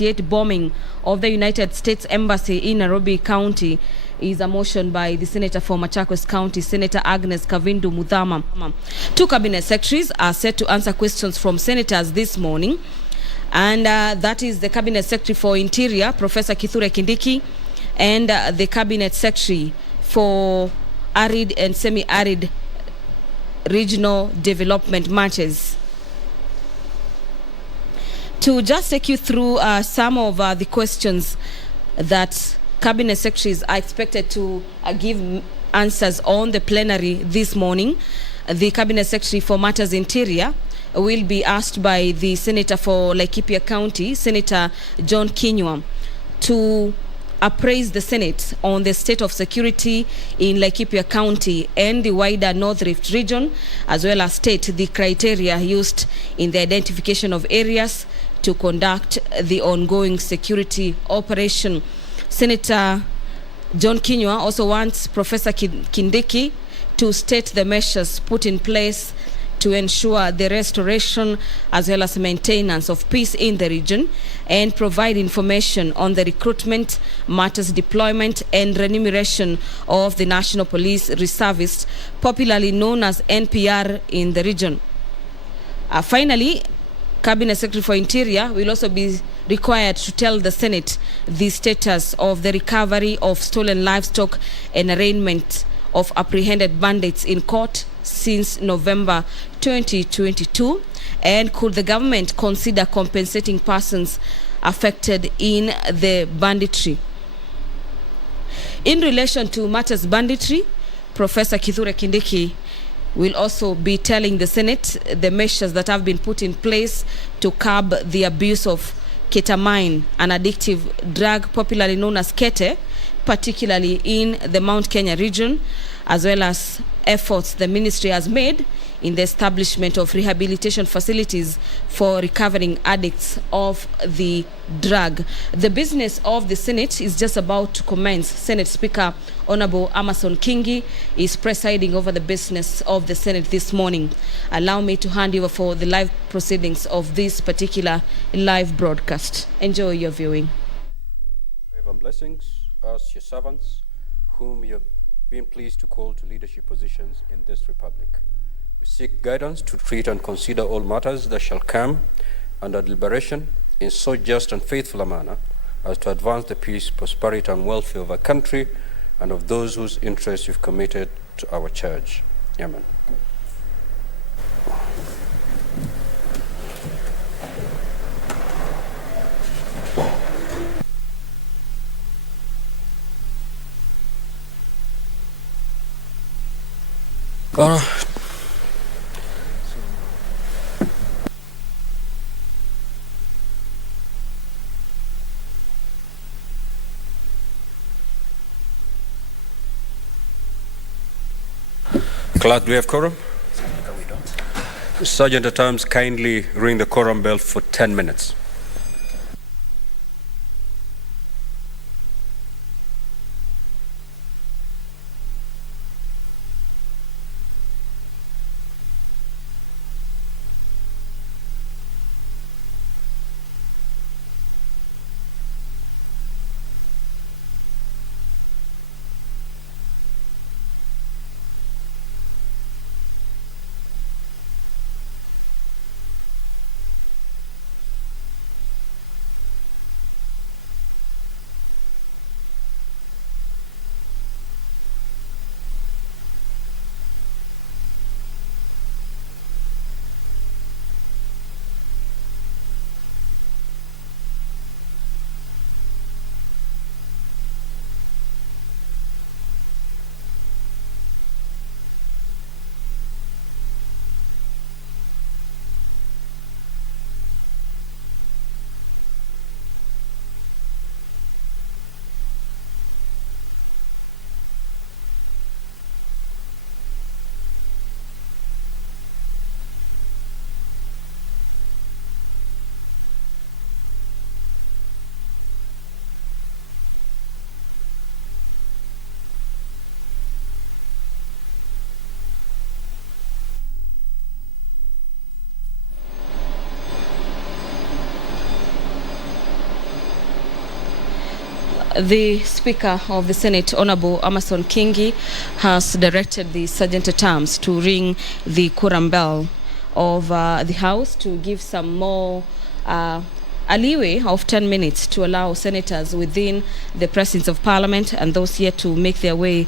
1968 bombing of the United States Embassy in Nairobi County is a motion by the Senator for Machakos County, Senator Agnes Kavindu Muthama. Two cabinet secretaries are set to answer questions from senators this morning, and that is the Cabinet Secretary for Interior, Professor Kithure Kindiki, and the Cabinet Secretary for Arid and Semi-Arid Regional Development Matters. To just take you through some of the questions that Cabinet Secretaries are expected to give answers on the plenary this morning, the Cabinet Secretary for Matters Interior will be asked by the Senator for Laikipia County, Senator John Kinyua, to appraise the Senate on the state of security in Laikipia County and the wider North Rift region, as well as state the criteria used in the identification of areas to conduct the ongoing security operation. Senator John Kinyua also wants Professor Kindiki to state the measures put in place to ensure the restoration as well as maintenance of peace in the region, and provide information on the recruitment, matters deployment and remuneration of the National Police Reservists, popularly known as NPR, in the region. Finally, Cabinet Secretary for Interior will also be required to tell the Senate the status of the recovery of stolen livestock and arraignment of apprehended bandits in court since November 2022, and could the government consider compensating persons affected in the banditry. In relation to matters banditry, Professor Kithure Kindiki will also be telling the Senate the measures that have been put in place to curb the abuse of ketamine, an addictive drug popularly known as kete, particularly in the Mount Kenya region, as well as efforts the ministry has made in the establishment of rehabilitation facilities for recovering addicts of the drug. The business of the Senate is just about to commence. Senate Speaker Honorable Amason Kingi is presiding over the business of the Senate this morning. Allow me to hand you over for the live proceedings of this particular live broadcast. Enjoy your viewing. Favor and blessings as your servants, whom you have been pleased to call to leadership positions in this republic. We seek guidance to treat and consider all matters that shall come under deliberation in so just and faithful a manner as to advance the peace, prosperity, and welfare of our country and of those whose interests you've committed to our church. Amen. Clerk, do we have quorum? Sergeant at Arms, kindly ring the quorum bell for 10 minutes. The Speaker of the Senate, Honorable Amason Kingi, has directed the Sergeant-at-Arms to ring the Quorum bell of the House to give some more a leeway of 10 minutes to allow senators within the presence of Parliament and those yet to make their way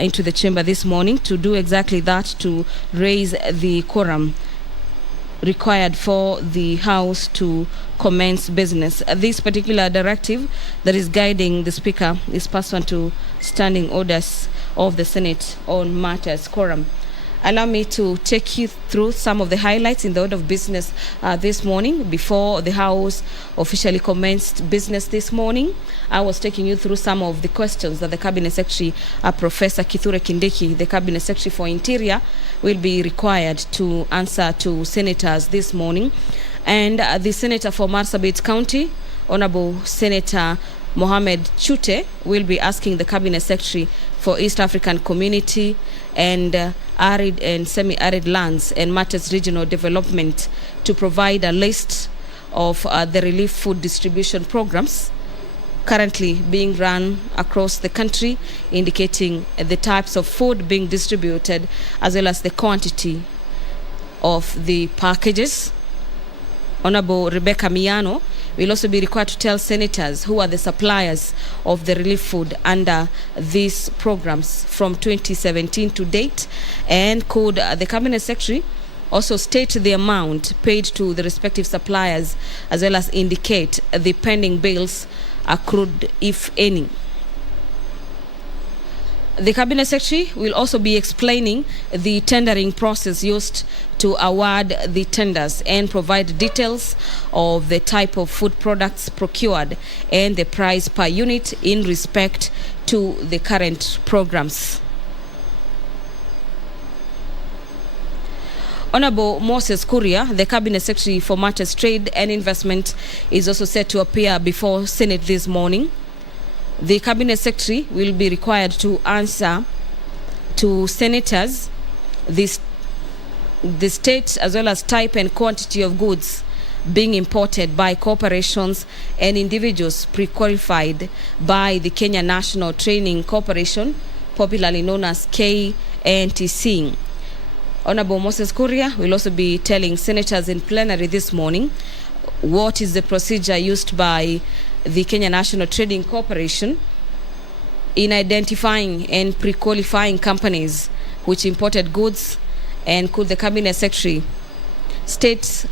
into the chamber this morning to do exactly that, to raise the quorum required for the House to commence business. This particular directive that is guiding the Speaker is pursuant to standing orders of the Senate on matters quorum. Allow me to take you through some of the highlights in the order of business this morning. Before the House officially commenced business this morning, I was taking you through some of the questions that the Cabinet Secretary, Professor Kithure Kindiki, the Cabinet Secretary for Interior, will be required to answer to senators this morning. And the Senator for Marsabit County, Honorable Senator Mohamed Chute, will be asking the Cabinet Secretary for East African Community and Arid and semi-arid lands and matters regional development to provide a list of the relief food distribution programs currently being run across the country, indicating the types of food being distributed as well as the quantity of the packages. Honorable Rebecca Miano will also be required to tell senators who are the suppliers of the relief food under these programs from 2017 to date, and could the Cabinet Secretary also state the amount paid to the respective suppliers as well as indicate the pending bills accrued, if any. The Cabinet Secretary will also be explaining the tendering process used to award the tenders and provide details of the type of food products procured and the price per unit in respect to the current programs. Honorable Moses Kuria, the Cabinet Secretary for Matters Trade and Investment, is also set to appear before Senate this morning. The Cabinet Secretary will be required to answer to senators the state as well as type and quantity of goods being imported by corporations and individuals pre-qualified by the Kenya National Training Corporation, popularly known as KNTC. Honorable Moses Kuria will also be telling senators in plenary this morning what is the procedure used by the Kenya National Trading Corporation in identifying and pre-qualifying companies which imported goods, and could the Cabinet Secretary state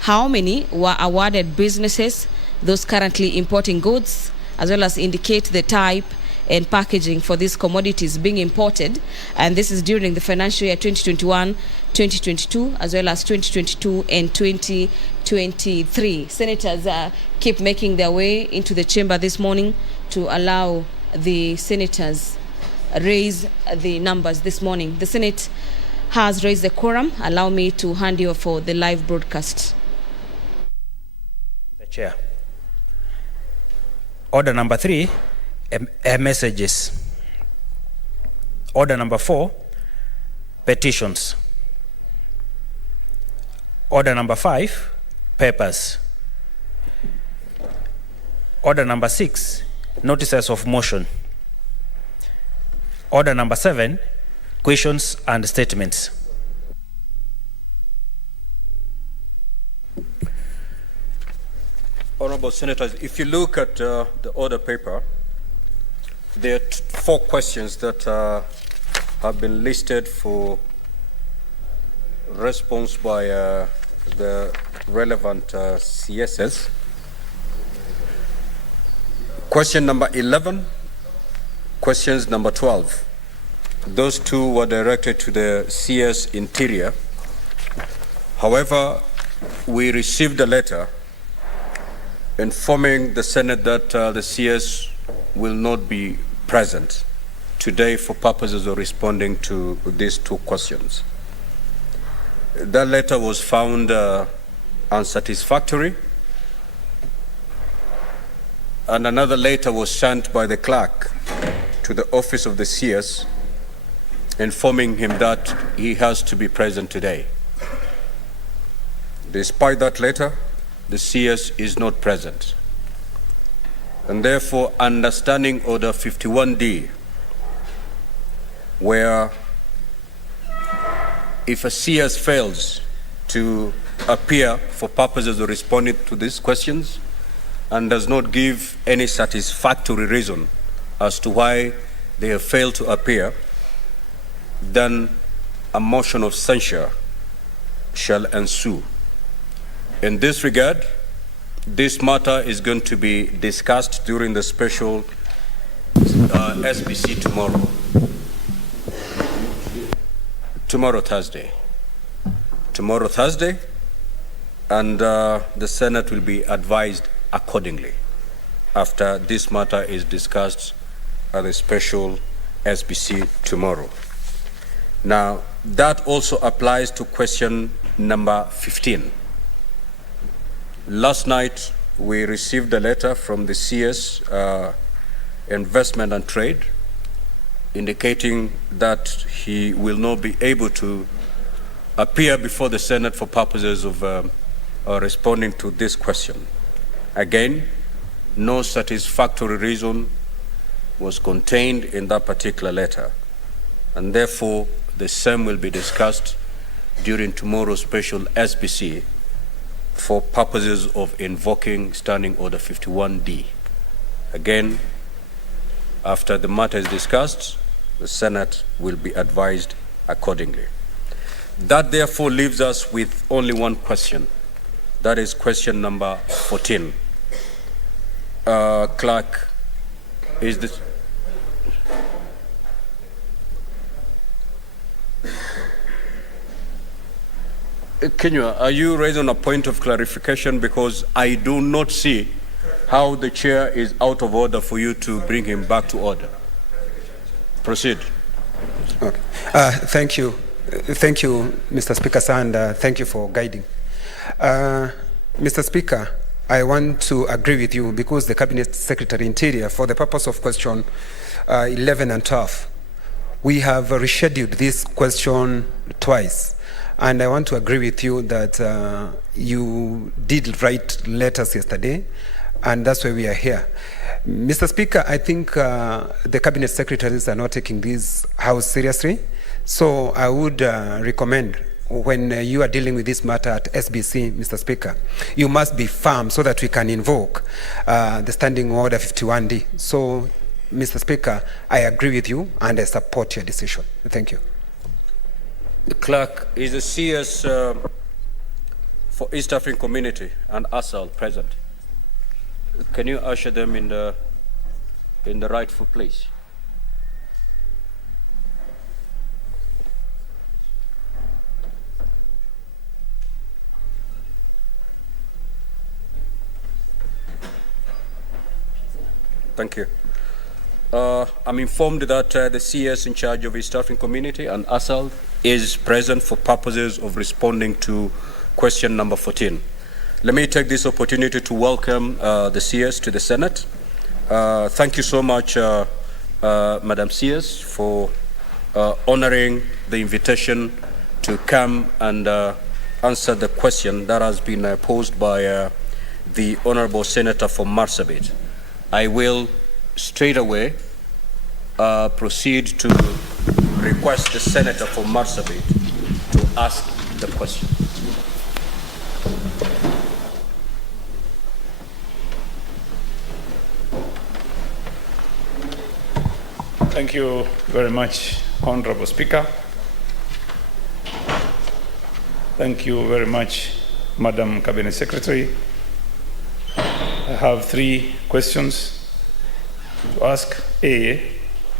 how many were awarded businesses, those currently importing goods, as well as indicate the type and packaging for these commodities being imported, and this is during the financial year 2021, 2022, as well as 2022 and 2023. Senators keep making their way into the chamber this morning to allow the senators raise the numbers this morning. The Senate has raised the quorum. Allow me to hand you for the live broadcast. The Chair. Order number 3, messages. Order number 4, petitions. Order number 5, papers. Order number 6, notices of motion. Order number 7, questions and statements. Honorable Senators, if you look at the order paper, there are 4 questions that have been listed for response by the relevant CSs. Question number 11, questions number 12. Those 2 were directed to the CS Interior. However, we received a letter informing the Senate that the CS will not be present today for purposes of responding to these 2 questions. That letter was found unsatisfactory, and another letter was sent by the clerk to the office of the CS informing him that he has to be present today. Despite that letter, the CS is not present. And therefore, understanding Order 51D, where if a CS fails to appear for purposes of responding to these questions and does not give any satisfactory reason as to why they have failed to appear, then a motion of censure shall ensue. In this regard, this matter is going to be discussed during the special SBC tomorrow Thursday, and the Senate will be advised accordingly after this matter is discussed at the special SBC tomorrow. Now, that also applies to question number 15. Last night, we received a letter from the CS Investment and Trade indicating that he will not be able to appear before the Senate for purposes of responding to this question. Again, no satisfactory reason was contained in that particular letter, and therefore the same will be discussed during tomorrow's special SBC for purposes of invoking Standing Order 51D. Again, after the matter is discussed, the Senate will be advised accordingly. That therefore leaves us with only one question. That is question number 14. Clerk, is this... Kenya, are you raising a point of clarification? Because I do not see how the chair is out of order for you to bring him back to order. Proceed. Okay. Thank you. Thank you, Mr. Speaker, and thank you for guiding. Mr. Speaker, I want to agree with you because the Cabinet Secretary Interior, for the purpose of question 11 and 12, we have rescheduled this question twice. And I want to agree with you that you did write letters yesterday, and that's why we are here. Mr. Speaker, I think the Cabinet Secretaries are not taking this House seriously. So I would recommend when you are dealing with this matter at SBC, Mr. Speaker, you must be firm so that we can invoke the Standing Order 51D. So, Mr. Speaker, I agree with you and I support your decision. Thank you. The clerk, is the CS for East African Community and ASAL present? Can you usher them in the rightful place? Thank you. I'm informed that the CS in charge of East African Community and ASAL is present for purposes of responding to question number 14. Let me take this opportunity to welcome the CS to the Senate. Thank you so much, Madam CS, for honoring the invitation to come and answer the question that has been posed by the Honorable Senator from Marsabit. I will straight away proceed to request the Senator from Marsabit to ask the question. Thank you very much, Honorable Speaker. Thank you very much, Madam Cabinet Secretary. I have 3 questions to ask. A,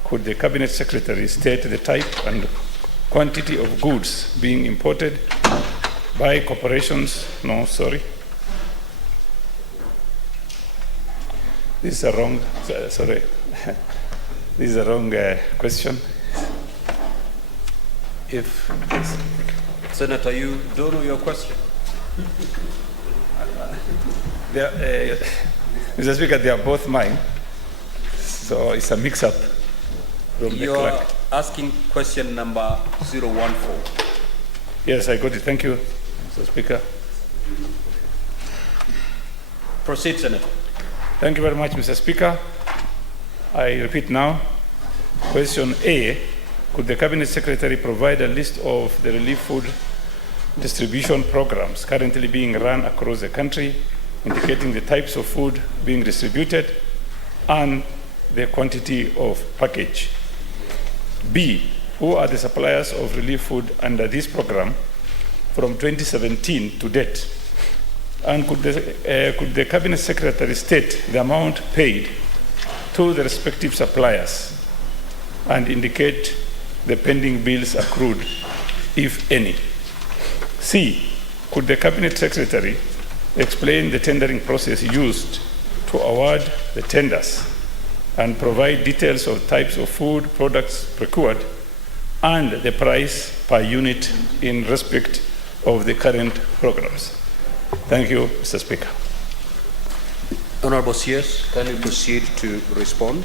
could the Cabinet Secretary state the type and quantity of goods being imported by corporations? No, sorry. This is a wrong, sorry. This is a wrong question. If Senator, you don't know your question. Mr. Speaker, they are both mine, so it's a mix-up. You are asking question number 014. Yes, I got it. Thank you, Mr. Speaker. Proceed, Senator. Thank you very much, Mr. Speaker. I repeat now. Question A, could the Cabinet Secretary provide a list of the relief food distribution programs currently being run across the country, indicating the types of food being distributed and the quantity of package? B, who are the suppliers of relief food under this program from 2017 to date? And could the Cabinet Secretary state the amount paid to the respective suppliers and indicate the pending bills accrued, if any? C, could the Cabinet Secretary explain the tendering process used to award the tenders and provide details of types of food products procured and the price per unit in respect of the current programs? Thank you, Mr. Speaker. Honorable CS, can you proceed to respond?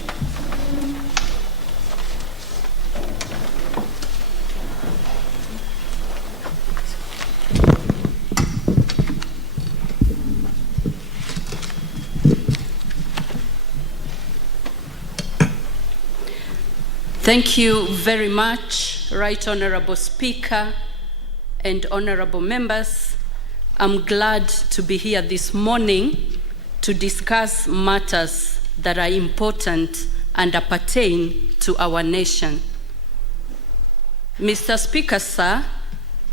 Thank you very much, Right Honorable Speaker and honorable members. I'm glad to be here this morning to discuss matters that are important and appertain to our nation. Mr. Speaker, sir,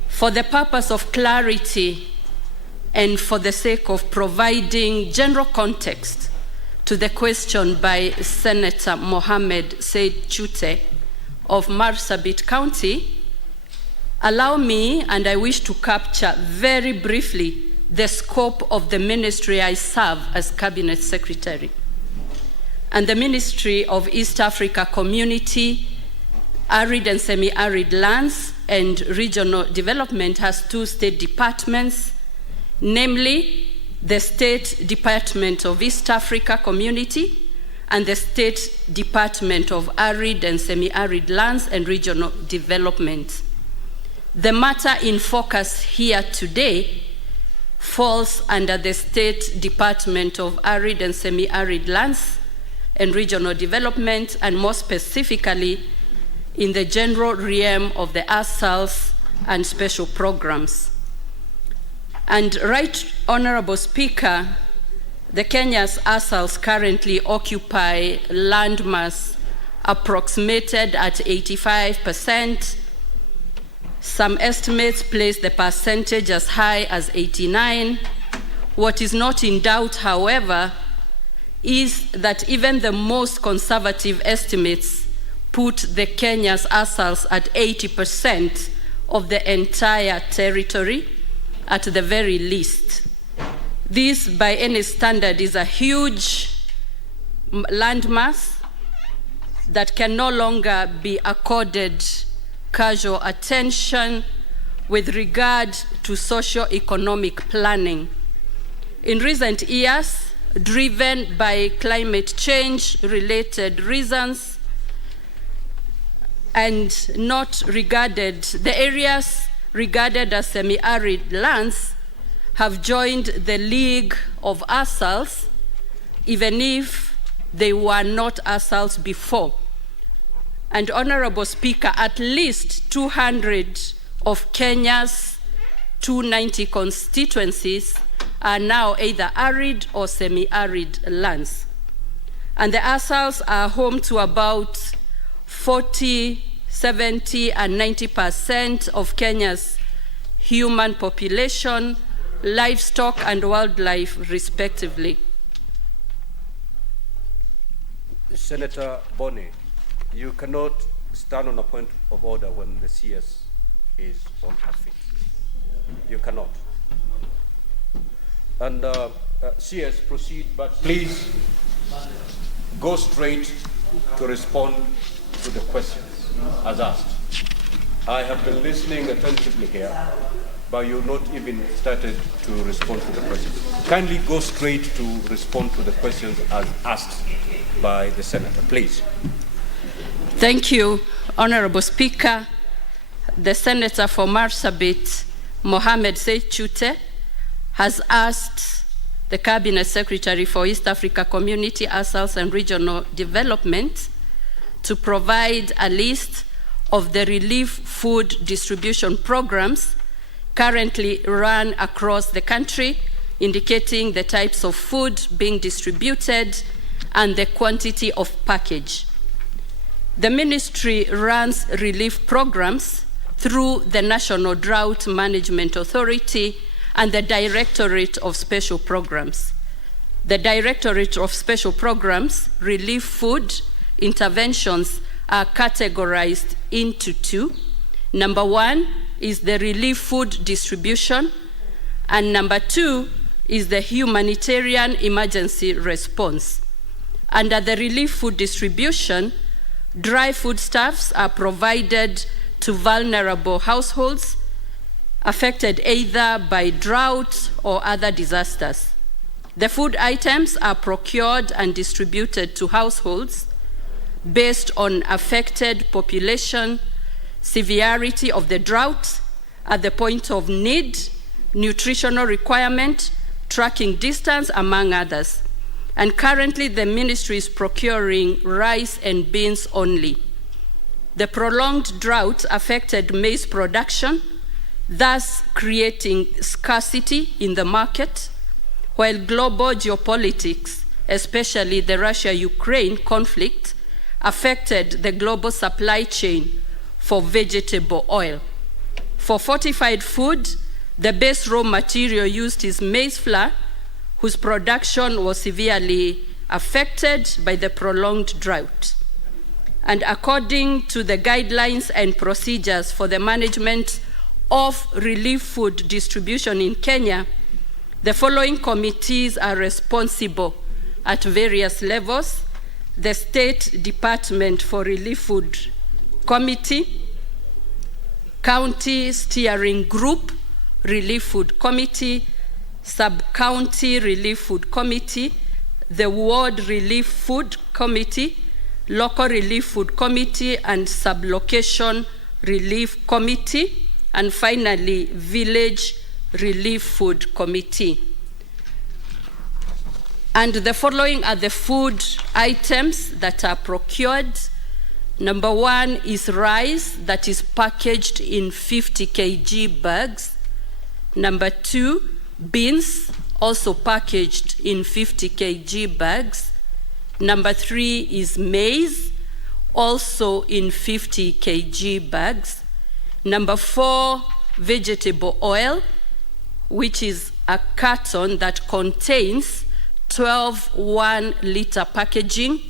for the purpose of clarity and for the sake of providing general context to the question by Senator Mohammed Said Chute of Marsabit County, allow me, and I wish to capture very briefly the scope of the ministry I serve as Cabinet Secretary. And the Ministry of East Africa Community, Arid and Semi-Arid Lands and Regional Development has two state departments, namely the State Department of East Africa Community and the State Department of Arid and Semi-Arid Lands and Regional Development. The matter in focus here today falls under the State Department of Arid and Semi-Arid Lands and Regional Development, and more specifically in the general realm of the ASALs and special programs. And Right Honorable Speaker, the Kenya's ASALs currently occupy landmass approximated at 85%. Some estimates place the percentage as high as 89. What is not in doubt, however, is that even the most conservative estimates put the Kenya's ASALs at 80% of the entire territory at the very least. This, by any standard, is a huge landmass that can no longer be accorded casual attention with regard to socio-economic planning. In recent years, driven by climate change-related reasons, and not regarded, the areas regarded as semi-arid lands have joined the League of ASALs, even if they were not ASALs before. And Honorable Speaker, at least 200 of Kenya's 290 constituencies are now either arid or semi-arid lands. And the ASALs are home to about 40, 70, and 90% of Kenya's human population, livestock, and wildlife, respectively. Senator Boni, you cannot stand on a point of order when the CS is on her feet. You cannot. And CS, proceed, but please go straight to respond to the questions as asked. I have been listening attentively here, but you've not even started to respond to the questions. Kindly go straight to respond to the questions as asked by the Senator, please. Thank you, Honorable Speaker. The Senator for Marsabit, Mohammed Said Chute, has asked the Cabinet Secretary for East Africa Community, Assals and Regional Development, to provide a list of the relief food distribution programs currently run across the country, indicating the types of food being distributed and the quantity of package. The ministry runs relief programs through the National Drought Management Authority and the Directorate of Special Programs. The Directorate of Special Programs relief food interventions are categorized into two. Number one is the relief food distribution, and number two is the humanitarian emergency response. Under the relief food distribution, dry foodstuffs are provided to vulnerable households affected either by drought or other disasters. The food items are procured and distributed to households based on affected population, severity of the drought at the point of need, nutritional requirement, tracking distance, among others. And currently the ministry is procuring rice and beans only. The prolonged drought affected maize production, thus creating scarcity in the market, while global geopolitics, especially the Russia-Ukraine conflict, affected the global supply chain for vegetable oil. For fortified food, the base raw material used is maize flour, whose production was severely affected by the prolonged drought. And according to the guidelines and procedures for the management of relief food distribution in Kenya, the following committees are responsible at various levels: the State Department for Relief Food Committee, County Steering Group Relief Food Committee, Sub-County Relief Food Committee, the Ward Relief Food Committee, Local Relief Food Committee, and Sub-Location Relief Committee, and finally, Village Relief Food Committee. And the following are the food items that are procured. Number one is rice that is packaged in 50 kg bags. Number two, beans, also packaged in 50 kg bags. Number three is maize, also in 50 kg bags. Number four, vegetable oil, which is a carton that contains 12 1-liter packaging.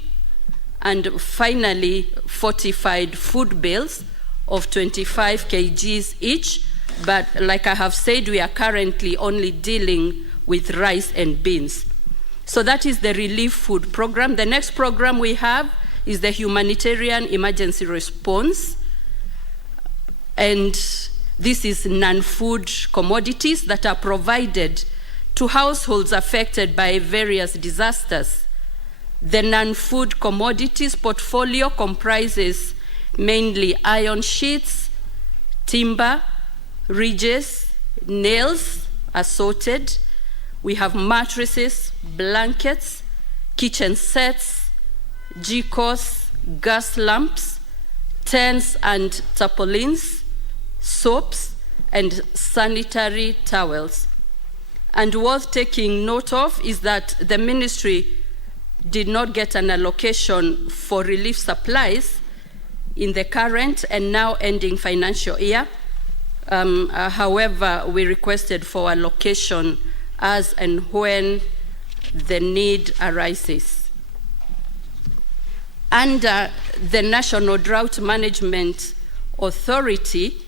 And finally, fortified food bales of 25 kgs each. But like I have said, we are currently only dealing with rice and beans. So that is the relief food program. The next program we have is the humanitarian emergency response. And this is non-food commodities that are provided to households affected by various disasters. The non-food commodities portfolio comprises mainly iron sheets, timber, ridges, nails assorted. We have mattresses, blankets, kitchen sets, jikos, gas lamps, tents and tarpaulins, soaps, and sanitary towels. And worth taking note of is that the ministry did not get an allocation for relief supplies in the current and now ending financial year. However, we requested for allocation as and when the need arises. Under the National Drought Management Authority,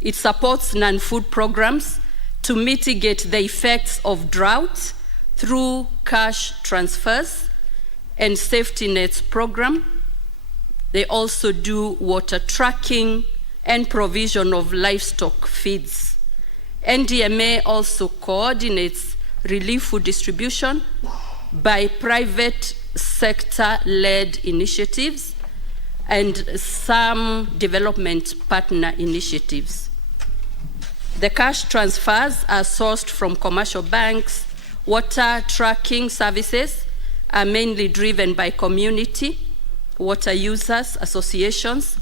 it supports non-food programs to mitigate the effects of drought through cash transfers and safety nets program. They also do water tracking and provision of livestock feeds. NDMA also coordinates relief food distribution by private sector-led initiatives and some development partner initiatives. The cash transfers are sourced from commercial banks Water tracking services are mainly driven by community water users associations,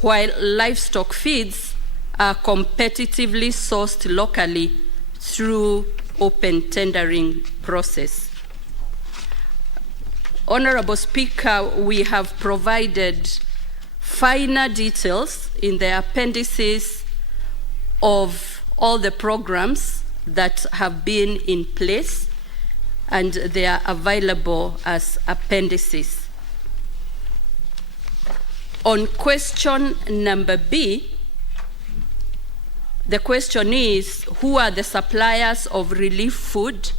while livestock feeds are competitively sourced locally through open tendering process. Honorable Speaker, we have provided finer details in the appendices of all the programs that have been in place, and they are available as appendices. On question number B, the question is, who are the suppliers of relief food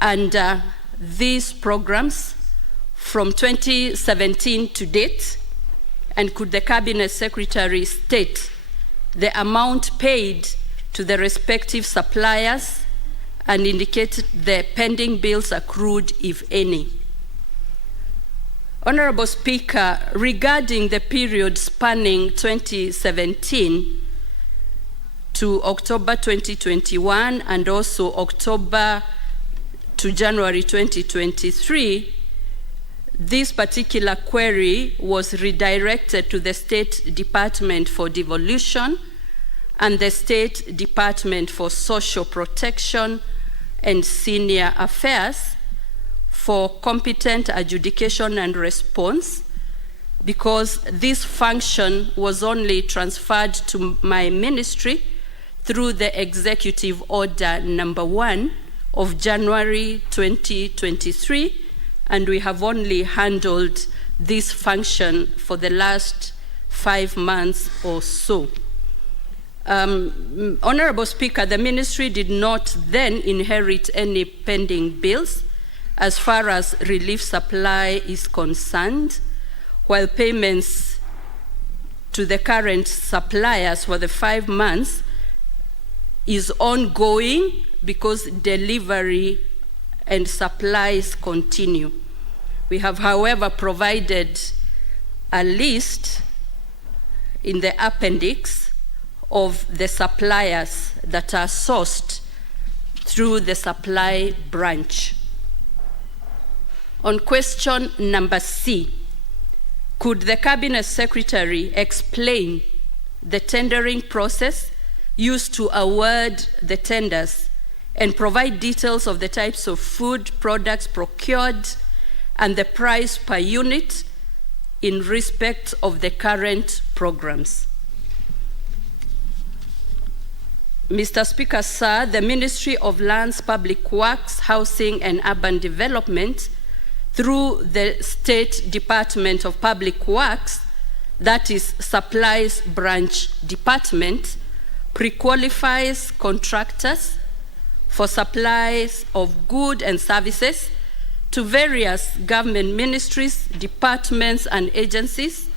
under these programs from 2017 to date? And could the Cabinet Secretary state the amount paid to the respective suppliers and indicate the pending bills accrued, if any? Honorable Speaker, regarding the period spanning 2017 to October 2021 and also October to January 2023, this particular query was redirected to the State Department for Devolution and the State Department for Social Protection and Senior Affairs for competent adjudication and response, because this function was only transferred to my ministry through the Executive Order number 1 of January 2023, and we have only handled this function for the last 5 months or so. Honorable Speaker, the ministry did not then inherit any pending bills as far as relief supply is concerned, while payments to the current suppliers for the 5 months is ongoing because delivery and supplies continue. We have, however, provided a list in the appendix of the suppliers that are sourced through the supply branch. On question number C, could the Cabinet Secretary explain the tendering process used to award the tenders and provide details of the types of food products procured and the price per unit in respect of the current programs? Mr. Speaker, sir, the Ministry of Lands, Public Works, Housing and Urban Development, through the State Department of Public Works, that is Supplies Branch Department, pre-qualifies contractors for supplies of goods and services to various government ministries, departments, and agencies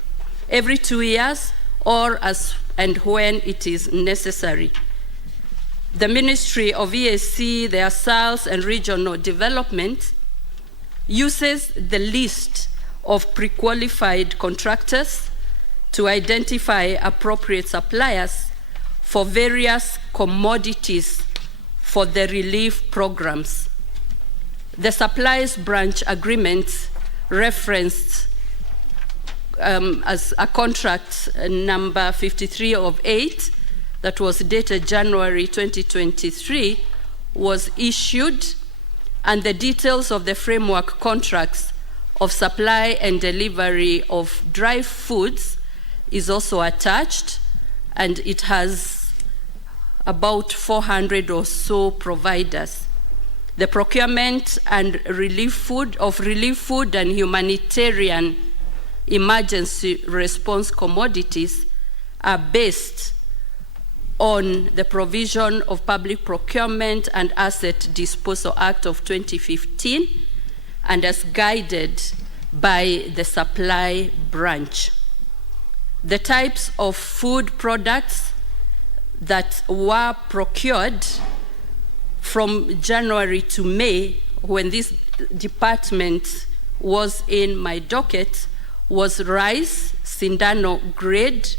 every 2 years or as and when it is necessary. The Ministry of EAC, the SALS, and Regional Development uses the list of pre-qualified contractors to identify appropriate suppliers for various commodities for the relief programs. The supplies branch agreement referenced as a contract number 53 of 8 that was dated January 2023 was issued, and the details of the framework contracts of supply and delivery of dry foods is also attached, and it has about 400 or so providers. The procurement and relief food and humanitarian emergency response commodities are based on the provision of Public Procurement and Asset Disposal Act of 2015 and as guided by the supply branch. The types of food products that were procured from January to May, when this department was in my docket, was rice, Sindano grade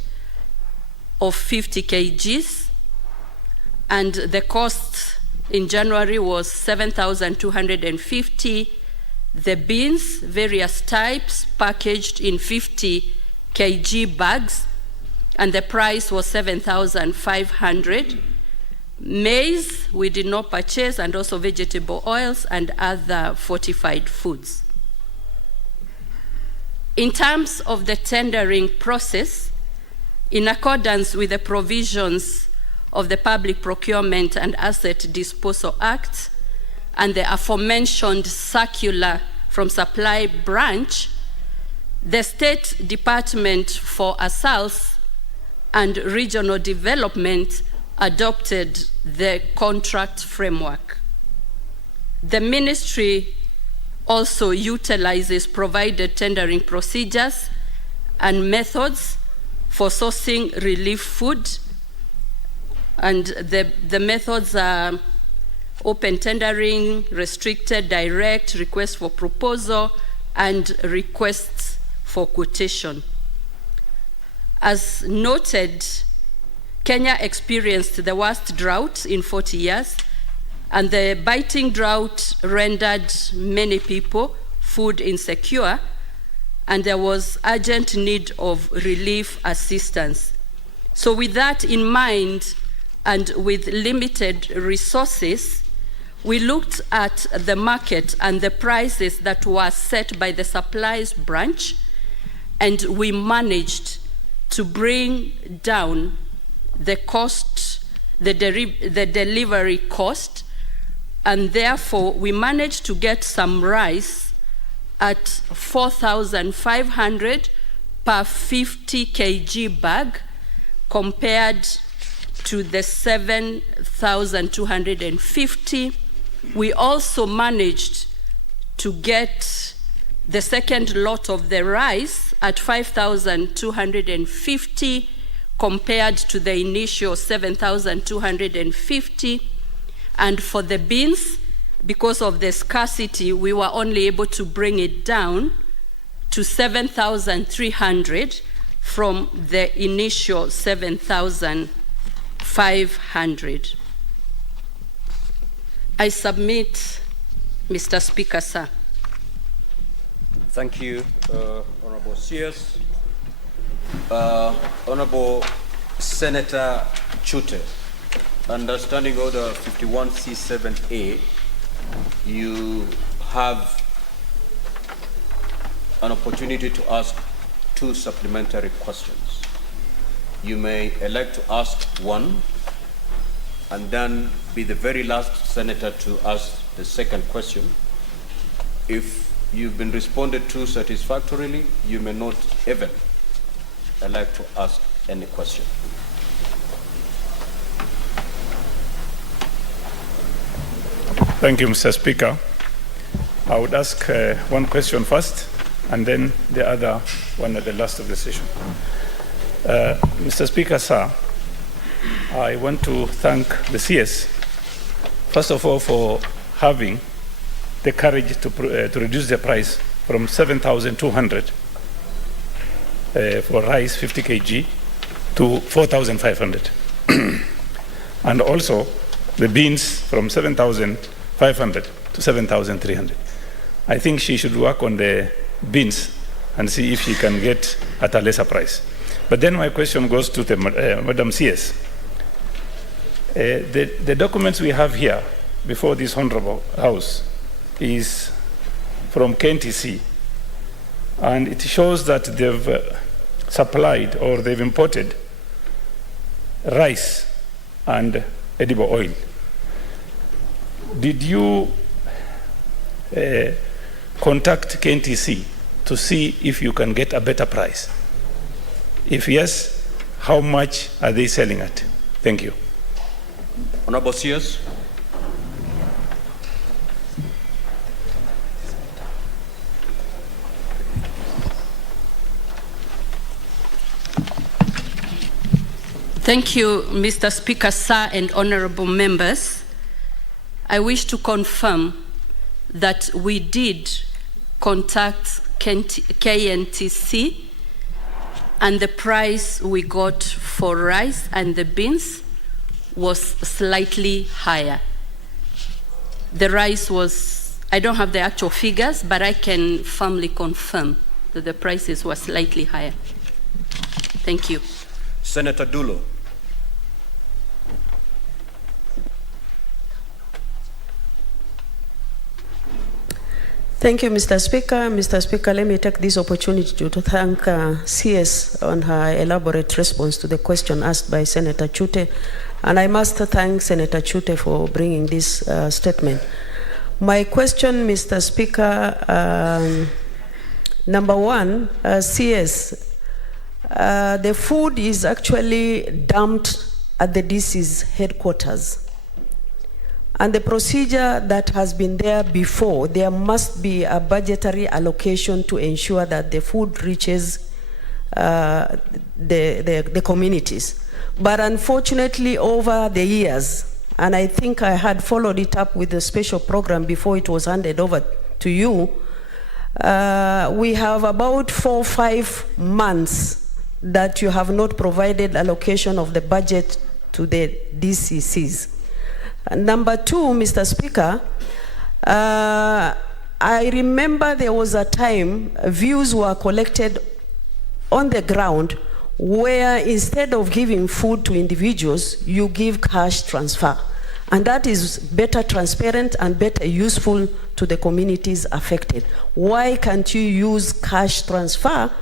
of 50 kgs, and the cost in January was 7,250. The beans, various types, packaged in 50 kg bags, and the price was 7,500. Maize, we did not purchase, and also vegetable oils and other fortified foods. In terms of the tendering process, in accordance with the provisions of the Public Procurement and Asset Disposal Act and the aforementioned circular from Supply Branch, the State Department for Asals and Regional Development adopted the contract framework. The ministry also utilizes provided tendering procedures and methods for sourcing relief food, and the methods are open tendering, restricted, direct, request for proposal, and requests for quotation. As noted, Kenya experienced the worst drought in 40 years, and the biting drought rendered many people food insecure, and there was urgent need of relief assistance. So with that in mind, and with limited resources, we looked at the market and the prices that were set by the supplies branch, and we managed to bring down the cost, the delivery cost, and therefore we managed to get some rice at 4,500 per 50 kg bag, compared to the 7,250. We also managed to get the second lot of the rice at 5,250 compared to the initial 7,250. And for the beans, because of the scarcity, we were only able to bring it down to 7,300 from the initial 7,500. I submit, Mr. Speaker, sir. Thank you, Honorable CS. Honorable Senator Chute, understanding Order 51C7A, you have an opportunity to ask 2 supplementary questions. You may elect to ask one and then be the very last senator to ask the second question. If you've been responded to satisfactorily, you may not even elect to ask any question. Thank you, Mr. Speaker. I would ask one question first, and then the other one at the last of the session. Mr. Speaker, sir, I want to thank the CS, first of all, for having the courage to reduce the price from 7,200 for rice 50 kg to 4,500. And also the beans from 7,500 to 7,300. I think she should work on the beans and see if she can get at a lesser price. But then my question goes to the Madam CS. The documents we have here before this Honorable House is from KNTC, and it shows that they've supplied or they've imported rice and edible oil. Did you contact KNTC to see if you can get a better price? If yes, how much are they selling at? Thank you. Honorable CS. Thank you, Mr. Speaker, sir, and honorable members. I wish to confirm that we did contact KNTC, and the price we got for rice and the beans was slightly higher. the rice was, I don't have the actual figures, but I can firmly confirm that the prices were slightly higher. Thank you. Senator Dulo. Thank you, Mr. Speaker. Mr. Speaker, let me take this opportunity to thank CS on her elaborate response to the question asked by Senator Chute. And I must thank Senator Chute for bringing this statement. My question, Mr. Speaker, number one, CS, the food is actually dumped at the DC's headquarters. And the procedure that has been there before, there must be a budgetary allocation to ensure that the food reaches the communities. But unfortunately, over the years, and I think I had followed it up with a special program before it was handed over to you, we have about 4 or 5 months that you have not provided allocation of the budget to the DCCs. Number two, Mr. Speaker, I remember there was a time views were collected on the ground where instead of giving food to individuals, you give cash transfer. And that is better transparent and better useful to the communities affected. Why can't you use cash transfer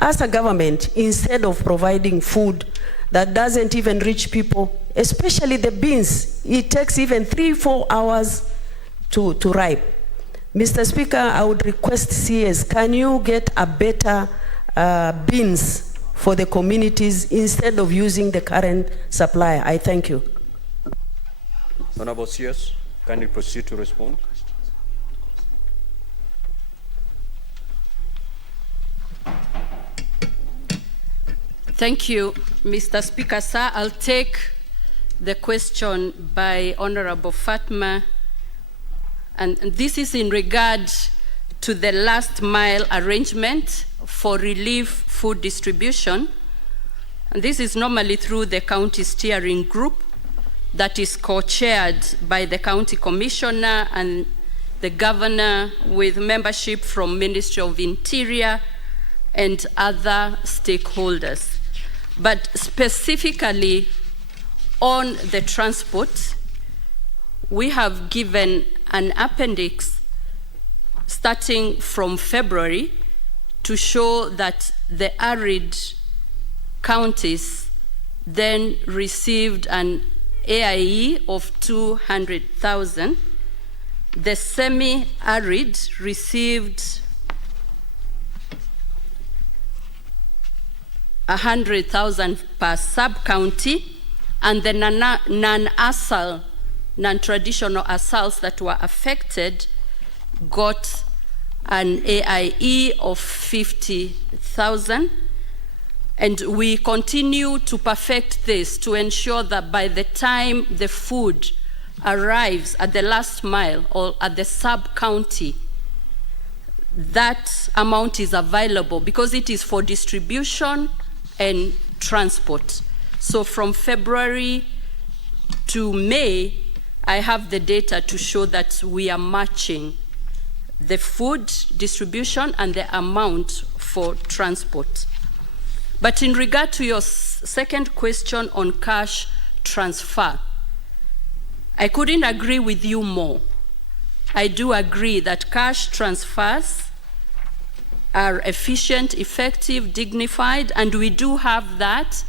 as a government instead of providing food that doesn't even reach people, especially the beans? It takes even 3-4 hours to ripe. Mr. Speaker, I would request CS, can you get a better beans for the communities instead of using the current supplier? I thank you. Honorable CS, can you proceed to respond? Thank you, Mr. Speaker. Sir, I'll take the question by Honorable Fatma, and this is in regard to the last mile arrangement for relief food distribution. And this is normally through the county steering group that is co-chaired by the county commissioner and the governor, with membership from Ministry of Interior and other stakeholders. But specifically on the transport, we have given an appendix starting from February to show that the Arid counties then received an AIE of 200,000. The semi-arid received 100,000 per sub-county, and the non-ASAL, non-traditional ASALs that were affected got an AIE of 50,000. And we continue to perfect this to ensure that by the time the food arrives at the last mile or at the sub-county, that amount is available because it is for distribution and transport. So from February to May, I have the data to show that we are matching the food distribution and the amount for transport. But in regard to your second question on cash transfer, I couldn't agree with you more. I do agree that cash transfers are efficient, effective, dignified, and we do have that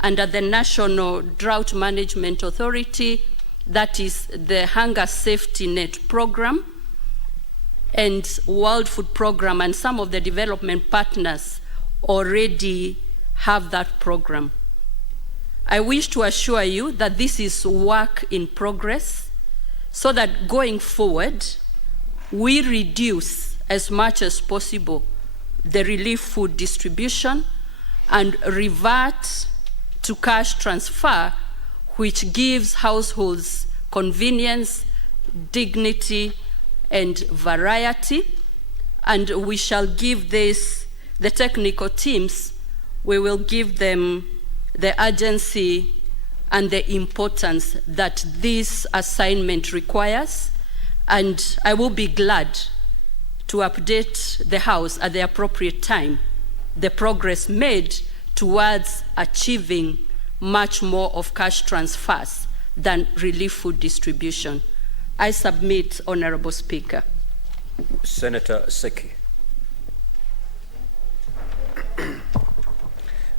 under the National Drought Management Authority, that is the Hunger Safety Net Program and World Food Program, and some of the development partners already have that program. I wish to assure you that this is work in progress so that going forward, we reduce as much as possible the relief food distribution and revert to cash transfer, which gives households convenience, dignity, and variety. And we shall give this, the technical teams, we will give them the urgency and the importance that this assignment requires, And I will be glad to update the House at the appropriate time the progress made towards achieving much more of cash transfers than relief food distribution. I submit, Honorable Speaker. Senator Seki.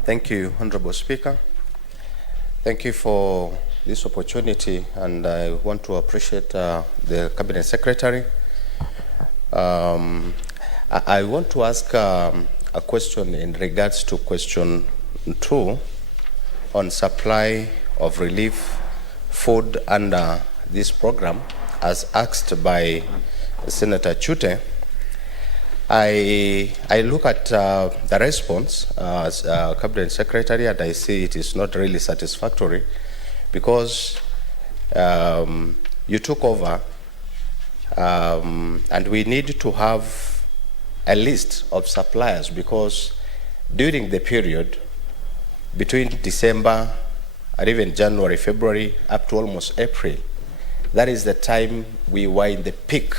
Thank you, Honorable Speaker. Thank you for this opportunity, and I want to appreciate the Cabinet Secretary. I want to ask a question in regards to question 2 on supply of relief food under this program, as asked by Senator Chute. I look at the response as Cabinet Secretary, and I see it is not really satisfactory, because you took over and we need to have a list of suppliers, because during the period between December and even January, February, up to almost April, that is the time we were in the peak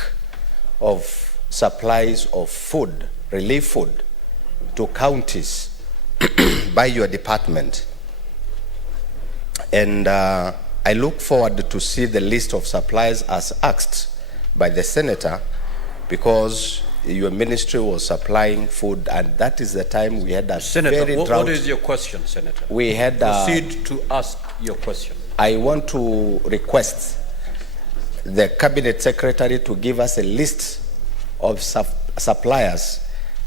of supplies of food, relief food, to counties by your department. And I look forward to see the list of suppliers as asked by the Senator, because your ministry was supplying food, and that is the time we had a Senator, very what drought. is your question, Senator? We had Proceed to ask your question. I want to request the Cabinet Secretary to give us a list of suppliers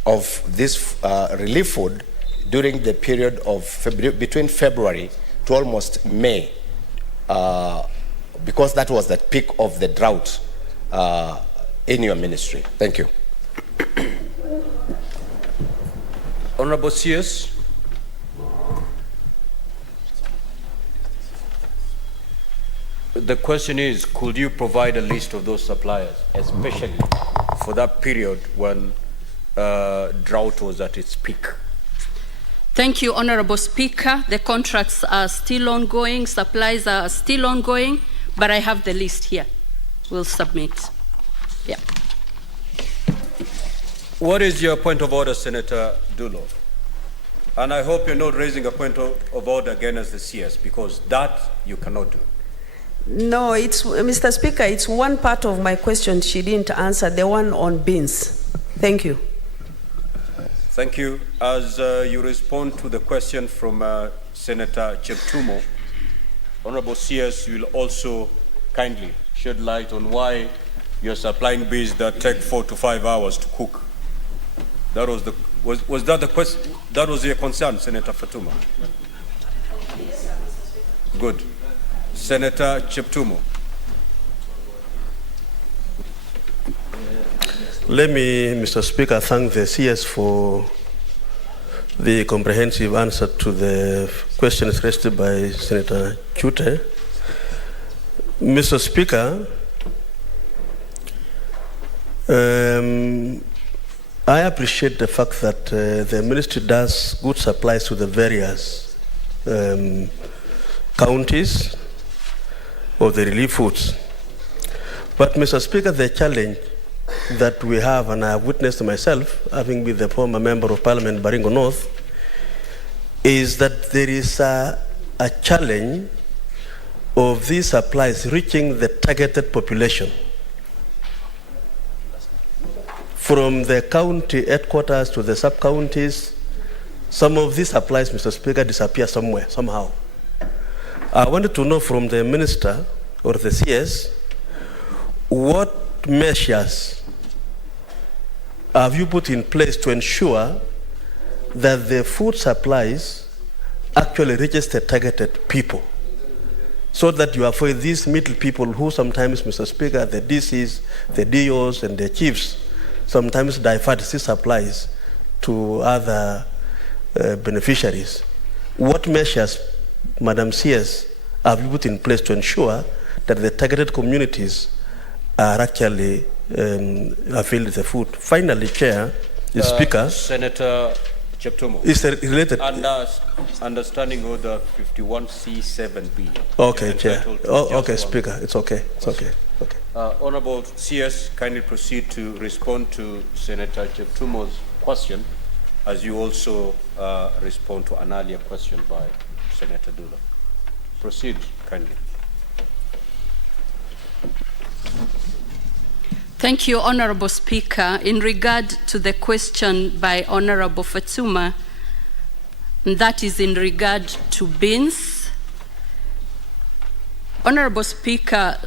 of this relief food during the period of between February to almost May, because that was the peak of the drought in your ministry. Thank you. Honorable CS. The question is, could you provide a list of those suppliers, especially for that period when drought was at its peak? Thank you, Honorable Speaker. The contracts are still ongoing, supplies are still ongoing, but I have the list here. We'll submit. Yeah. What is your point of order, Senator Dulo? And I hope you're not raising a point of order against the CS, because that you cannot do. No, it's, Mr. Speaker, it's one part of my question she didn't answer, the one on beans. Thank you. Thank you. As you respond to the question from Senator Cheptumo, Honorable CS, you will also kindly shed light on why you're supplying beans that take 4 to 5 hours to cook. That was the was that the question? That was your concern, Senator Fatuma? Good. Senator Cheptumo. Let me, Mr. Speaker, thank the CS for the comprehensive answer to the questions raised by Senator Chute. Mr. Speaker, I appreciate the fact that the ministry does good supplies to the various counties of the relief foods. But, Mr. Speaker, the challenge that we have, and I have witnessed myself, having been the former member of Parliament, Baringo North, is that there is a challenge of these supplies reaching the targeted population. From the county headquarters to the sub-counties, some of these supplies, Mr. Speaker, disappear somewhere, somehow. I wanted to know from the minister or the CS, what measures have you put in place to ensure that the food supplies actually reaches the targeted people, so that you avoid these middle people who sometimes, Mr. Speaker, the DCs, the DOs, and the chiefs, sometimes divert these supplies to other beneficiaries. What measures, Madam CS, have you put in place to ensure that the targeted communities are actually availed the food? Finally, Chair, Speaker, Senator Cheptumo. Is related. Understanding Order 51C7B. Okay, Chair. Oh, okay, Speaker. It's okay. It's okay. Okay. Honorable CS, kindly proceed to respond to Senator Cheptumo's question, as you also respond to an earlier question by Senator Dula. Proceed, kindly. Thank you, Honorable Speaker. In regard to the question by Honorable Fatuma, that is in regard to beans. Honorable Speaker,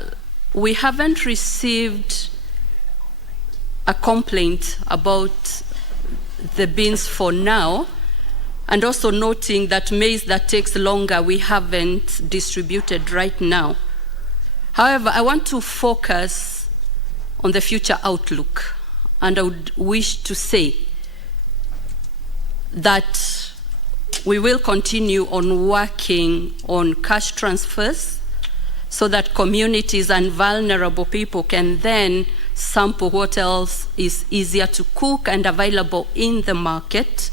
we haven't received a complaint about the beans for now, and also noting that maize that takes longer we haven't distributed right now. However, I want to focus on the future outlook, and I would wish to say that we will continue on working on cash transfers so that communities and vulnerable people can then sample what else is easier to cook and available in the market,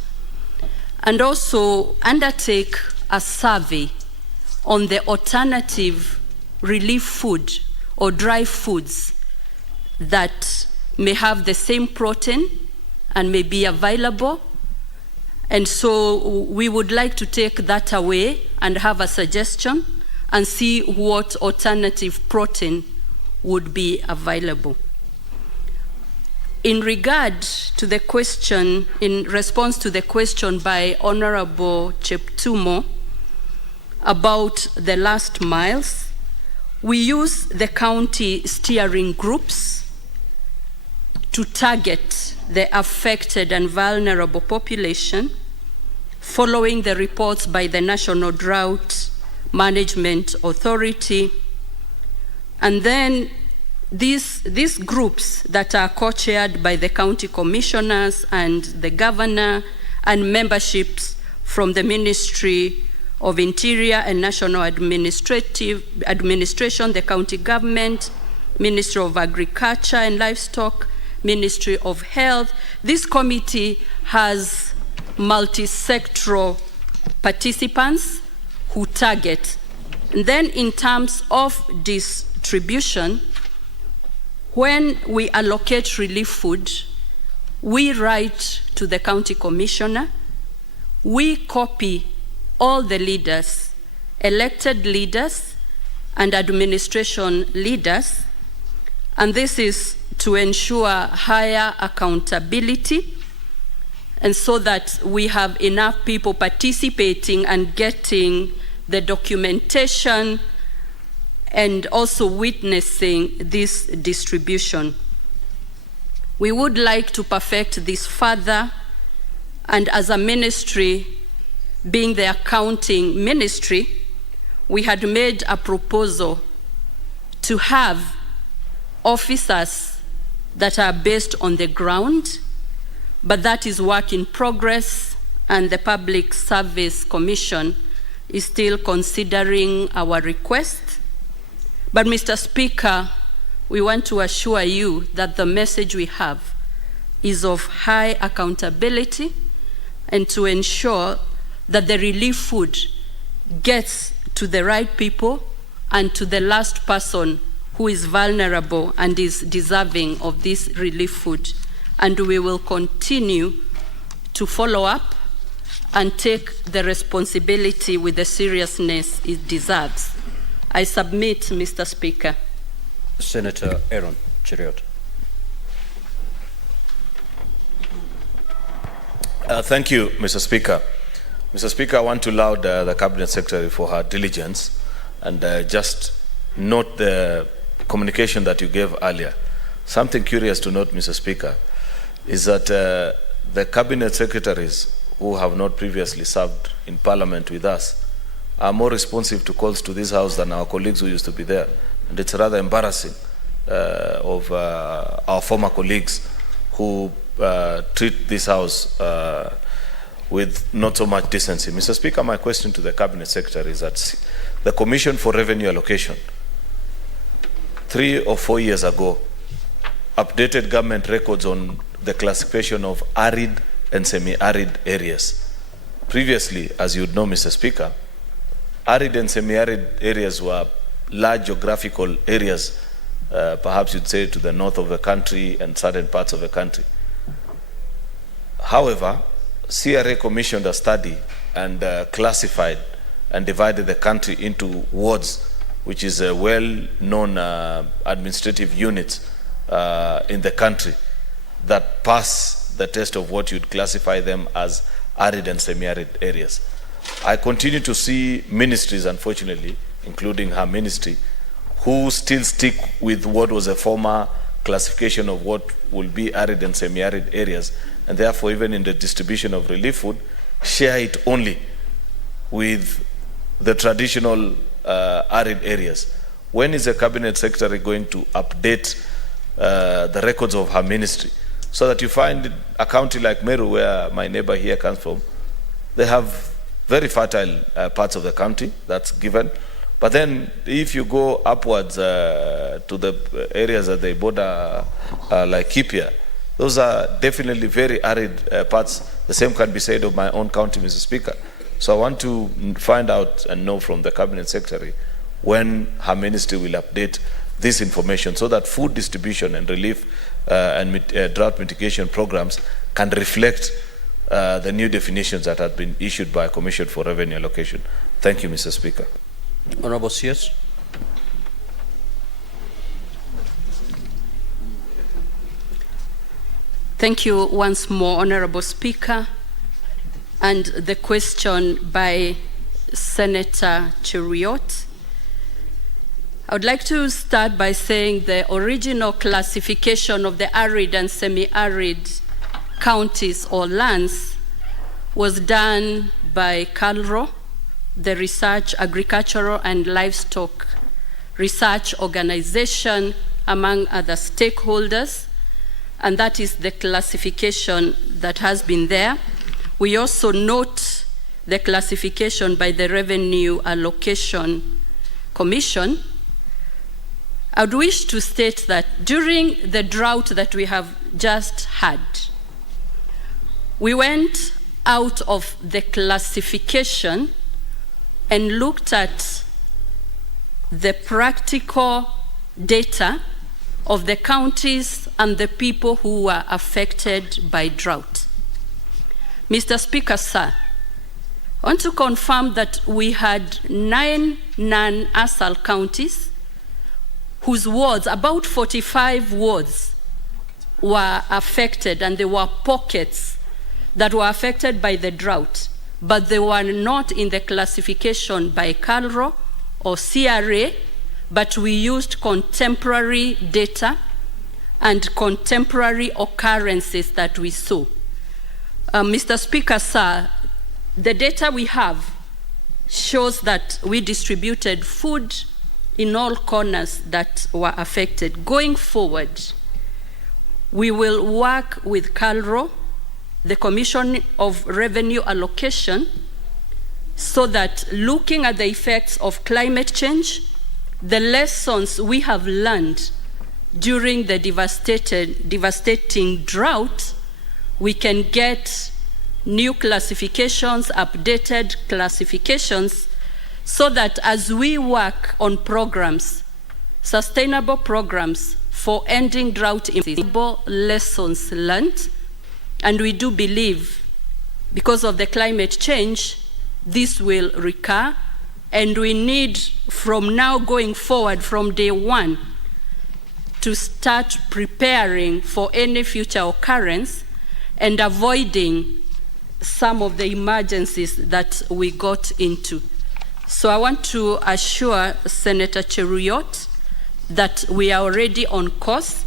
and also undertake a survey on the alternative relief food or dry foods that may have the same protein and may be available. And so we would like to take that away and have a suggestion and see what alternative protein would be available. In regard to the question, in response to the question by Honorable Cheptumo about the last miles, we use the county steering groups to target the affected and vulnerable population, following the reports by the National Drought Management Authority. And then these groups that are co-chaired by the county commissioners and the governor, and memberships from the Ministry of Interior and National Administration, the county government, Ministry of Agriculture and Livestock, Ministry of Health. This committee has multi-sectoral participants who target. And then in terms of distribution, when we allocate relief food, we write to the county commissioner, we copy all the leaders, elected leaders and administration leaders, and this is to ensure higher accountability, and so that we have enough people participating and getting the documentation and also witnessing this distribution. We would like to perfect this further, and as a ministry, being the accounting ministry, we had made a proposal to have officers that are based on the ground, but that is work in progress, and the Public Service Commission is still considering our request. But Mr. Speaker, we want to assure you that the message we have is of high accountability, and to ensure that the relief food gets to the right people and to the last person who is vulnerable and is deserving of this relief food. And we will continue to follow up and take the responsibility with the seriousness it deserves. I submit, Mr. Speaker. Senator Aaron Cheriot. Thank you, Mr. Speaker. Mr. Speaker, I want to laud the Cabinet Secretary for her diligence, and just note the communication that you gave earlier. Something curious to note, Mr. Speaker, is that the Cabinet Secretaries who have not previously served in Parliament with us are more responsive to calls to this House than our colleagues who used to be there. And it's rather embarrassing of our former colleagues who treat this House with not so much decency. Mr. Speaker, my question to the Cabinet Secretary is that the Commission for Revenue Allocation 3 or 4 years ago updated government records on the classification of arid and semi-arid areas. Previously, as you would know, Mr. Speaker, arid and semi-arid areas were large geographical areas perhaps you'd say to the north of the country and certain parts of the country. However, CRA commissioned a study and classified and divided the country into wards, which is a well-known administrative units in the country that pass the test of what you'd classify them as arid and semi-arid areas. I continue to see ministries, unfortunately, including her ministry, who still stick with what was a former classification of what will be arid and semi-arid areas, and therefore even in the distribution of relief food, share it only with the traditional arid areas. When is the Cabinet Secretary going to update the records of her ministry so that you find a county like Meru, where my neighbor here comes from, they have very fertile parts of the county, that's given. But then if you go upwards to the areas that they border like Kipia, those are definitely very arid parts. The same can be said of my own county, Mr. Speaker. So I want to find out and know from the Cabinet Secretary when her ministry will update this information so that food distribution and relief and drought mitigation programs can reflect the new definitions that have been issued by Commission for Revenue Allocation. Thank you, Mr. Speaker. Honorable CS. Thank you once more, Honorable Speaker. And the question by Senator Cheruiyot. I would like to start by saying the original classification of the arid and semi-arid counties or lands was done by CALRO, the Research, Agricultural and Livestock Research Organization, among other stakeholders, and that is the classification that has been there. We also note the classification by the Revenue Allocation Commission. I would wish to state that during the drought that we have just had, we went out of the classification and looked at the practical data of the counties and the people who were affected by drought. Mr. Speaker, sir, I want to confirm that we had 9 non-ASAL counties whose wards, about 45 wards, were affected, and there were pockets that were affected by the drought, but they were not in the classification by CALRO or CRA, but we used contemporary data and contemporary occurrences that we saw. Mr. Speaker, sir, the data we have shows that we distributed food in all corners that were affected. Going forward, we will work with CALRO, the Commission of Revenue Allocation, so that looking at the effects of climate change, the lessons we have learned during the devastating drought, we can get new classifications, updated classifications, so that as we work on programs, sustainable programs for ending drought, lessons learned, and we do believe because of the climate change, this will recur, and we need from now going forward, from day one, to start preparing for any future occurrence and avoiding some of the emergencies that we got into. So I want to assure Senator Cheruiyot that we are already on course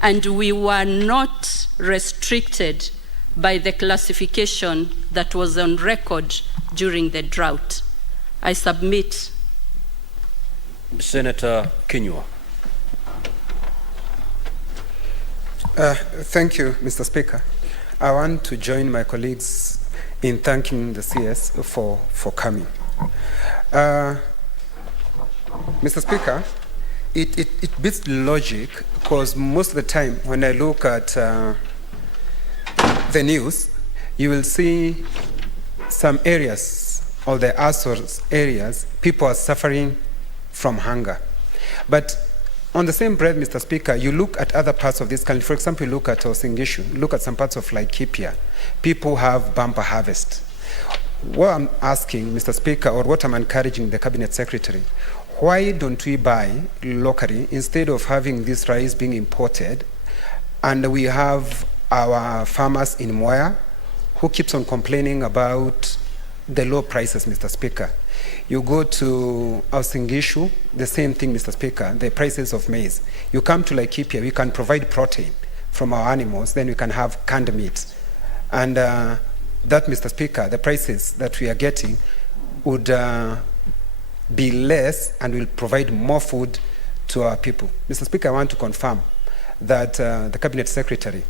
and we were not restricted by the classification that was on record during the drought. I submit. Senator Kinyua. Thank you, Mr. Speaker. I want to join my colleagues in thanking the CS for coming. Mr. Speaker, it beats logic because most of the time when I look at the news, you will see some areas or the Azores areas, people are suffering from hunger. But On the same breath, Mr. Speaker, you look at other parts of this country. For example, you look at Osingishu, look at some parts of Laikipia. People have bumper harvest. What I'm asking, Mr. Speaker, or what I'm encouraging the Cabinet Secretary, why don't we buy locally instead of having this rice being imported? And we have our farmers in Moya who keeps on complaining about the low prices, Mr. Speaker. You go to Osingishu, the same thing, Mr. Speaker, the prices of maize. You come to Laikipia, we can provide protein from our animals, then we can have canned meat. And that, Mr. Speaker, the prices that we are getting would be less and will provide more food to our people. Mr. Speaker, I want to confirm that the Cabinet Secretary,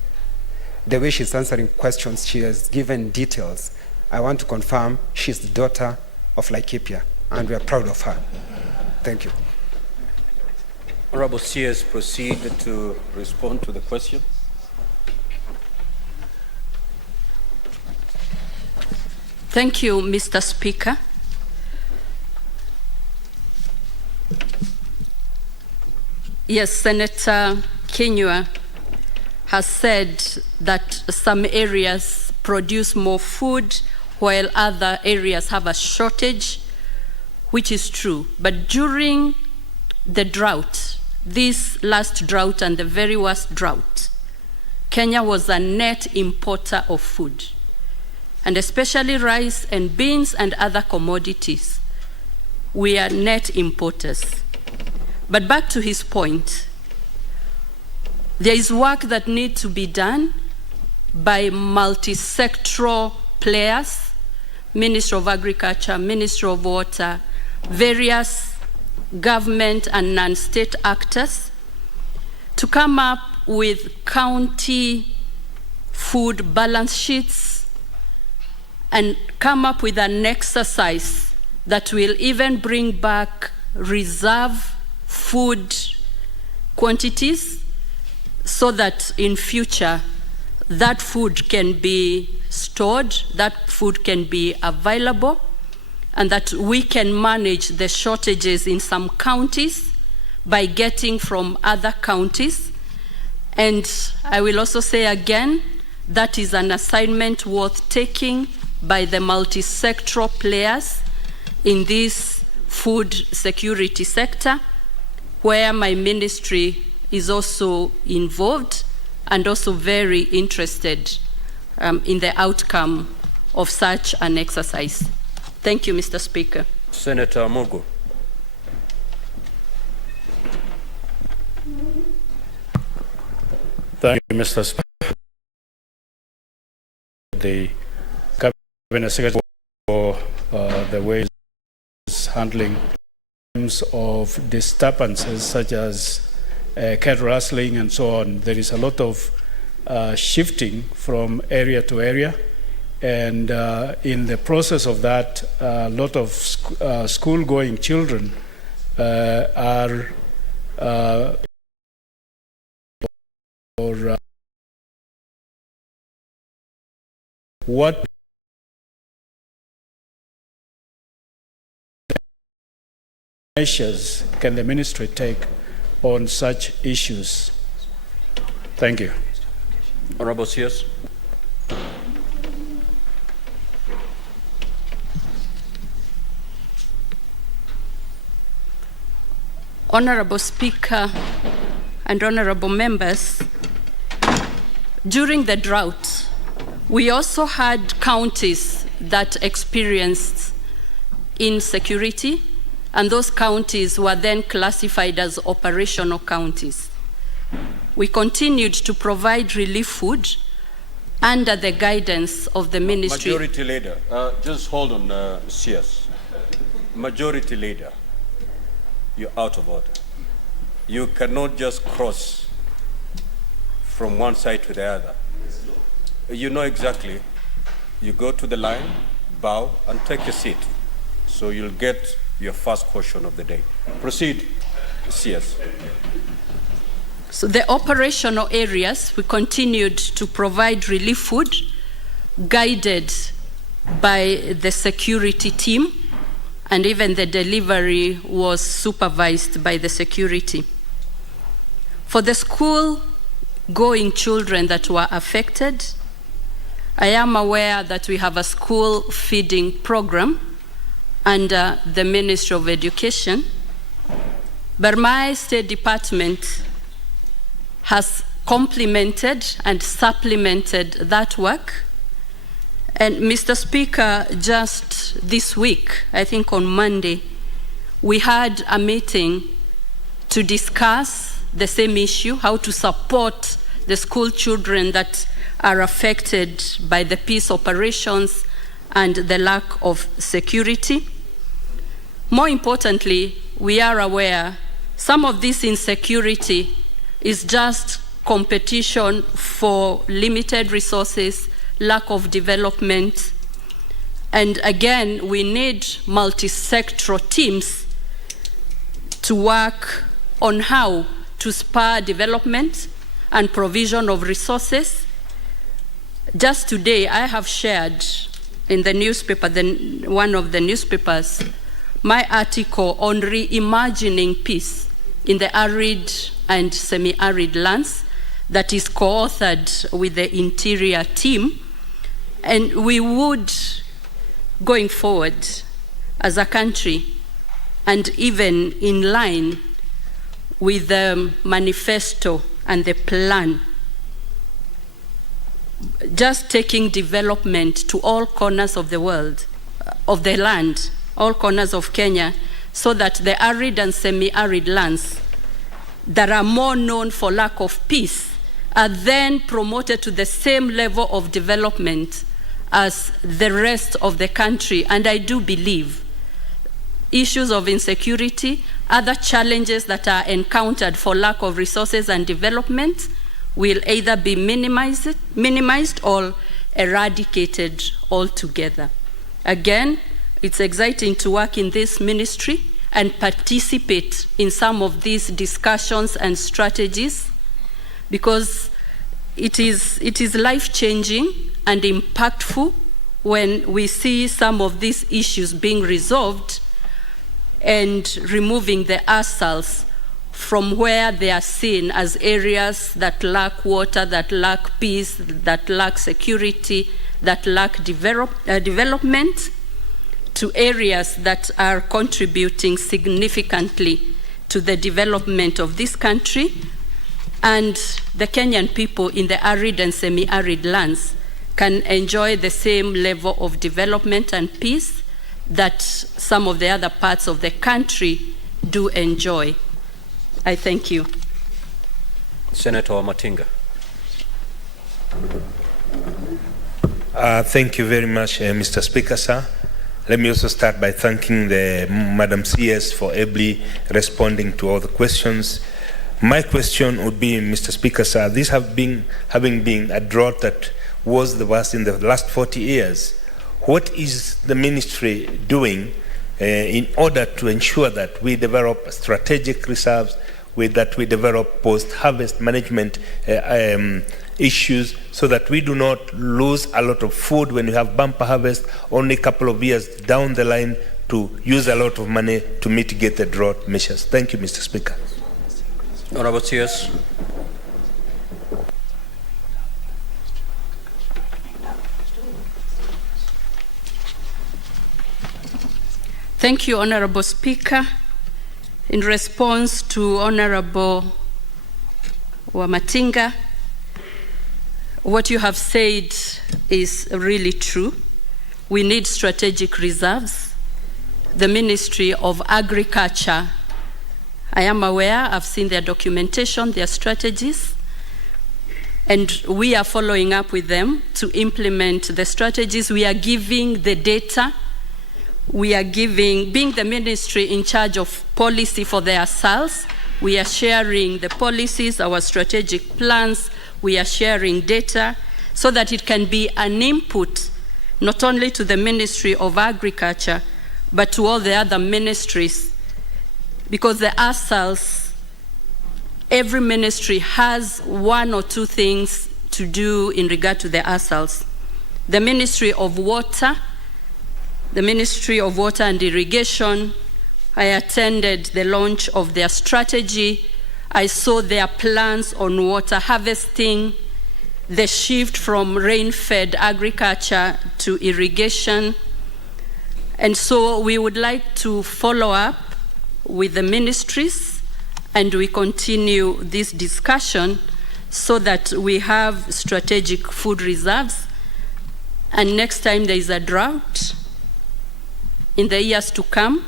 the way she's answering questions, she has given details. I want to confirm she's the daughter of Laikipia, and we are proud of her. Thank you. Honorable CS, proceed to respond to the question. Thank you, Mr. Speaker. Yes, Senator Kenyua has said that some areas produce more food while other areas have a shortage, which is true. But during the drought, this last drought and the very worst drought, Kenya was a net importer of food, and especially rice and beans and other commodities. We are net importers. But back to his point, there is work that needs to be done by multi-sectoral players, Ministry of Agriculture, Ministry of Water, various government and non-state actors, to come up with county food balance sheets and come up with an exercise that will even bring back reserve food quantities so that in future that food can be stored, that food can be available, and that we can manage the shortages in some counties by getting from other counties. And I will also say again, that is an assignment worth taking by the multi-sectoral players in this food security sector, where my ministry is also involved and also very interested in the outcome of such an exercise. Thank you, Mr. Speaker. Senator Mogo. Thank you, Mr. Speaker. The Cabinet Secretary for the ways handling terms of disturbances such as cattle rustling and so on. There is a lot of shifting from area to area, and in the process of that, a lot of school-going children are what measures can the ministry take on such issues? Thank you. Honorable CS. Honorable Speaker and honorable members, during the drought, we also had counties that experienced insecurity, and those counties were then classified as operational counties. We continued to provide relief food under the guidance of the ministry. Majority Leader, just hold on, CS. Majority Leader, you're out of order. You cannot just cross from one side to the other. You know exactly. You go to the line, bow, and take a seat. So you'll get your first question of the day. Proceed, CS. So the operational areas, we continued to provide relief food guided by the security team, and even the delivery was supervised by the security. For the school-going children that were affected, I am aware that we have a school feeding program under the Ministry of Education, but my State Department has complemented and supplemented that work. And Mr. Speaker, just this week, I think on Monday, we had a meeting to discuss the same issue, how to support the school children that are affected by the peace operations and the lack of security. More importantly, we are aware some of this insecurity is just competition for limited resources, lack of development, and again, we need multi-sectoral teams to work on how to spur development and provision of resources. Just today, I have shared in the newspaper, one of the newspapers, my article on reimagining peace in the arid and semi-arid lands that is co-authored with the Interior team. And we would, going forward as a country, and even in line with the manifesto and the plan, just taking development to all corners of the world, of the land, all corners of Kenya, so that the arid and semi-arid lands that are more known for lack of peace are then promoted to the same level of development as the rest of the country. And I do believe issues of insecurity, other challenges that are encountered for lack of resources and development will either be minimized or eradicated altogether. Again, it's exciting to work in this ministry and participate in some of these discussions and strategies, because it is life-changing and impactful when we see some of these issues being resolved and removing the hassles from where they are seen as areas that lack water, that lack peace, that lack security, that lack development, to areas that are contributing significantly to the development of this country, and the Kenyan people in the arid and semi-arid lands can enjoy the same level of development and peace that some of the other parts of the country do enjoy. I thank you. Senator Matinga. Thank you very much, Mr. Speaker, sir. Let me also start by thanking the Madam CS for ably responding to all the questions. My question would be, Mr. Speaker, sir, this having been a drought that was the worst in the last 40 years, what is the ministry doing in order to ensure that we develop strategic reserves, that we develop post-harvest management issues, so that we do not lose a lot of food when we have bumper harvest only a couple of years down the line to use a lot of money to mitigate the drought measures? Thank you, Mr. Speaker. Honorable CS. Thank you, Honorable Speaker. In response to Honorable Wamatinga, what you have said is really true. We need strategic reserves. The Ministry of Agriculture, I am aware, I've seen their documentation, their strategies, and we are following up with them to implement the strategies. We are giving the data. We are giving, being the ministry in charge of policy for their SALs, we are sharing the policies, our strategic plans, we are sharing data so that it can be an input not only to the Ministry of Agriculture, but to all the other ministries, because the ASALs, every ministry has one or two things to do in regard to the ASALs. The Ministry of Water, the Ministry of Water and Irrigation, I attended the launch of their strategy I saw their plans on water harvesting, the shift from rain-fed agriculture to irrigation. And so we would like to follow up with the ministries, and we continue this discussion so that we have strategic food reserves. And next time there is a drought, in the years to come,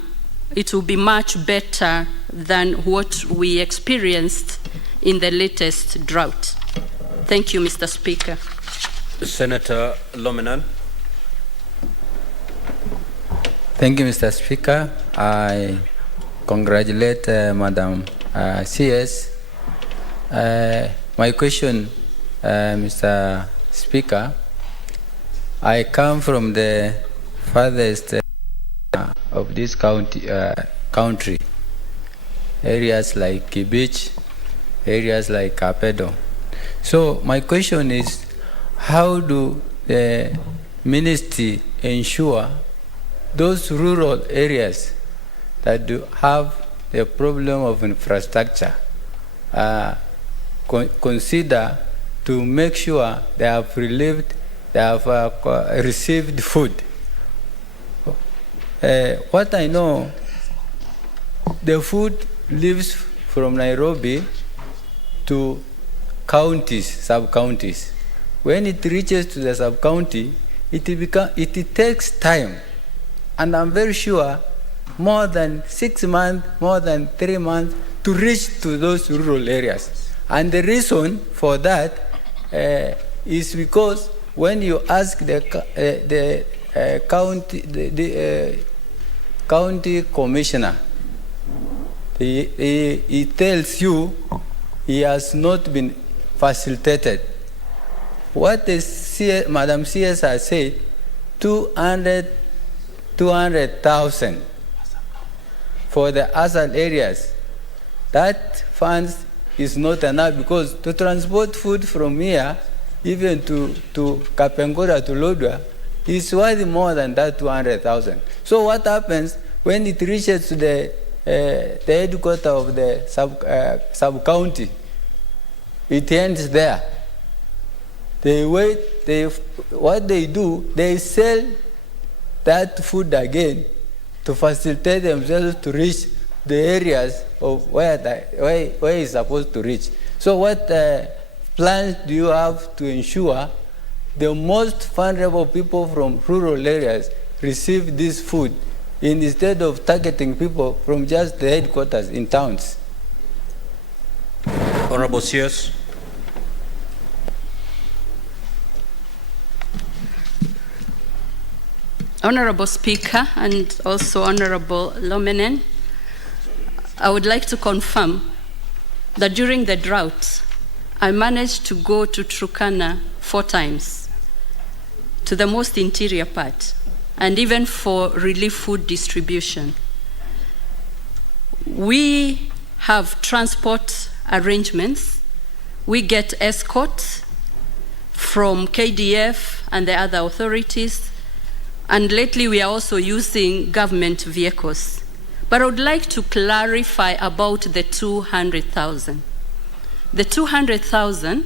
it will be much better than what we experienced in the latest drought. Thank you, Mr. Speaker. Senator Lominan. Thank you, Mr. Speaker. I congratulate Madam CS. My question, Mr. Speaker, I come from the farthest of this country, areas like Kibich, areas like Kapedo. So my question is, how do the ministry ensure those rural areas that do have the problem of infrastructure consider to make sure they have received food? What I know, the food leaves from Nairobi to counties, sub-counties. When it reaches to the sub-county, it takes time. And I'm very sure more than 6 months, more than 3 months to reach to those rural areas. And the reason for that is because when you ask the county commissioner, he tells you he has not been facilitated. What Madam CS has said, 200,000 for the ASAL areas. That funds is not enough, because to transport food from here, even to Kapengora, to Lodwar, is worth more than that 200,000. So what happens when it reaches to the headquarters of the sub-county? It ends there. They wait, what they do, they sell that food again to facilitate themselves to reach the areas of where it's supposed to reach. So what plans do you have to ensure the most vulnerable people from rural areas receive this food instead of targeting people from just the headquarters in towns? Honorable CS. Honorable Speaker and also Honorable Lomenen, I would like to confirm that during the drought, I managed to go to Turkana 4 times, to the most interior part, and even for relief food distribution. We have transport arrangements. We get escorts from KDF and the other authorities. And lately, we are also using government vehicles. But I would like to clarify about the 200,000. The 200,000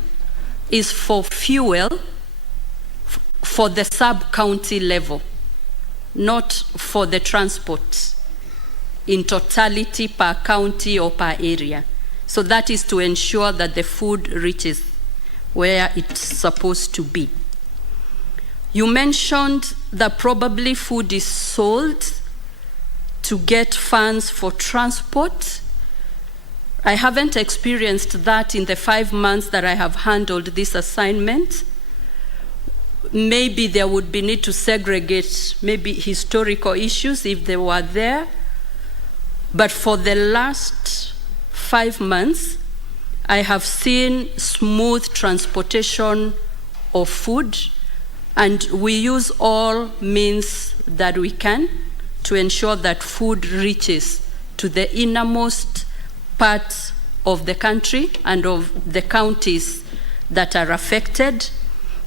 is for fuel for the sub-county level, not for the transport in totality per county or per area. So that is to ensure that the food reaches where it's supposed to be. You mentioned that probably food is sold to get funds for transport. I haven't experienced that in the 5 months that I have handled this assignment. Maybe there would be need to segregate maybe historical issues if they were there. But for the last 5 months, I have seen smooth transportation of food. And we use all means that we can to ensure that food reaches to the innermost parts of the country and of the counties that are affected.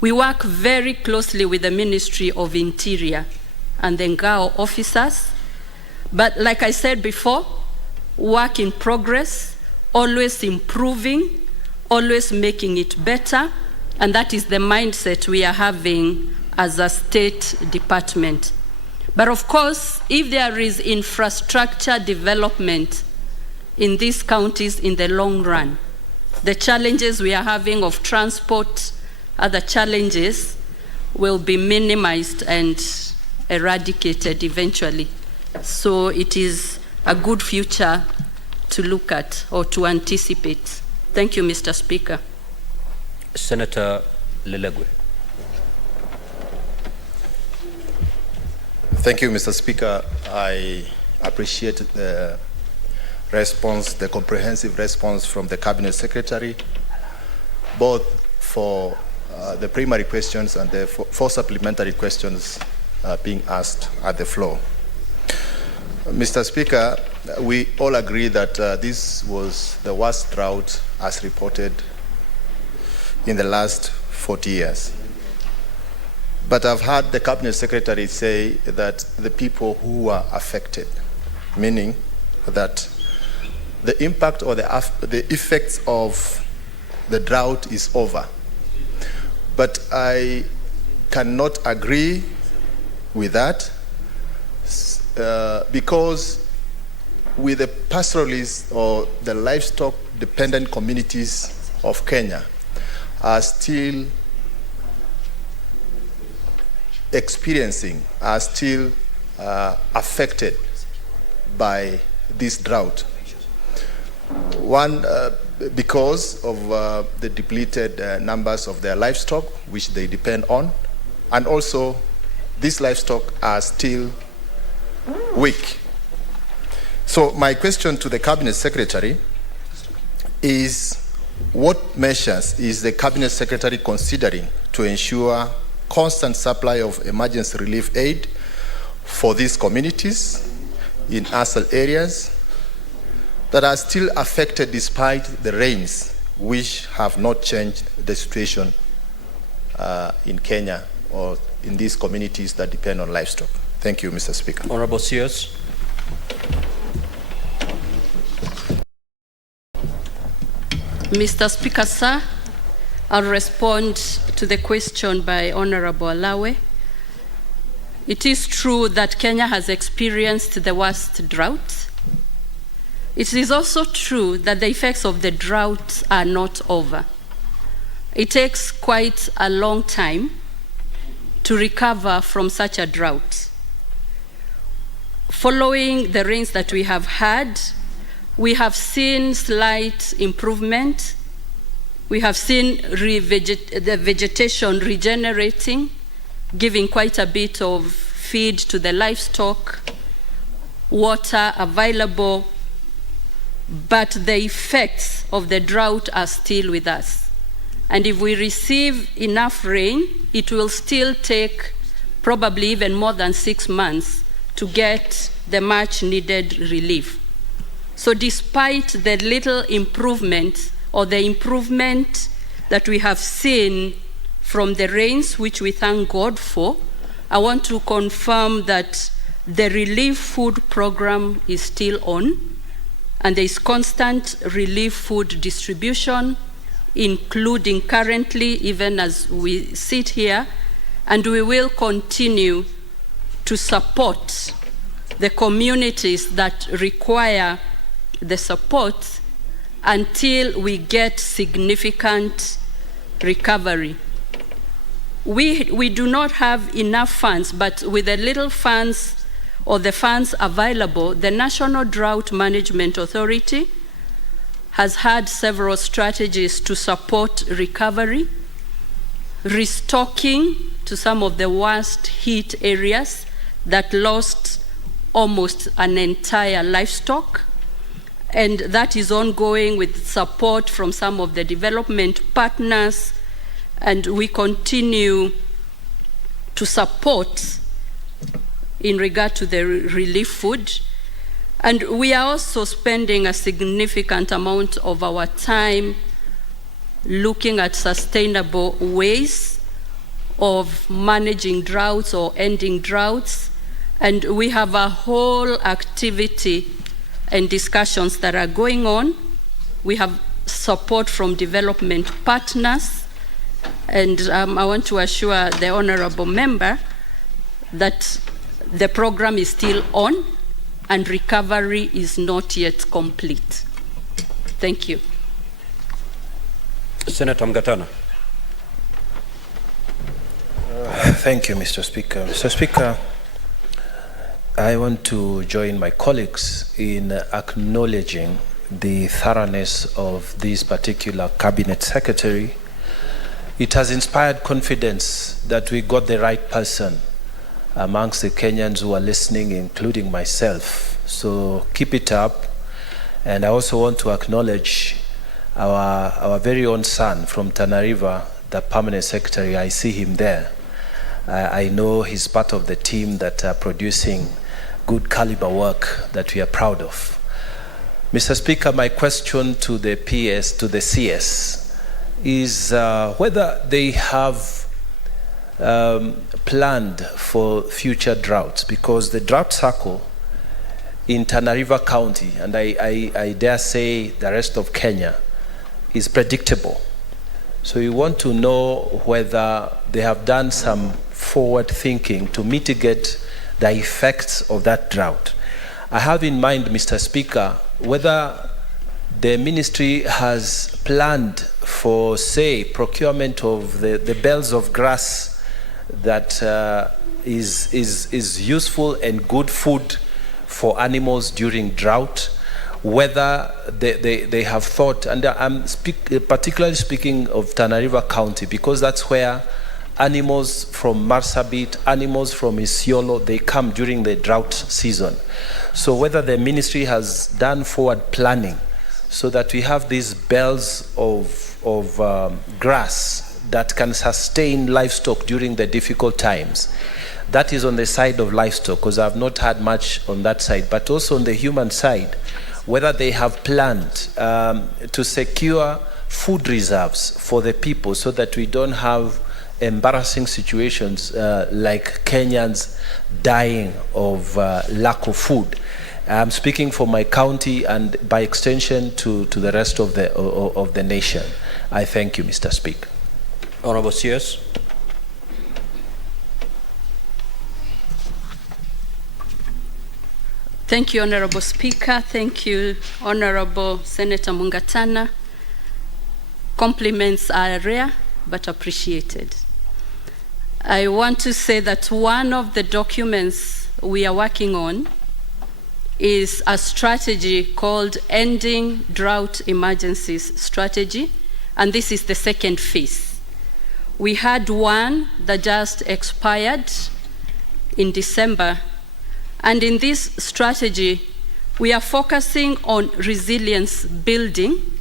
We work very closely with the Ministry of Interior and the Ngao officers. But like I said before, work in progress. always improving, always making it better, and that is the mindset we are having as a state department. But of course, if there is infrastructure development in these counties in the long run, the challenges we are having of transport, other challenges, will be minimized and eradicated eventually. So it is a good future to look at or to anticipate. Thank you, Mr. Speaker. Senator Lelegwe. Thank you, Mr. Speaker. I appreciate the response, the comprehensive response from the Cabinet Secretary, both for the primary questions and the four supplementary questions being asked at the floor. Mr. Speaker, we all agree that this was the worst drought as reported in the last 40 years. But I've heard the Cabinet Secretary say that the people who are affected, meaning that the impact or the effects of the drought is over. But I cannot agree with that because with the pastoralists or the livestock dependent communities of Kenya are still affected by this drought. One, because of the depleted numbers of their livestock, which they depend on, and also these livestock are still weak. So my question to the Cabinet Secretary is, what measures is the Cabinet Secretary considering to ensure constant supply of emergency relief aid for these communities in ASAL areas that are still affected despite the rains, which have not changed the situation in Kenya or in these communities that depend on livestock? Thank you, Mr. Speaker. Honorable CS. Mr. Speaker, sir, I'll respond to the question by Honorable Alawe. It is true that Kenya has experienced the worst drought. It is also true that the effects of the drought are not over. It takes quite a long time to recover from such a drought. Following the rains that we have had, we have seen slight improvement. We have seen the vegetation regenerating, giving quite a bit of feed to the livestock, water available, but the effects of the drought are still with us. And if we receive enough rain, it will still take probably even more than 6 months to get the much needed relief. So despite the little improvement or the improvement that we have seen from the rains, which we thank God for, I want to confirm that the relief food program is still on, and there is constant relief food distribution, including currently, even as we sit here, and we will continue to support the communities that require the support until we get significant recovery. We do not have enough funds, but with the little funds or the funds available, the National Drought Management Authority has had several strategies to support recovery, restocking to some of the worst hit areas that lost almost an entire livestock. And that is ongoing with support from some of the development partners, and we continue to support in regard to the relief food. And we are also spending a significant amount of our time looking at sustainable ways of managing droughts or ending droughts. And we have a whole activity and discussions that are going on we have support from development partners, and I want to assure the honorable member that the program is still on and recovery is not yet complete. Thank you. Senator Mgatana. Thank you, Mr. Speaker. Mr. Speaker, I want to join my colleagues in acknowledging the thoroughness of this particular cabinet secretary. It has inspired confidence that we got the right person amongst the Kenyans who are listening, including myself. So keep it up. And I also want to acknowledge our very own son from Tana River, the permanent secretary. I see him there. I know he's part of the team that are producing good caliber work that we are proud of. Mr. Speaker, my question to the PS, to the CS, is whether they have planned for future droughts, because the drought cycle in Tana River County, and I dare say the rest of Kenya, is predictable. So we want to know whether they have done some forward thinking to mitigate the effects of that drought. I have in mind, Mr. Speaker, whether the ministry has planned for, say, procurement of the bells of grass that is useful and good food for animals during drought, whether they have thought, and I'm particularly speaking of Tana River County, because that's where animals from Marsabit, animals from Isiolo, they come during the drought season. So whether the ministry has done forward planning so that we have these bells of grass that can sustain livestock during the difficult times. That is on the side of livestock, because I've not had much on that side, but also on the human side, whether they have planned to secure food reserves for the people so that we don't have embarrassing situations like Kenyans dying of lack of food. I'm speaking for my county and by extension to the rest of the nation. I thank you, Mr. Speaker. Honorable CS. Thank you, Honorable Speaker. Thank you, Honorable Senator Mungatana. Compliments are rare but appreciated. I want to say that one of the documents we are working on is a strategy called Ending Drought Emergencies Strategy, and this is the second phase. We had one that just expired in December, and in this strategy, we are focusing on resilience building,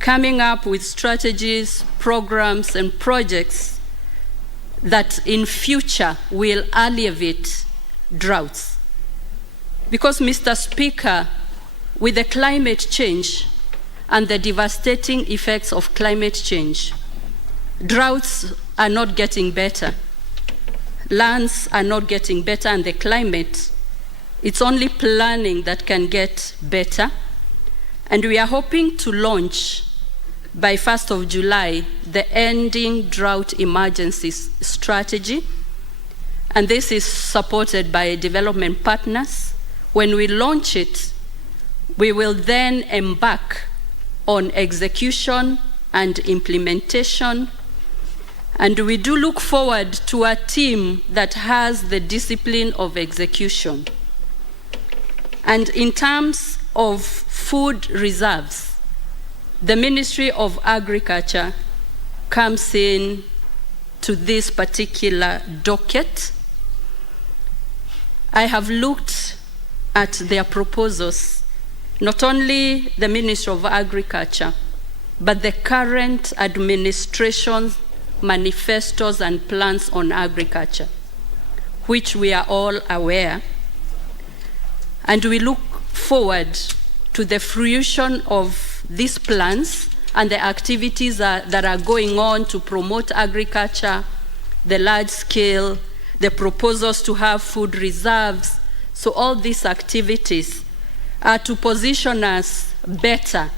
coming up with strategies, programs, and projects that in future will alleviate droughts. Because, Mr. Speaker, with the climate change and the devastating effects of climate change, droughts are not getting better. Lands are not getting better, and the climate, it's only planning that can get better. And we are hoping to launch by 1st of July, the Ending Drought Emergencies Strategy. And this is supported by development partners. When we launch it, we will then embark on execution and implementation. And we do look forward to a team that has the discipline of execution. And in terms of food reserves, the Ministry of Agriculture comes in to this particular docket. I have looked at their proposals, not only the Ministry of Agriculture, but the current administration's manifestos and plans on agriculture, which we are all aware. And we look forward to the fruition of these plans and the activities that are going on to promote agriculture, the large scale, the proposals to have food reserves. So all these activities are to position us better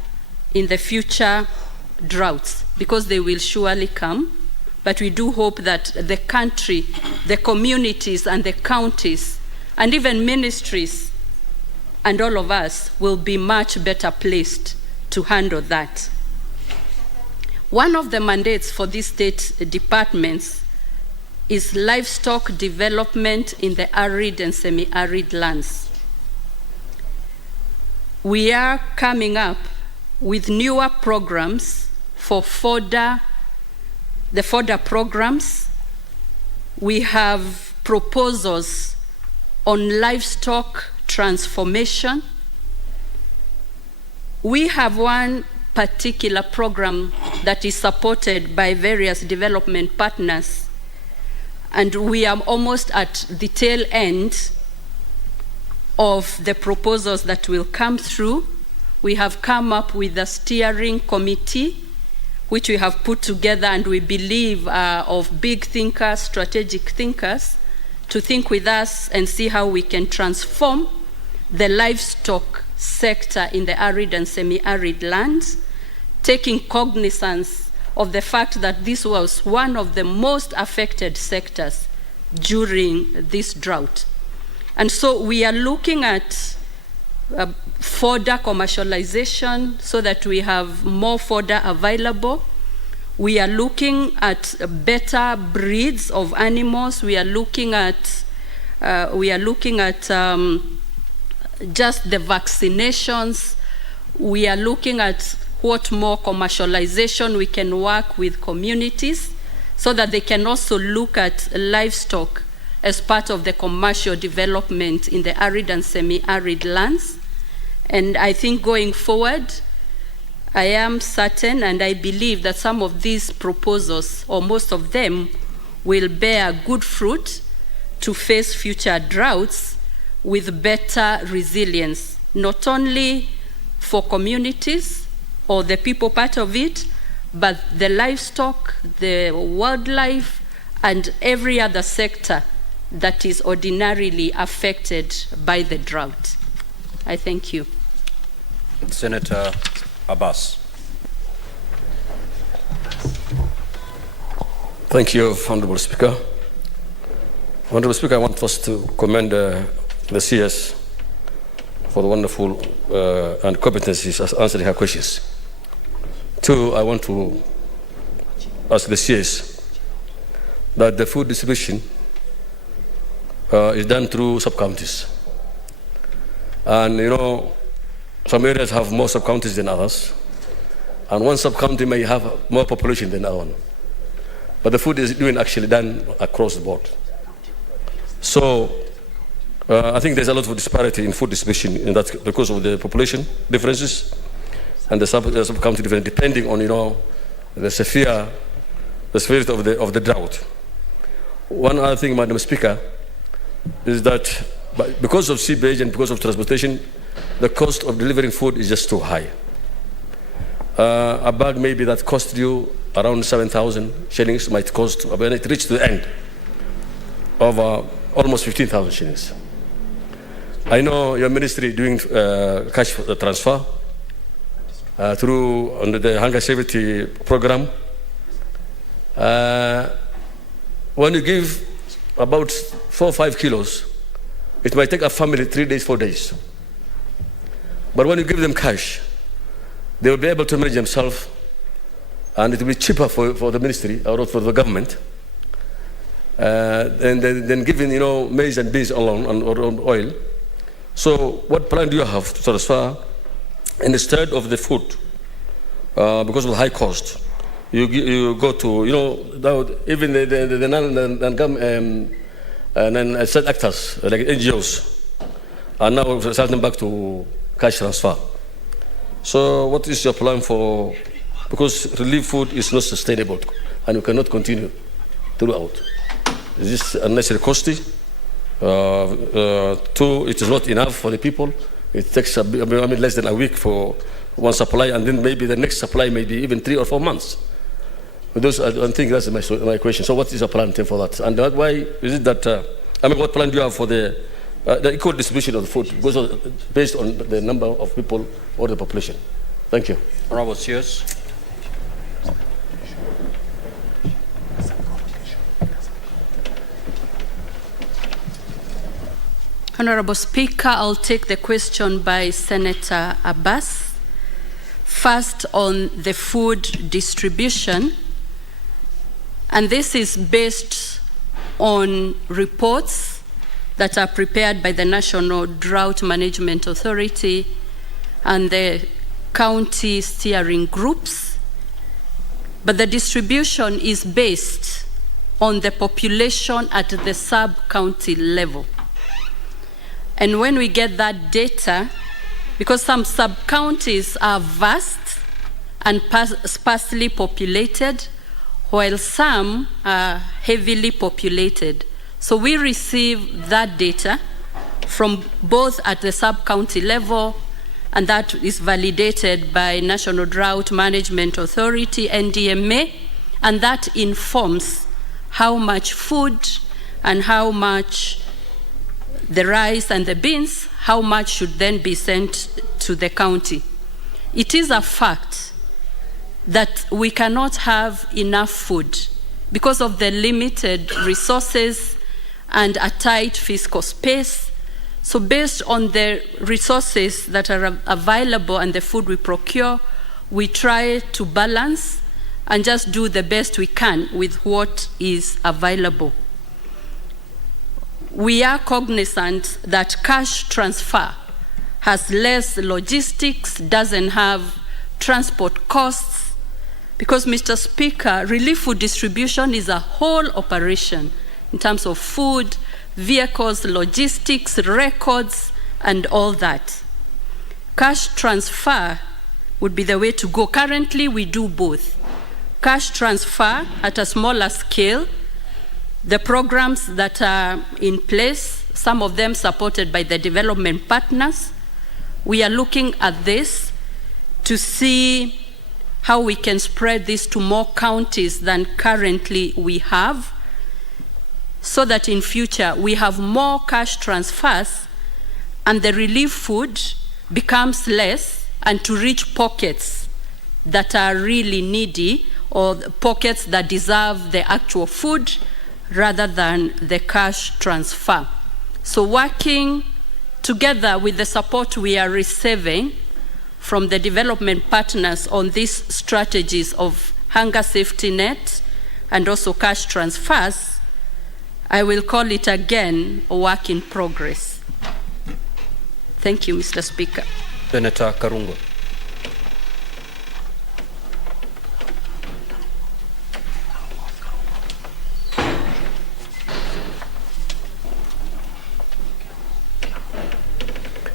in the future droughts, because they will surely come. But we do hope that the country, the communities and the counties, and even ministries, and all of us will be much better placed to handle that. One of the mandates for these state departments is livestock development in the arid and semi-arid lands. We are coming up with newer programs for fodder, the fodder programs. We have proposals on livestock transformation. We have one particular program that is supported by various development partners, and we are almost at the tail end of the proposals that will come through. We have come up with a steering committee, which we have put together, and we believe of big thinkers, strategic thinkers, to think with us and see how we can transform the livestock sector in the arid and semi-arid lands, taking cognizance of the fact that this was one of the most affected sectors during this drought. And so we are looking at fodder commercialization so that we have more fodder available. We are looking at better breeds of animals. We are looking at just the vaccinations. We are looking at what more commercialization we can work with communities so that they can also look at livestock as part of the commercial development in the arid and semi-arid lands. And I think going forward, I am certain and I believe that some of these proposals, or most of them, will bear good fruit to face future droughts with better resilience, not only for communities or the people part of it, but the livestock, the wildlife, and every other sector that is ordinarily affected by the drought. I thank you. Senator Abbas. Thank you, Honorable Speaker. Honorable Speaker, I want first to commend the CS for the wonderful and competencies as answering her questions. Two, I want to ask the CS that the food distribution is done through sub-counties. And you know, some areas have more sub-counties than others. And one sub-county may have more population than our one. But the food is being actually done across the board. So I think there's a lot of disparity in food distribution in that because of the population differences and the sub-county difference, depending on, you know, the severity of the drought. One other thing, Madam Speaker, is that because of seepage and because of transportation, the cost of delivering food is just too high. A bag maybe that cost you around 7,000 shillings might cost, when it reaches the end, of almost 15,000 shillings. I know your ministry doing cash transfer through under the hunger safety program. When you give about 4 or 5 kilos, it might take a family 3 days, 4 days. But when you give them cash, they will be able to manage themselves, and it will be cheaper for the ministry or for the government than giving, you know, maize and beans alone or oil. So what plan do you have to transfer instead of the food? Because of the high cost, you go to, you know, even the non-state actors like NGOs are now starting back to cash transfer. So what is your plan for, because relief food is not sustainable and you cannot continue throughout. Is this unnecessary costly? Two, it is not enough for the people. It takes less than a week for one supply, and then maybe the next supply may be even 3 or 4 months. Those, I think that's my question. So what is your plan for that? And why is it that, what plan do you have for the equal distribution of the food based on the number of people or the population? Thank you. Honorable CS. Honorable Speaker, I'll take the question by Senator Abbas. First, on the food distribution, and this is based on reports that are prepared by the National Drought Management Authority and the county steering groups, but the distribution is based on the population at the sub-county level. And when we get that data, because some sub-counties are vast and sparsely populated, while some are heavily populated. So we receive that data from both at the sub-county level, and that is validated by National Drought Management Authority, NDMA, and that informs how much food and how much the rice and the beans, how much should then be sent to the county. It is a fact that we cannot have enough food because of the limited resources and a tight fiscal space. So based on the resources that are available and the food we procure, we try to balance and just do the best we can with what is available. We are cognizant that cash transfer has less logistics, doesn't have transport costs, because, Mr. Speaker, relief food distribution is a whole operation in terms of food, vehicles, logistics, records, and all that. Cash transfer would be the way to go. Currently, we do both. Cash transfer at a smaller scale, the programs that are in place, some of them supported by the development partners. We are looking at this to see how we can spread this to more counties than currently we have, so that in future we have more cash transfers and the relief food becomes less, and to reach pockets that are really needy or pockets that deserve the actual food rather than the cash transfer. So working together with the support we are receiving from the development partners on these strategies of hunger safety net and also cash transfers, I will call it again a work in progress. Thank you, Mr. Speaker. Senator Karungo.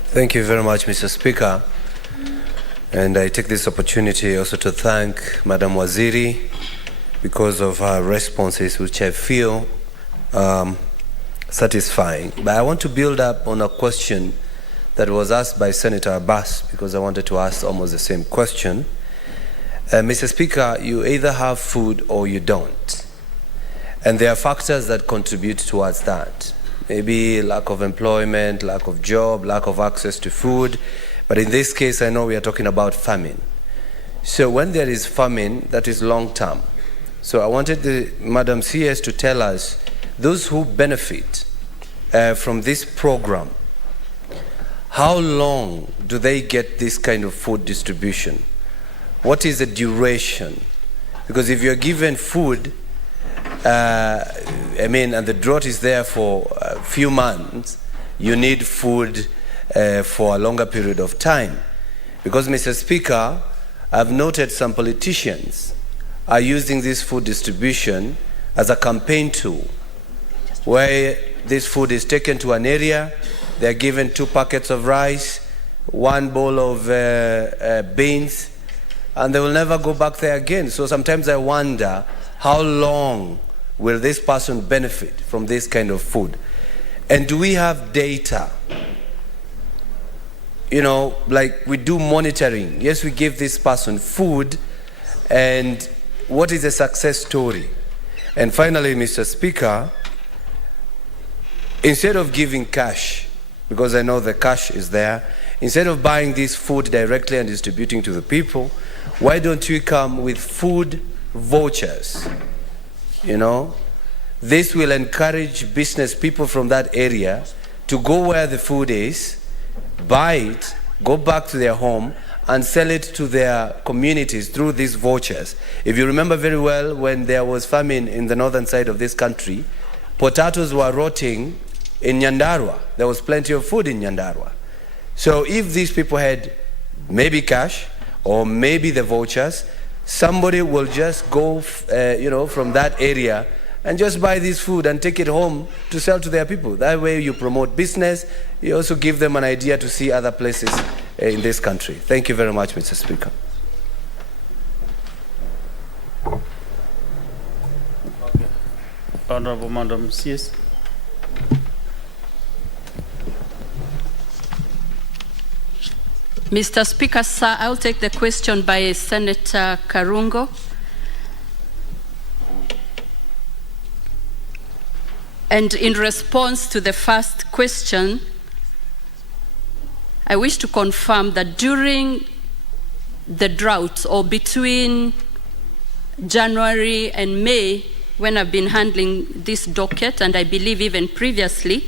Thank you very much, Mr. Speaker. And I take this opportunity also to thank Madam Waziri because of her responses, which I feel satisfying. But I want to build up on a question that was asked by Senator Abbas, because I wanted to ask almost the same question. Mr. Speaker, you either have food or you don't. And there are factors that contribute towards that. Maybe lack of employment, lack of job, lack of access to food. But in this case, I know we are talking about famine. So when there is famine, that is long term. So I wanted the Madam CS to tell us, those who benefit from this program, how long do they get this kind of food distribution? What is the duration? Because if you're given food, and the drought is there for a few months, you need food for a longer period of time. Because, Mr. Speaker, I've noted some politicians are using this food distribution as a campaign tool, where this food is taken to an area, they're given 2 packets of rice, 1 bowl of beans, and they will never go back there again. So sometimes I wonder, how long will this person benefit from this kind of food? And do we have data? You know, like we do monitoring. Yes, we give this person food, and what is the success story? And finally, Mr. Speaker, instead of giving cash because I know the cash is there. Instead of buying this food directly and distributing to the people, why don't you come with food vouchers? You know, this will encourage business people from that area to go where the food is, buy it, go back to their home, and sell it to their communities through these vouchers. If you remember very well, when there was famine in the northern side of this country, potatoes were rotting in Nyandarua. There was plenty of food in Nyandarua. So if these people had maybe cash or maybe the vouchers, somebody will just go from that area and just buy this food and take it home to sell to their people. That way you promote business. You also give them an idea to see other places in this country. Thank you very much, Mr. Speaker. Honorable Madam CS. Mr. Speaker, sir, I'll take the question by Senator Karungo. And in response to the first question, I wish to confirm that during the drought, or between January and May, when I've been handling this docket, and I believe even previously,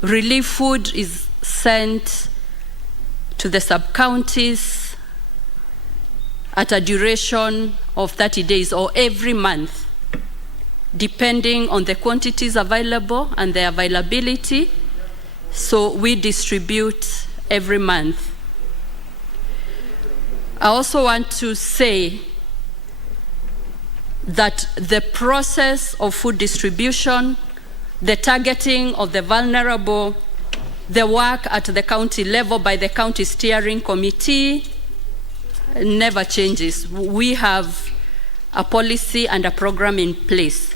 relief food is sent to the sub-counties at a duration of 30 days or every month, depending on the quantities available and the availability. So we distribute every month. I also want to say that the process of food distribution, the targeting of the vulnerable, the work at the county level by the county steering committee never changes. We have a policy and a program in place.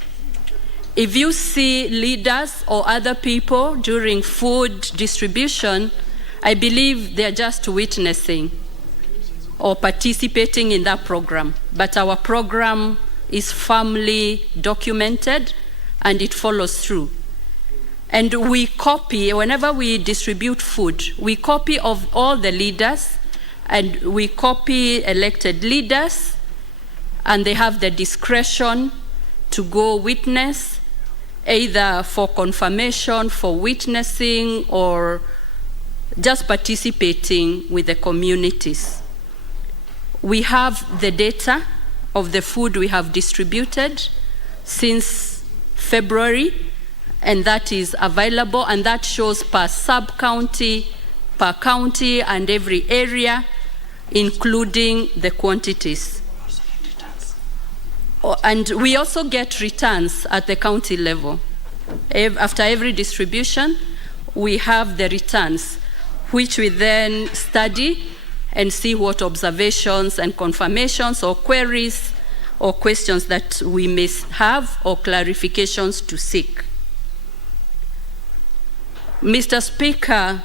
If you see leaders or other people during food distribution, I believe they're just witnessing or participating in that program. But our program is firmly documented and it follows through. And we copy, whenever we distribute food, we copy of all the leaders, and we copy elected leaders, and they have the discretion to go witness, either for confirmation, for witnessing, or just participating with the communities. We have the data of the food we have distributed since February, and that is available, and that shows per sub-county, per county, and every area, including the quantities. And we also get returns at the county level. After every distribution, we have the returns, which we then study and see what observations and confirmations or queries or questions that we may have or clarifications to seek. Mr. Speaker,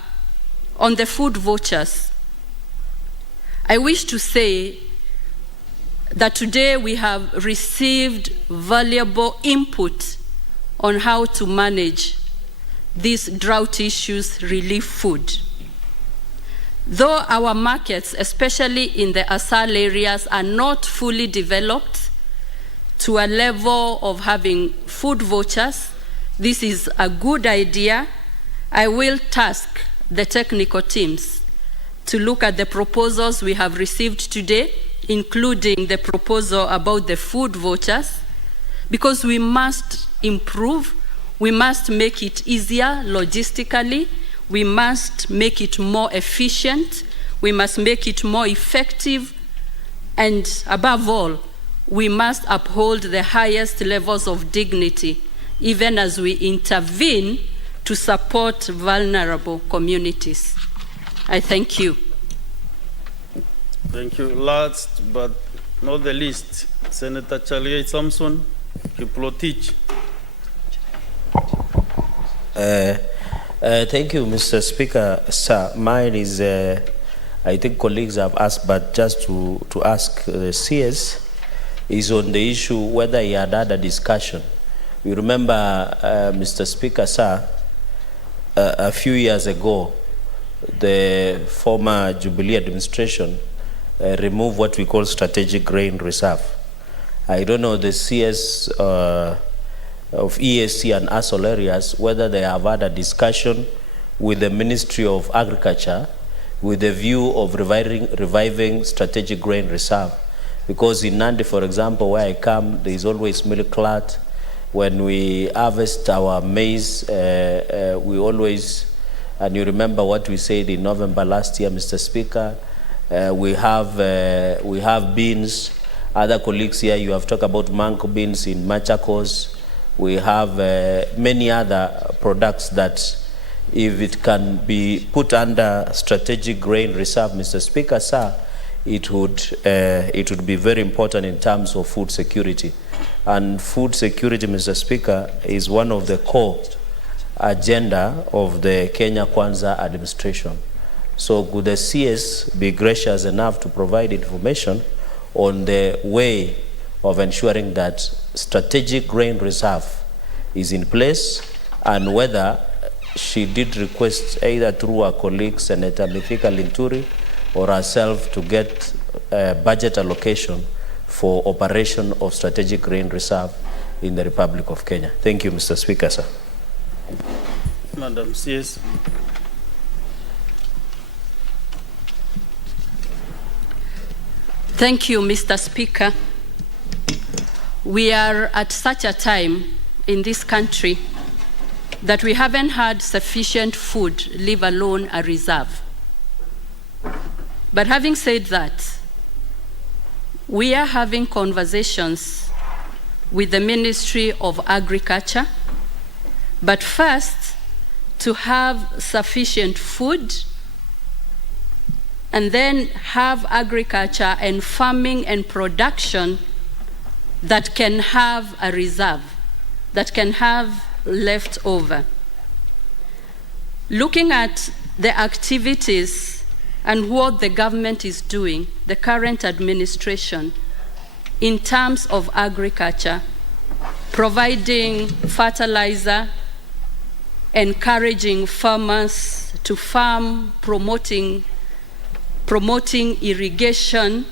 on the food vouchers, I wish to say that today we have received valuable input on how to manage these drought issues relief food. Though our markets, especially in the ASAL areas, are not fully developed to a level of having food vouchers, this is a good idea. I will task the technical teams to look at the proposals we have received today, including the proposal about the food vouchers, because we must improve, we must make it easier logistically, we must make it more efficient, we must make it more effective, and above all, we must uphold the highest levels of dignity, even as we intervene to support vulnerable communities. I thank you. Thank you. Last but not the least, Senator Charlie Samson, Kiplotich. Thank you, Mr. Speaker. Sir, mine is, I think colleagues have asked, but just to ask the CS, is on the issue whether he had a discussion. You remember, Mr. Speaker, sir, a few years ago, the former Jubilee administration removed what we call strategic grain reserve. I don't know the CS of EAC and ASOL areas, whether they have had a discussion with the Ministry of Agriculture with the view of reviving strategic grain reserve. Because in Nandi, for example, where I come, there is always milk clot. When we harvest our maize, we always, and you remember what we said in November last year, Mr. Speaker, we have beans. Other colleagues here, you have talked about mango beans in Machakos. We have many other products that, if it can be put under strategic grain reserve, Mr. Speaker, sir, it would be very important in terms of food security. And food security, Mr. Speaker, is one of the core agenda of the Kenya Kwanza administration. So could the CS be gracious enough to provide information on the way of ensuring that strategic grain reserve is in place, and whether she did request either through her colleague, Senator Mithika Linturi, or herself to get budget allocation for operation of strategic grain reserve in the Republic of Kenya. Thank you, Mr. Speaker, sir. Madam CS. Thank you, Mr. Speaker. We are at such a time in this country that we haven't had sufficient food, leave alone a reserve. But having said that, we are having conversations with the Ministry of Agriculture, but first to have sufficient food, and then have agriculture and farming and production that can have a reserve, that can have leftover. Looking at the activities and what the government is doing, the current administration, in terms of agriculture, providing fertilizer, encouraging farmers to farm, promoting irrigation,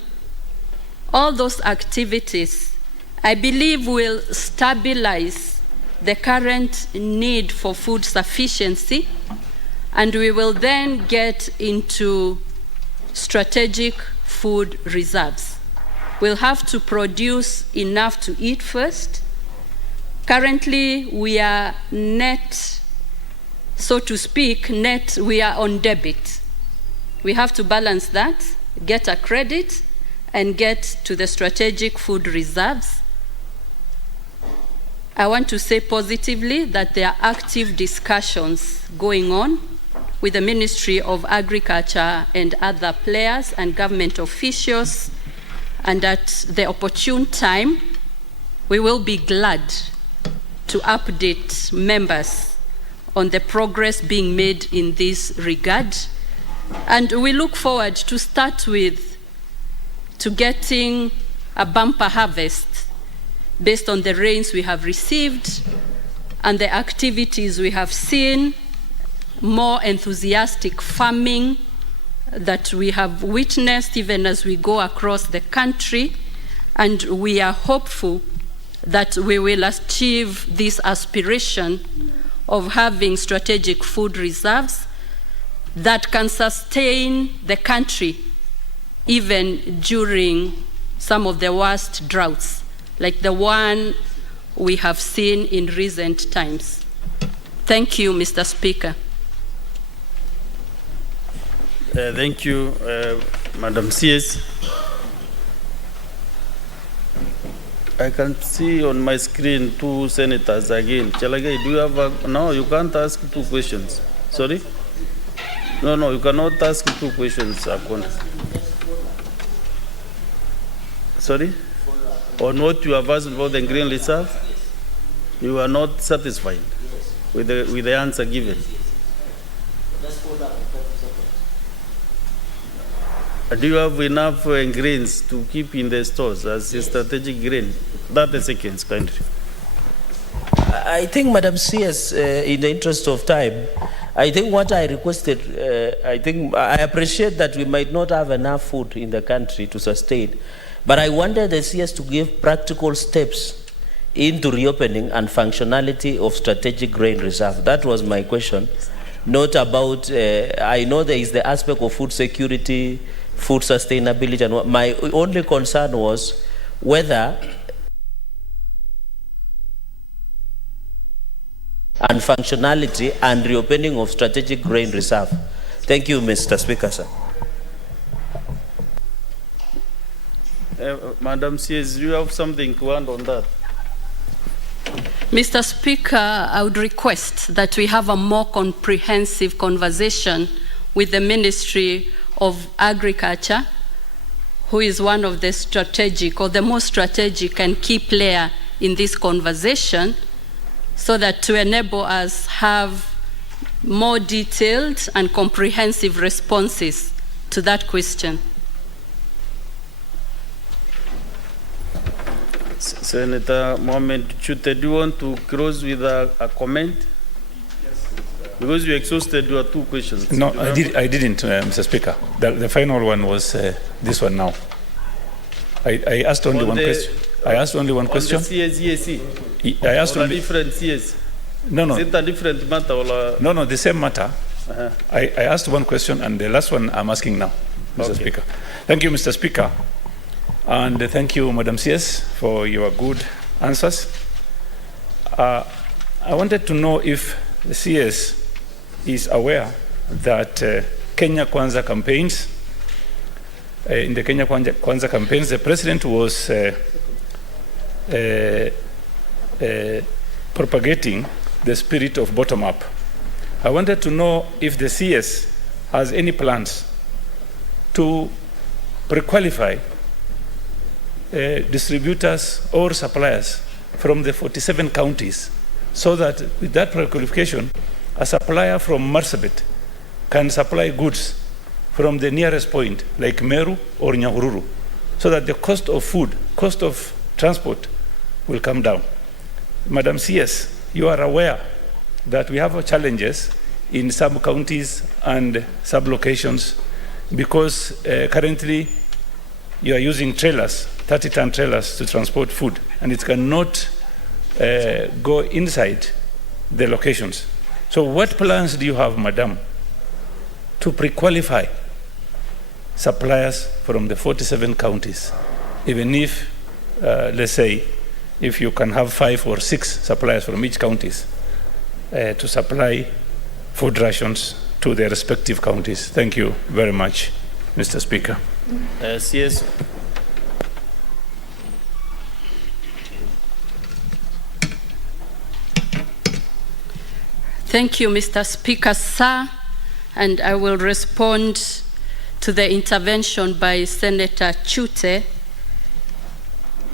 all those activities, I believe will stabilize the current need for food sufficiency, and we will then get into strategic food reserves. We'll have to produce enough to eat first. Currently, we are net, so to speak, we are on debit. We have to balance that, get a credit, and get to the strategic food reserves. I want to say positively that there are active discussions going on with the Ministry of Agriculture and other players and government officials, and at the opportune time, we will be glad to update members on the progress being made in this regard. And we look forward to start with to getting a bumper harvest based on the rains we have received and the activities we have seen, more enthusiastic farming that we have witnessed even as we go across the country. And we are hopeful that we will achieve this aspiration of having strategic food reserves that can sustain the country even during some of the worst droughts, like the one we have seen in recent times. Thank you, Mr. Speaker. Thank you, Madam CS. I can see on my screen two senators again. Chalagay, do you have no, you can't ask two questions. Sorry? No, you cannot ask two questions, Akon. Sorry? On what you have asked about the green reserve? You are not satisfied with the answer given. Do you have enough grains to keep in the stores as a strategic grain? 30 seconds, kindly. I think, Madam CS, in the interest of time, I think what I requested, I appreciate that we might not have enough food in the country to sustain, but I wanted the CS to give practical steps into reopening and functionality of strategic grain reserve. That was my question. Not about, I know there is the aspect of food security, food sustainability, and my only concern was whether and functionality and reopening of strategic grain reserve. Thank you, Mr. Speaker, sir. Madam CS, do you have something to add on that? Mr. Speaker, I would request that we have a more comprehensive conversation with the Ministry of Agriculture, who is one of the strategic or the most strategic and key player in this conversation, so that to enable us have more detailed and comprehensive responses to that question. Senator Mohamed Chute, do you want to close with a comment? Because you exhausted your two questions. No, I didn't, Mr. Speaker. The final one was this one now. I asked only one question. I asked only one question. On the CSEAC? I asked only... different CS? No. Is it a different matter? Or No, the same matter. I asked one question, and the last one I'm asking now, Mr. Speaker. Thank you, Mr. Speaker. And thank you, Madam CS, for your good answers. I wanted to know if the CS is aware that Kenya Kwanza campaigns, in the Kenya Kwanza campaigns, the president was propagating the spirit of bottom-up. I wanted to know if the CS has any plans to pre-qualify distributors or suppliers from the 47 counties, so that with that pre-qualification, a supplier from Marsabit can supply goods from the nearest point, like Meru or Nyahururu, so that the cost of food, cost of transport will come down. Madam CS, you are aware that we have challenges in some counties and sub-locations because currently you are using trailers, 30-ton trailers to transport food, and it cannot go inside the locations. So what plans do you have, Madam, to pre-qualify suppliers from the 47 counties, even if, let's say, if you can have 5 or 6 suppliers from each counties to supply food rations to their respective counties? Thank you very much, Mr. Speaker. CS. Thank you, Mr. Speaker, sir, and I will respond to the intervention by Senator Chute.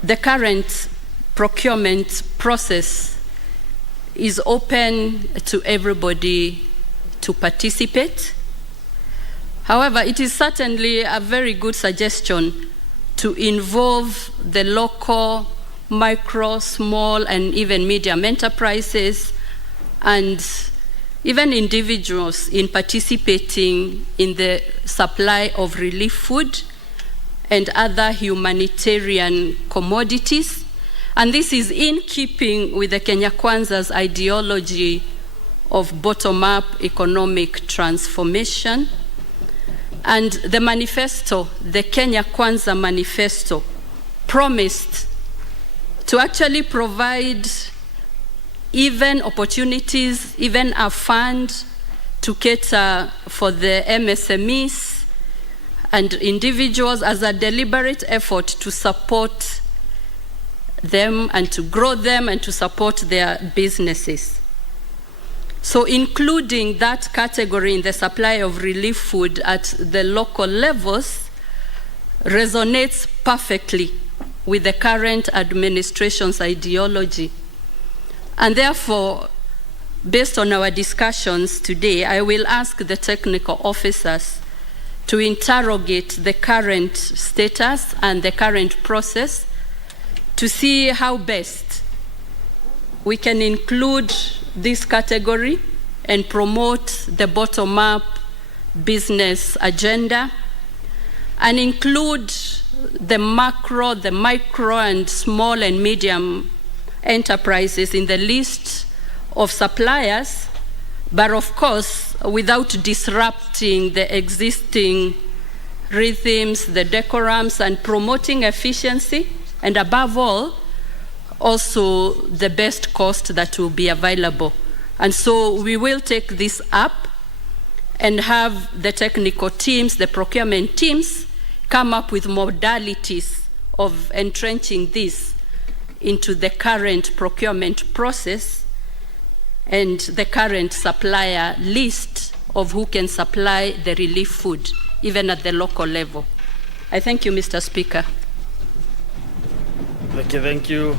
The current procurement process is open to everybody to participate. However, it is certainly a very good suggestion to involve the local, micro, small, and even medium enterprises and even individuals in participating in the supply of relief food and other humanitarian commodities. And this is in keeping with the Kenya Kwanza's ideology of bottom-up economic transformation. And the manifesto, the Kenya Kwanza manifesto, promised to actually provide even opportunities, even a fund to cater for the MSMEs and individuals as a deliberate effort to support them and to grow them and to support their businesses. So including that category in the supply of relief food at the local levels resonates perfectly with the current administration's ideology. And therefore, based on our discussions today, I will ask the technical officers to interrogate the current status and the current process to see how best we can include this category and promote the bottom-up business agenda and include the macro, the micro, and small and medium enterprises in the list of suppliers, but of course, without disrupting the existing rhythms, the decorums, and promoting efficiency, and above all, also the best cost that will be available. And so we will take this up and have the technical teams, the procurement teams, come up with modalities of entrenching this into the current procurement process and the current supplier list of who can supply the relief food, even at the local level. I thank you, Mr. Speaker. Okay, thank you.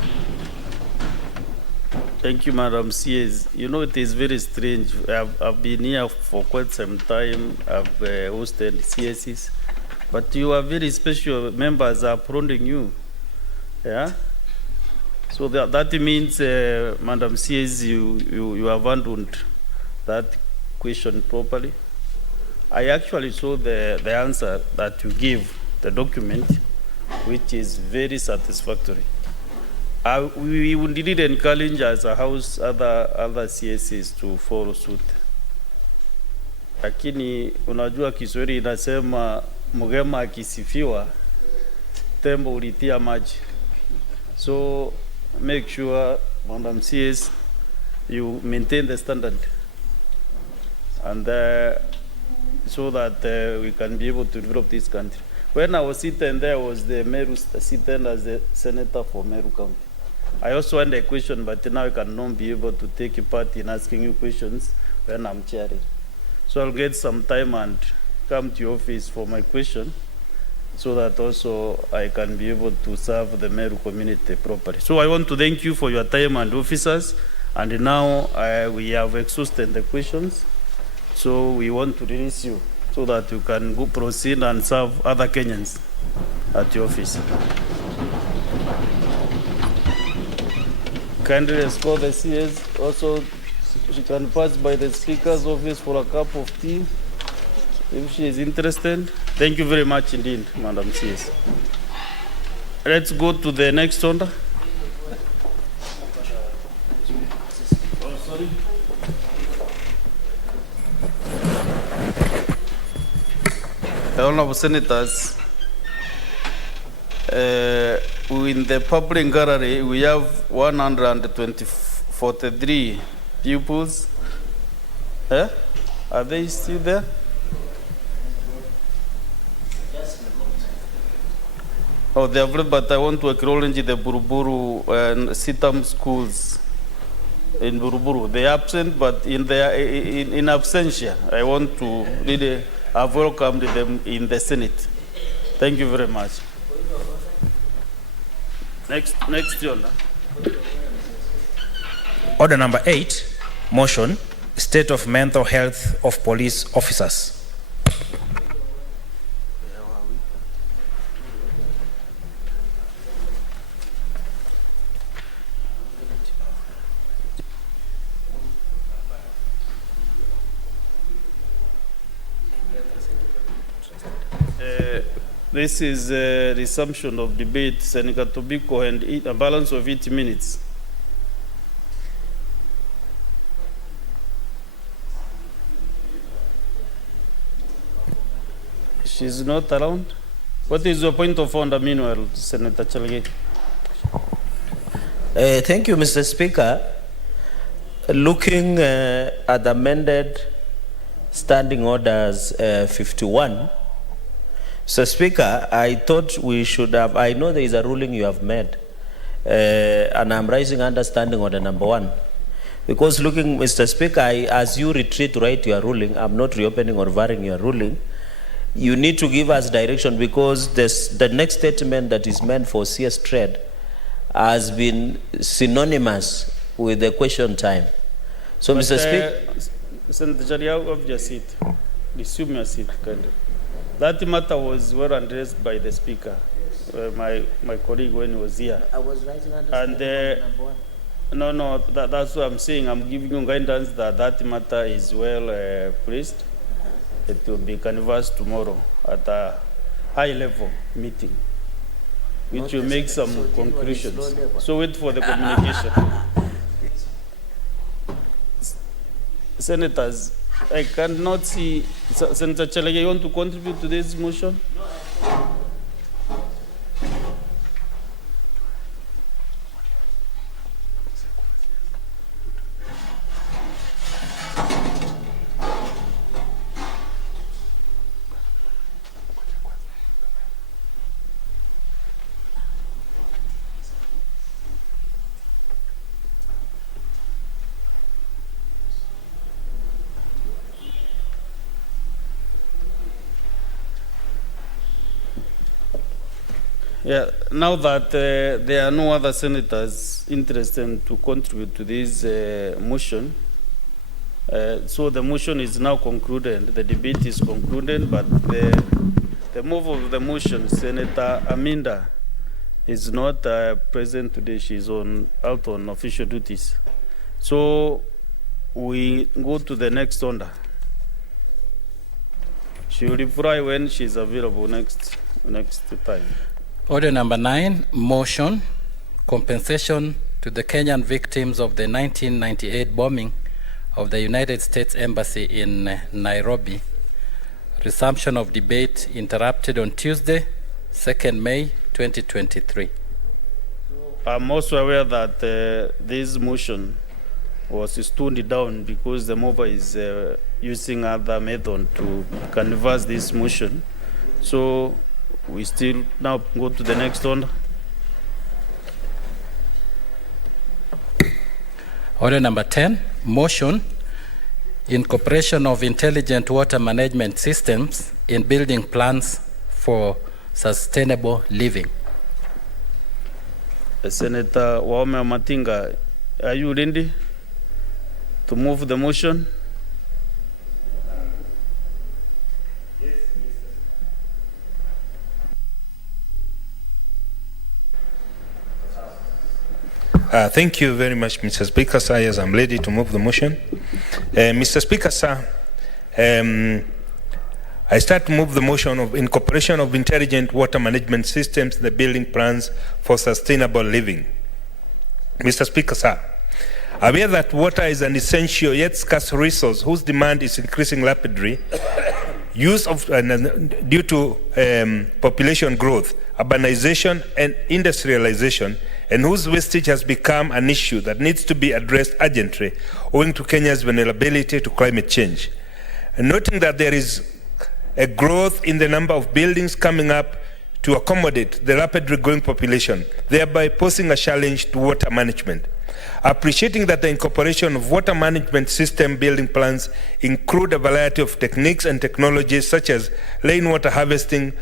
Thank you, Madam CS. You know, it is very strange. I've been here for quite some time. I've hosted CSs, but you are very special. Members are prodding you. Yeah? So that means, Madam CS, you have handled that question properly. I actually saw the answer that you give, the document, which is very satisfactory. We would need encourage as a house other CSs to follow suit. Lakini unajua Kiswahili inasema mgema akisifiwa tembo ulitia maji. So make sure, Madam CS, you maintain the standard, and so that we can be able to develop this country. When I was sitting there, was the Meru sitting as the senator for Meru County. I also had a question, but now I cannot be able to take part in asking you questions when I'm chairing. So I'll get some time and come to your office for my question, so that also I can be able to serve the Meru community properly. So I want to thank you for your time and officers, and now we have exhausted the questions, so we want to release you so that you can go proceed and serve other Kenyans at your office. Kindly escort the CS. Also, she can pass by the Speaker's office for a cup of tea if she is interested. Thank you very much indeed, Madam CS. Let's go to the next order. Oh, sorry. Honorable Senators, in the public gallery, we have 143 pupils. Are they still there? Oh, they have read, but I want to acknowledge the Buruburu and Sitam schools in Buruburu. They are absent, but in absentia, I want to really have welcomed them in the Senate. Thank you very much. Next, John. Order number 8, motion, state of mental health of police officers. This is a resumption of debate, Senator Tobiko, and a balance of 8 minutes. She's not around. What is your point of order, meanwhile, Senator Chalgate? Thank you, Mr. Speaker. Looking at the amended standing orders 51, Mr. Speaker, I thought we should have, I know there is a ruling you have made, and I'm raising understanding order number 1. Because looking, Mr. Speaker, as you retreat to write your ruling, I'm not reopening or varying your ruling. You need to give us direction, because the next statement that is meant for CS trade has been synonymous with the question time. So, but, Mr. Speaker. Senator Charia, have your seat. Resume your seat, kindly. That matter was well addressed by the Speaker, my colleague, when he was here. I was writing understanding number 1. No, that's what I'm saying. I'm giving you guidance that that matter is well placed. It will be canvassed tomorrow at a high-level meeting, which will make some conclusions. So wait for the communication. Senators, I cannot see. Senator Chalege, you want to contribute to this motion? Yeah, now that there are no other senators interested to contribute to this motion, so the motion is now concluded. The debate is concluded, but the move of the motion, Senator Aminda, is not present today. She's out on official duties. So we go to the next order. She will reply when she's available next time. Order number 9, motion, compensation to the Kenyan victims of the 1998 bombing of the United States Embassy in Nairobi. Resumption of debate interrupted on Tuesday, 2nd May 2023. I'm also aware that this motion was stood down because the mover is using other method to canvass this motion. So we still now go to the next one. Order number 10, motion, incorporation of intelligent water management systems in building plans for sustainable living. Senator Waume Matinga, are you ready to move the motion? Thank you very much, Mr. Speaker, sir. Yes, I'm ready to move the motion. Mr. Speaker, sir, I start to move the motion of incorporation of intelligent water management systems in the building plans for sustainable living. Mr. Speaker, sir, aware that water is an essential yet scarce resource whose demand is increasing rapidly, due to population growth, urbanization, and industrialization, and whose wastage has become an issue that needs to be addressed urgently owing to Kenya's vulnerability to climate change. And noting that there is a growth in the number of buildings coming up to accommodate the rapidly growing population, thereby posing a challenge to water management. Appreciating that the incorporation of water management system building plans include a variety of techniques and technologies such as rainwater harvesting,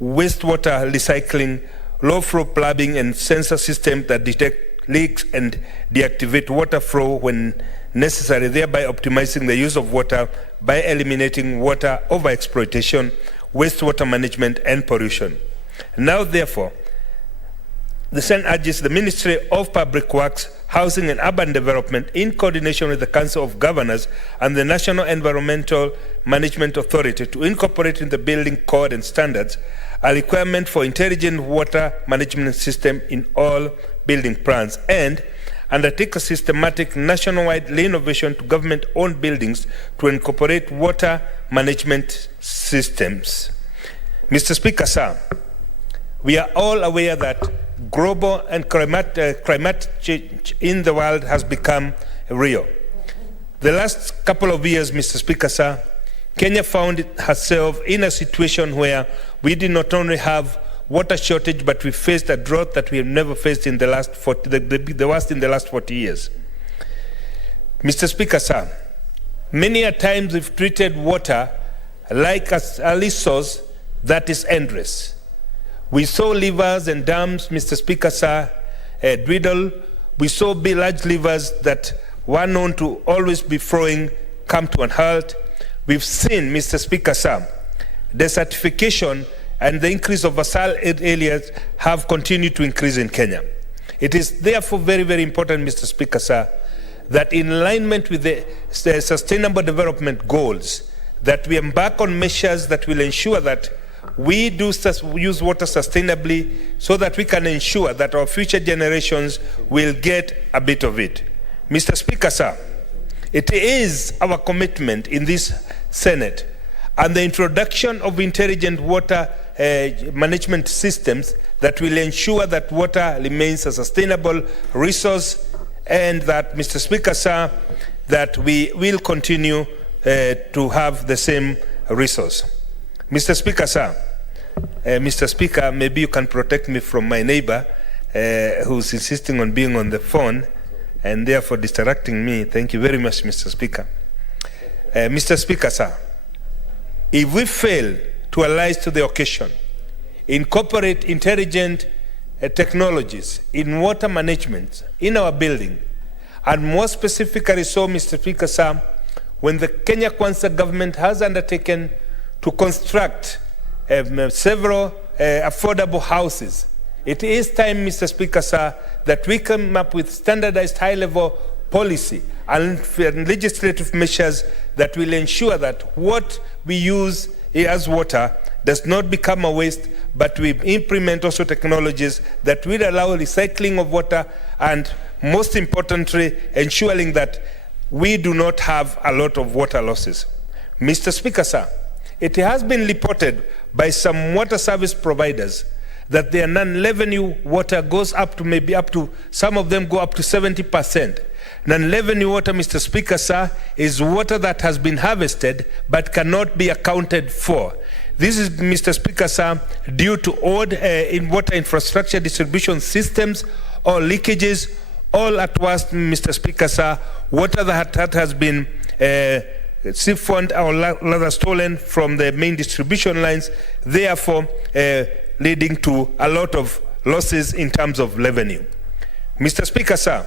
wastewater recycling, low-flow plumbing, and sensor systems that detect leaks and deactivate water flow when necessary, thereby optimizing the use of water by eliminating water overexploitation, wastewater management, and pollution. Now, therefore, the Senate urges the Ministry of Public Works, Housing and Urban Development, in coordination with the Council of Governors and the National Environmental Management Authority, to incorporate in the building code and standards a requirement for intelligent water management system in all building plans, and undertake a systematic nationwide renovation to government-owned buildings to incorporate water management systems. Mr. Speaker, sir, we are all aware that global and climate change in the world has become real. The last couple of years, Mr. Speaker, sir, Kenya found herself in a situation where we did not only have water shortage, but we faced a drought that we have never faced in the last 40, the worst in the last 40 years. Mr. Speaker, sir, many a times we've treated water like a resource that is endless. We saw rivers and dams, Mr. Speaker, sir, dwindle. We saw large rivers that were known to always be flowing come to an halt. We've seen, Mr. Speaker, sir, desertification and the increase of vassal areas have continued to increase in Kenya. It is therefore very, very important, Mr. Speaker, sir, that in alignment with the Sustainable Development Goals, that we embark on measures that will ensure that we do use water sustainably so that we can ensure that our future generations will get a bit of it. Mr. Speaker, sir, it is our commitment in this Senate and the introduction of intelligent water management systems that will ensure that water remains a sustainable resource, and that, Mr. Speaker, sir, that we will continue to have the same resource. Mr. Speaker, sir, Mr. Speaker, maybe you can protect me from my neighbor who's insisting on being on the phone and therefore distracting me. Thank you very much, Mr. Speaker. Mr. Speaker, sir, if we fail to arise to the occasion, incorporate intelligent technologies in water management in our building, and more specifically so, Mr. Speaker, sir, when the Kenya Kwanza government has undertaken to construct several affordable houses, it is time, Mr. Speaker, sir, that we come up with standardized high-level policy and legislative measures that will ensure that what we use as water does not become a waste, but we implement also technologies that will allow recycling of water, and most importantly, ensuring that we do not have a lot of water losses. Mr. Speaker, sir, it has been reported by some water service providers that their non-revenue water goes up to maybe up to, some of them go up to 70%. Non-revenue water, Mr. Speaker, sir, is water that has been harvested but cannot be accounted for. This is, Mr. Speaker, sir, due to old in water infrastructure distribution systems or leakages, all at worst, Mr. Speaker, sir, water that has been siphoned or rather stolen from the main distribution lines, therefore leading to a lot of losses in terms of revenue. Mr. Speaker, sir,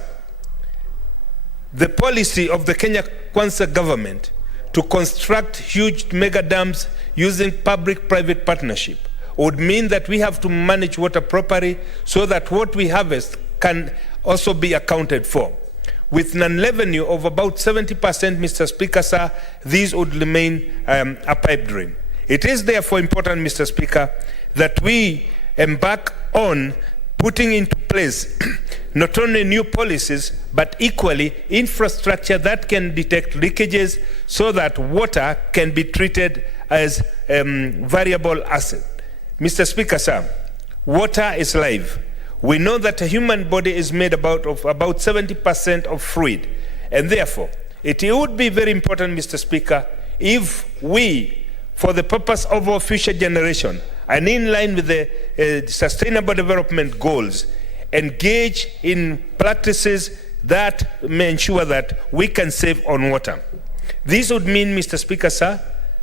the policy of the Kenya Kwanza government to construct huge mega dams using public-private partnership would mean that we have to manage water properly so that what we harvest can also be accounted for. With non-revenue of about 70%, Mr. Speaker, sir, these would remain a pipe dream. It is therefore important, Mr. Speaker, that we embark on putting into place not only new policies, but equally infrastructure that can detect leakages so that water can be treated as variable asset. Mr. Speaker, sir, water is life. We know that a human body is made of about 70% of fluid, and therefore it would be very important, Mr. Speaker, if we, for the purpose of our future generation and in line with the Sustainable Development Goals, engage in practices that may ensure that we can save on water. This would mean, Mr. Speaker, sir,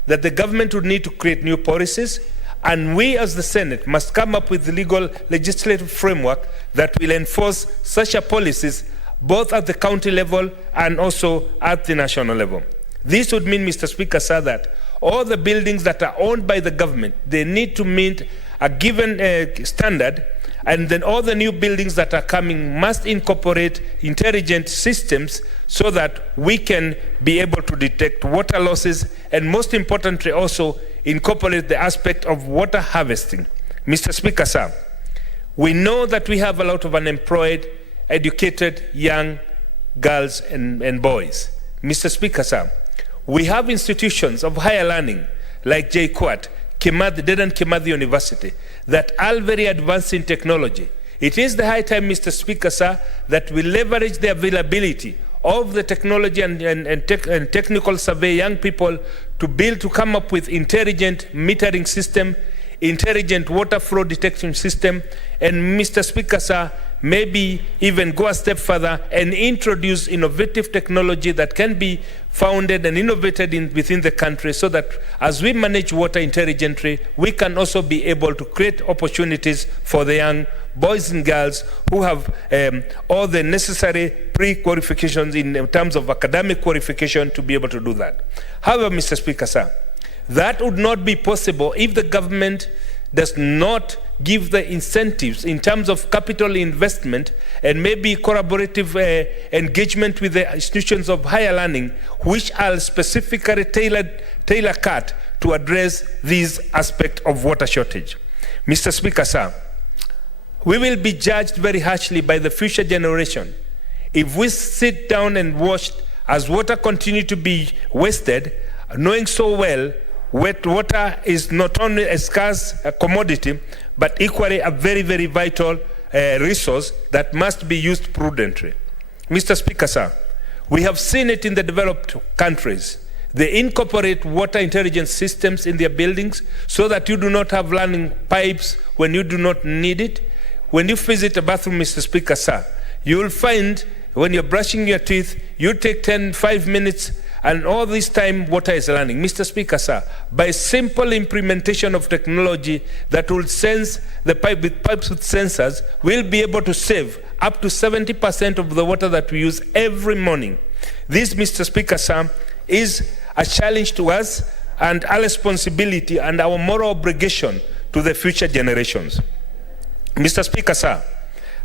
that the government would need to create new policies, and we as the Senate must come up with the legal legislative framework that will enforce such a policies both at the county level and also at the national level. This would mean, Mr. Speaker, sir, that all the buildings that are owned by the government, they need to meet a given standard, and then all the new buildings that are coming must incorporate intelligent systems so that we can be able to detect water losses, and most importantly also incorporate the aspect of water harvesting. Mr. Speaker, sir, we know that we have a lot of unemployed, educated young girls and boys. Mr. Speaker, sir, we have institutions of higher learning like JKUAT, Dedan Kimathi University, that are very advanced in technology. It is the high time, Mr. Speaker, sir, that we leverage the availability of the technology and technical survey young people to come up with intelligent metering system, intelligent water flow detection system, and Mr. Speaker, sir, maybe even go a step further and introduce innovative technology that can be founded and innovated within the country, so that as we manage water intelligently, we can also be able to create opportunities for the young boys and girls who have all the necessary pre-qualifications in terms of academic qualification to be able to do that. However, Mr. Speaker, sir, that would not be possible if the government does not give the incentives in terms of capital investment and maybe collaborative engagement with the institutions of higher learning, which are specifically tailor-cut to address this aspect of water shortage. Mr. Speaker, sir, we will be judged very harshly by the future generation if we sit down and watch as water continue to be wasted, knowing so well wet water is not only a scarce commodity, but equally a very, very vital resource that must be used prudently. Mr. Speaker, sir, we have seen it in the developed countries. They incorporate water intelligence systems in their buildings so that you do not have running pipes when you do not need it. When you visit a bathroom, Mr. Speaker, sir, you will find when you're brushing your teeth, you take 5 minutes, and all this time water is running. Mr. Speaker, sir, by simple implementation of technology that will sense the pipe with pipes with sensors, we'll be able to save up to 70% of the water that we use every morning. This, Mr. Speaker, sir, is a challenge to us and our responsibility and our moral obligation to the future generations. Mr. Speaker, sir,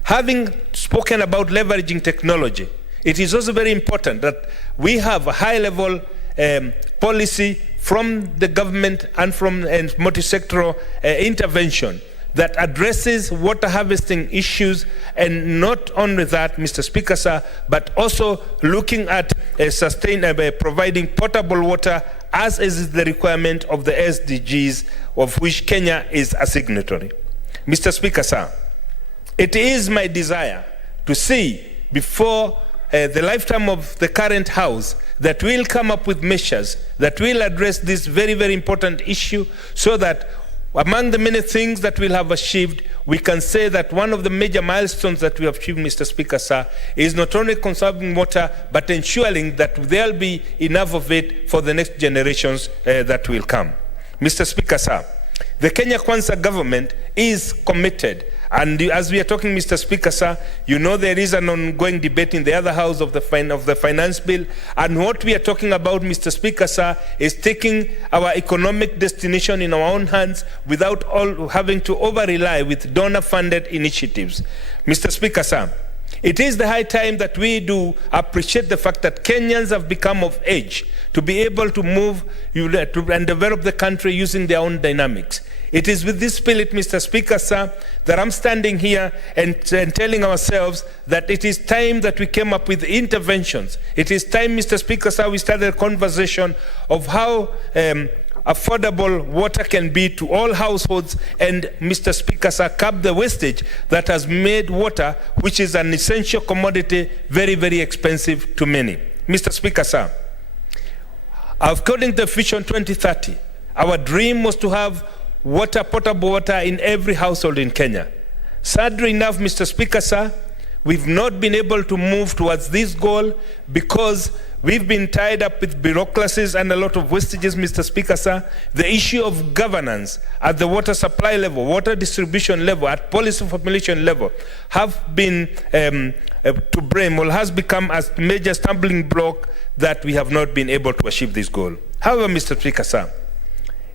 having spoken about leveraging technology, it is also very important that we have a high-level policy from the government and from multi-sectoral intervention that addresses water harvesting issues, and not only that, Mr. Speaker, sir, but also looking at providing potable water as is the requirement of the SDGs, of which Kenya is a signatory. Mr. Speaker, sir, it is my desire to see before the lifetime of the current House that we'll come up with measures that will address this very, very important issue, so that among the many things that we'll have achieved, we can say that one of the major milestones that we have achieved, Mr. Speaker, sir, is not only conserving water, but ensuring that there'll be enough of it for the next generations that will come. Mr. Speaker, sir, the Kenya Kwanza government is committed. And as we are talking, Mr. Speaker, sir, you know there is an ongoing debate in the other house of the finance bill. And what we are talking about, Mr. Speaker, sir, is taking our economic destination in our own hands without all having to over-rely with donor-funded initiatives. Mr. Speaker, sir, it is the high time that we do appreciate the fact that Kenyans have become of age to be able to move and develop the country using their own dynamics. It is with this spirit, Mr. Speaker, sir, that I'm standing here and telling ourselves that it is time that we came up with interventions. It is time, Mr. Speaker, sir, we started a conversation of how affordable water can be to all households, and, Mr. Speaker, sir, curb the wastage that has made water, which is an essential commodity, very, very expensive to many. Mr. Speaker, sir, according to Vision 2030, our dream was to have potable water in every household in Kenya. Sadly enough, Mr. Speaker, sir, we've not been able to move towards this goal because we've been tied up with bureaucracies and a lot of wastages, Mr. Speaker, sir. The issue of governance at the water supply level, water distribution level, at policy formulation level have been to blame, or has become a major stumbling block that we have not been able to achieve this goal. However, Mr. Speaker, sir,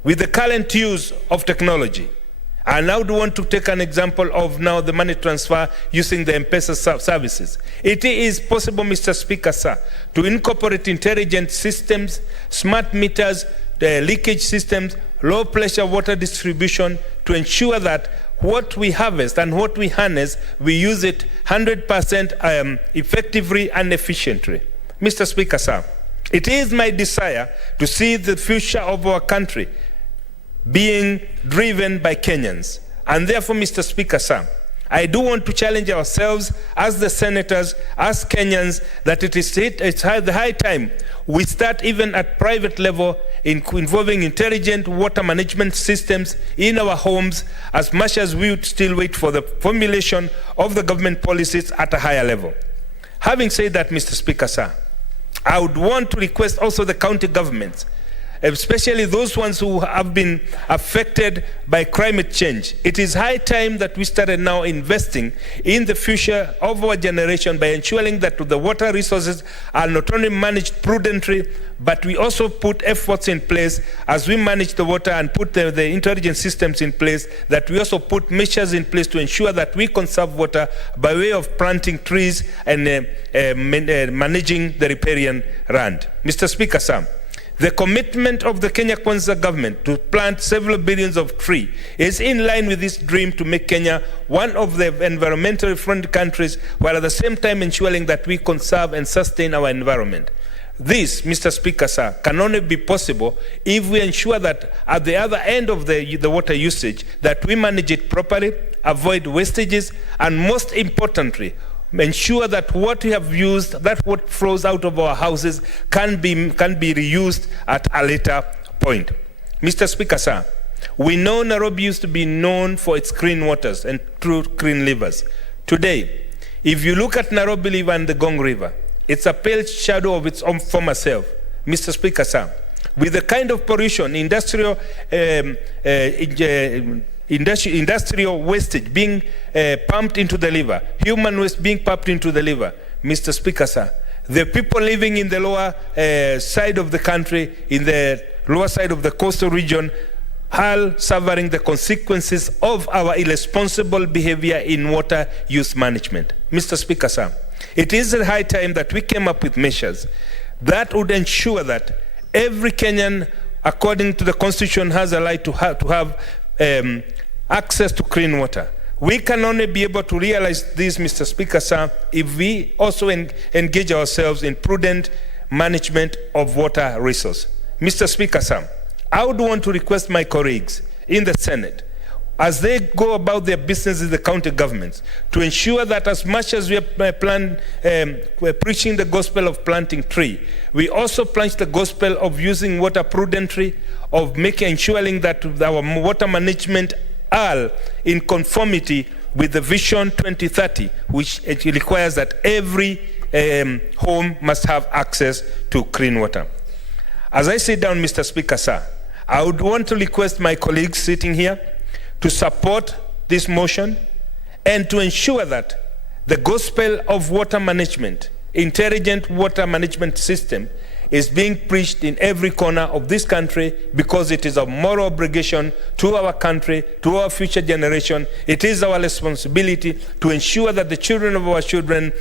with the current use of technology, I now do want to take an example of now the money transfer using the M-Pesa services. It is possible, Mr. Speaker, sir, to incorporate intelligent systems, smart meters, leakage systems, low pressure water distribution to ensure that what we harvest and what we harness, we use it 100% effectively and efficiently. Mr. Speaker, sir, it is my desire to see the future of our country being driven by Kenyans. And therefore, Mr. Speaker, sir, I do want to challenge ourselves as the senators, as Kenyans, that it's high time we start even at private level involving intelligent water management systems in our homes, as much as we would still wait for the formulation of the government policies at a higher level. Having said that, Mr. Speaker, sir, I would want to request also the county governments especially those ones who have been affected by climate change. It is high time that we started now investing in the future of our generation by ensuring that the water resources are not only managed prudently, but we also put efforts in place as we manage the water and put the intelligent systems in place, that we also put measures in place to ensure that we conserve water by way of planting trees and managing the riparian land. Mr. Speaker, sir, the commitment of the Kenya Kwanza government to plant several billions of trees is in line with this dream to make Kenya one of the environmentally friendly countries, while at the same time ensuring that we conserve and sustain our environment. This, Mr. Speaker, sir, can only be possible if we ensure that at the other end of the water usage, that we manage it properly, avoid wastages, and most importantly, ensure that what we have used, that what flows out of our houses can be reused at a later point. Mr. Speaker, sir, we know Nairobi used to be known for its clean waters and true clean rivers. Today, if you look at Nairobi River and the Gong River, it's a pale shadow of its own former self. Mr. Speaker, sir, with the kind of pollution, industrial wastage being pumped into the river, human waste being pumped into the river, Mr. Speaker, sir, the people living in the lower side of the country, in the lower side of the coastal region, are suffering the consequences of our irresponsible behavior in water use management. Mr. Speaker, sir, it is a high time that we came up with measures that would ensure that every Kenyan, according to the Constitution, has a right to have access to clean water. We can only be able to realize this, Mr. Speaker, sir, if we also engage ourselves in prudent management of water resource. Mr. Speaker, sir, I would want to request my colleagues in the Senate, as they go about their business in the county governments, to ensure that as much as we are preaching the gospel of planting tree, we also preach the gospel of using water prudently, of ensuring that our water management are in conformity with the Vision 2030, which it requires that every home must have access to clean water. As I sit down, Mr. Speaker, sir, I would want to request my colleagues sitting here to support this motion and to ensure that the gospel of water management, intelligent water management system, is being preached in every corner of this country, because it is a moral obligation to our country, to our future generation. It is our responsibility to ensure that the children of our children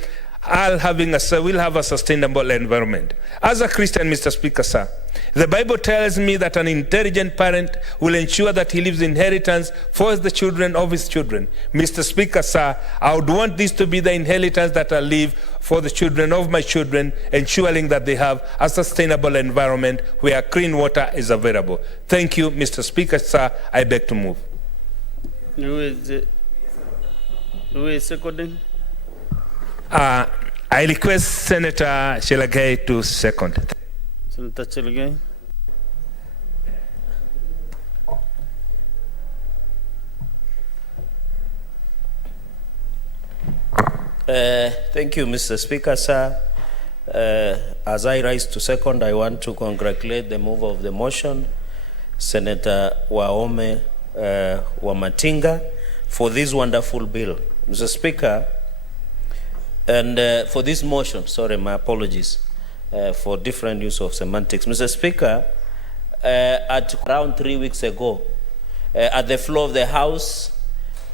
will have a sustainable environment. As a Christian, Mr. Speaker, sir, the Bible tells me that an intelligent parent will ensure that he leaves inheritance for the children of his children. Mr. Speaker, sir, I would want this to be the inheritance that I leave for the children of my children, ensuring that they have a sustainable environment where clean water is available. Thank you, Mr. Speaker, sir. I beg to move. Who is seconding? I request Senator Chelagai to second. Senator Chelagai. Thank you, Mr. Speaker, sir. As I rise to second, I want to congratulate the mover of the motion, Senator Waome Wamatinga, for this wonderful bill. Mr. Speaker, and for this motion, sorry, my apologies for different use of semantics. Mr. Speaker, at around 3 weeks ago, at the floor of the House,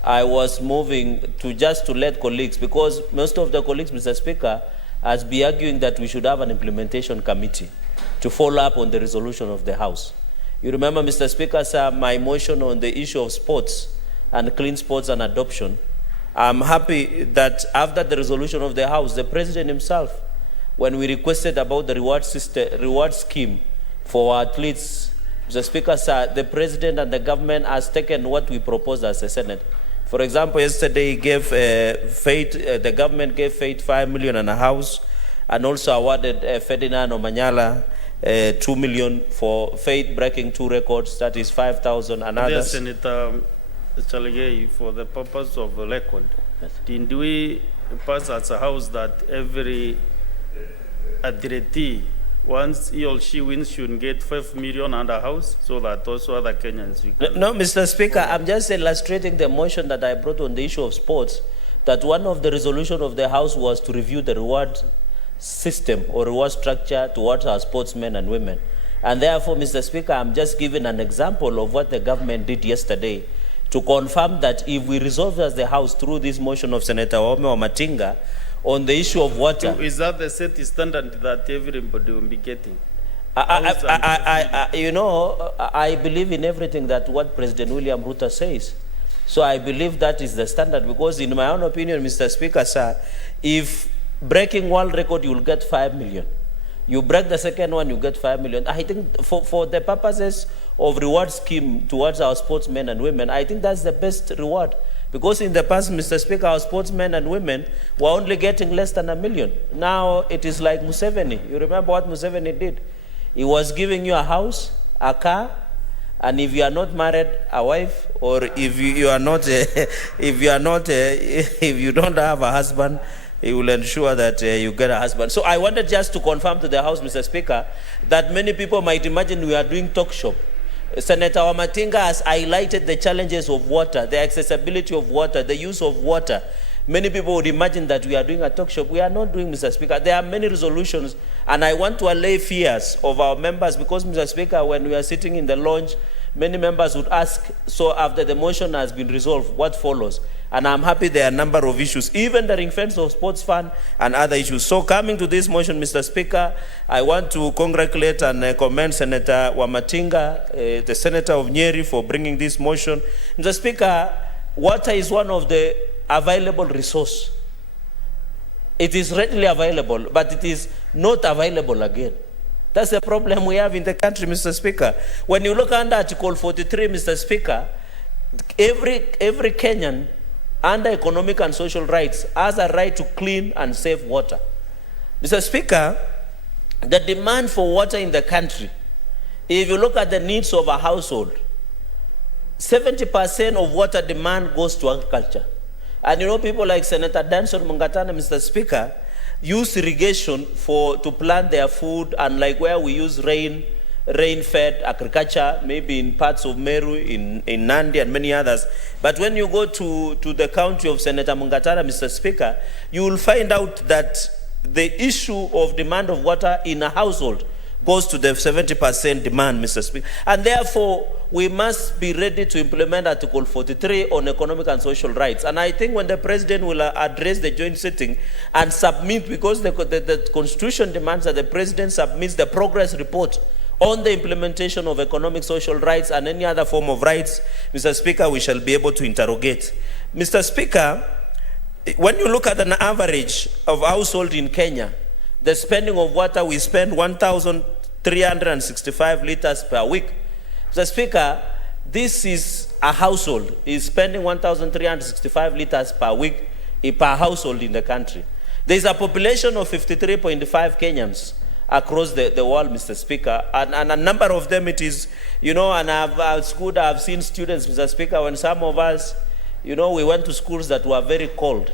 I was moving to let colleagues, because most of the colleagues, Mr. Speaker, has been arguing that we should have an implementation committee to follow up on the resolution of the House. You remember, Mr. Speaker, sir, my motion on the issue of sports and clean sports and adoption. I'm happy that after the resolution of the House, the President himself, when we requested about the reward scheme for our athletes, Mr. Speaker, sir, the President and the government has taken what we proposed as a Senate. For example, yesterday the government gave Faith 5 million and a house, and also awarded Ferdinand Omanyala 2 million for Faith breaking 2 records, that is 5,000 and others. Senator Chelagai, for the purpose of the record, did we pass as a House that every athletee once he or she wins, should get 5 million and a house, so that also other Kenyans we can. No, Mr. Speaker, I'm just illustrating the motion that I brought on the issue of sports, that one of the resolution of the House was to review the reward system or reward structure towards our sportsmen and women. And therefore, Mr. Speaker, I'm just giving an example of what the government did yesterday to confirm that if we resolve as the House through this motion of Senator Ome Wamatinga on the issue of water. Is that the set standard that everybody will be getting? You know, I believe in everything that what President William Ruto says. So I believe that is the standard, because in my own opinion, Mr. Speaker, sir, if breaking world record, you will get 5 million. You break the second one, you get 5 million. I think for the purposes of reward scheme towards our sportsmen and women, I think that's the best reward. Because in the past, Mr. Speaker, our sportsmen and women were only getting less than 1 million. Now it is like Museveni. You remember what Museveni did? He was giving you a house, a car, and if you are not married, a wife, or if you don't have a husband, he will ensure that you get a husband. So I wanted just to confirm to the House, Mr. Speaker, that many people might imagine we are doing talk shop. Senator Wamatinga has highlighted the challenges of water, the accessibility of water, the use of water. Many people would imagine that we are doing a talk shop. We are not doing, Mr. Speaker. There are many resolutions, and I want to allay fears of our members, because, Mr. Speaker, when we are sitting in the lounge, many members would ask, so after the motion has been resolved, what follows? And I'm happy there are a number of issues, even the ring fence of sports fund and other issues. So coming to this motion, Mr. Speaker, I want to congratulate and commend Senator Wamatinga, the Senator of Nyeri, for bringing this motion. Mr. Speaker, water is one of the available resource. It is readily available, but it is not available again. That's the problem we have in the country, Mr. Speaker. When you look under Article 43, Mr. Speaker, every Kenyan under economic and social rights has a right to clean and safe water. Mr. Speaker, the demand for water in the country, if you look at the needs of a household, 70% of water demand goes to agriculture. And you know, people like Senator Danson Mungatana, Mr. Speaker, use irrigation to plant their food, and like where we use rain-fed agriculture, maybe in parts of Meru, in Nandi and many others. But when you go to the county of Senator Mungatara, Mr. Speaker, you will find out that the issue of demand of water in a household goes to the 70% demand, Mr. Speaker. And therefore, we must be ready to implement Article 43 on economic and social rights. And I think when the President will address the joint sitting and submit, because the Constitution demands that the President submits the progress report on the implementation of economic, social rights and any other form of rights, Mr. Speaker, we shall be able to interrogate. Mr. Speaker, when you look at an average of household in Kenya, the spending of water, we spend 1,365 liters per week. Mr. Speaker, this is a household is spending 1,365 liters per week per household in the country. There is a population of 53.5 Kenyans across the world, Mr. Speaker, and a number of them it is, you know, and I've seen students, Mr. Speaker, when some of us, you know, we went to schools that were very cold.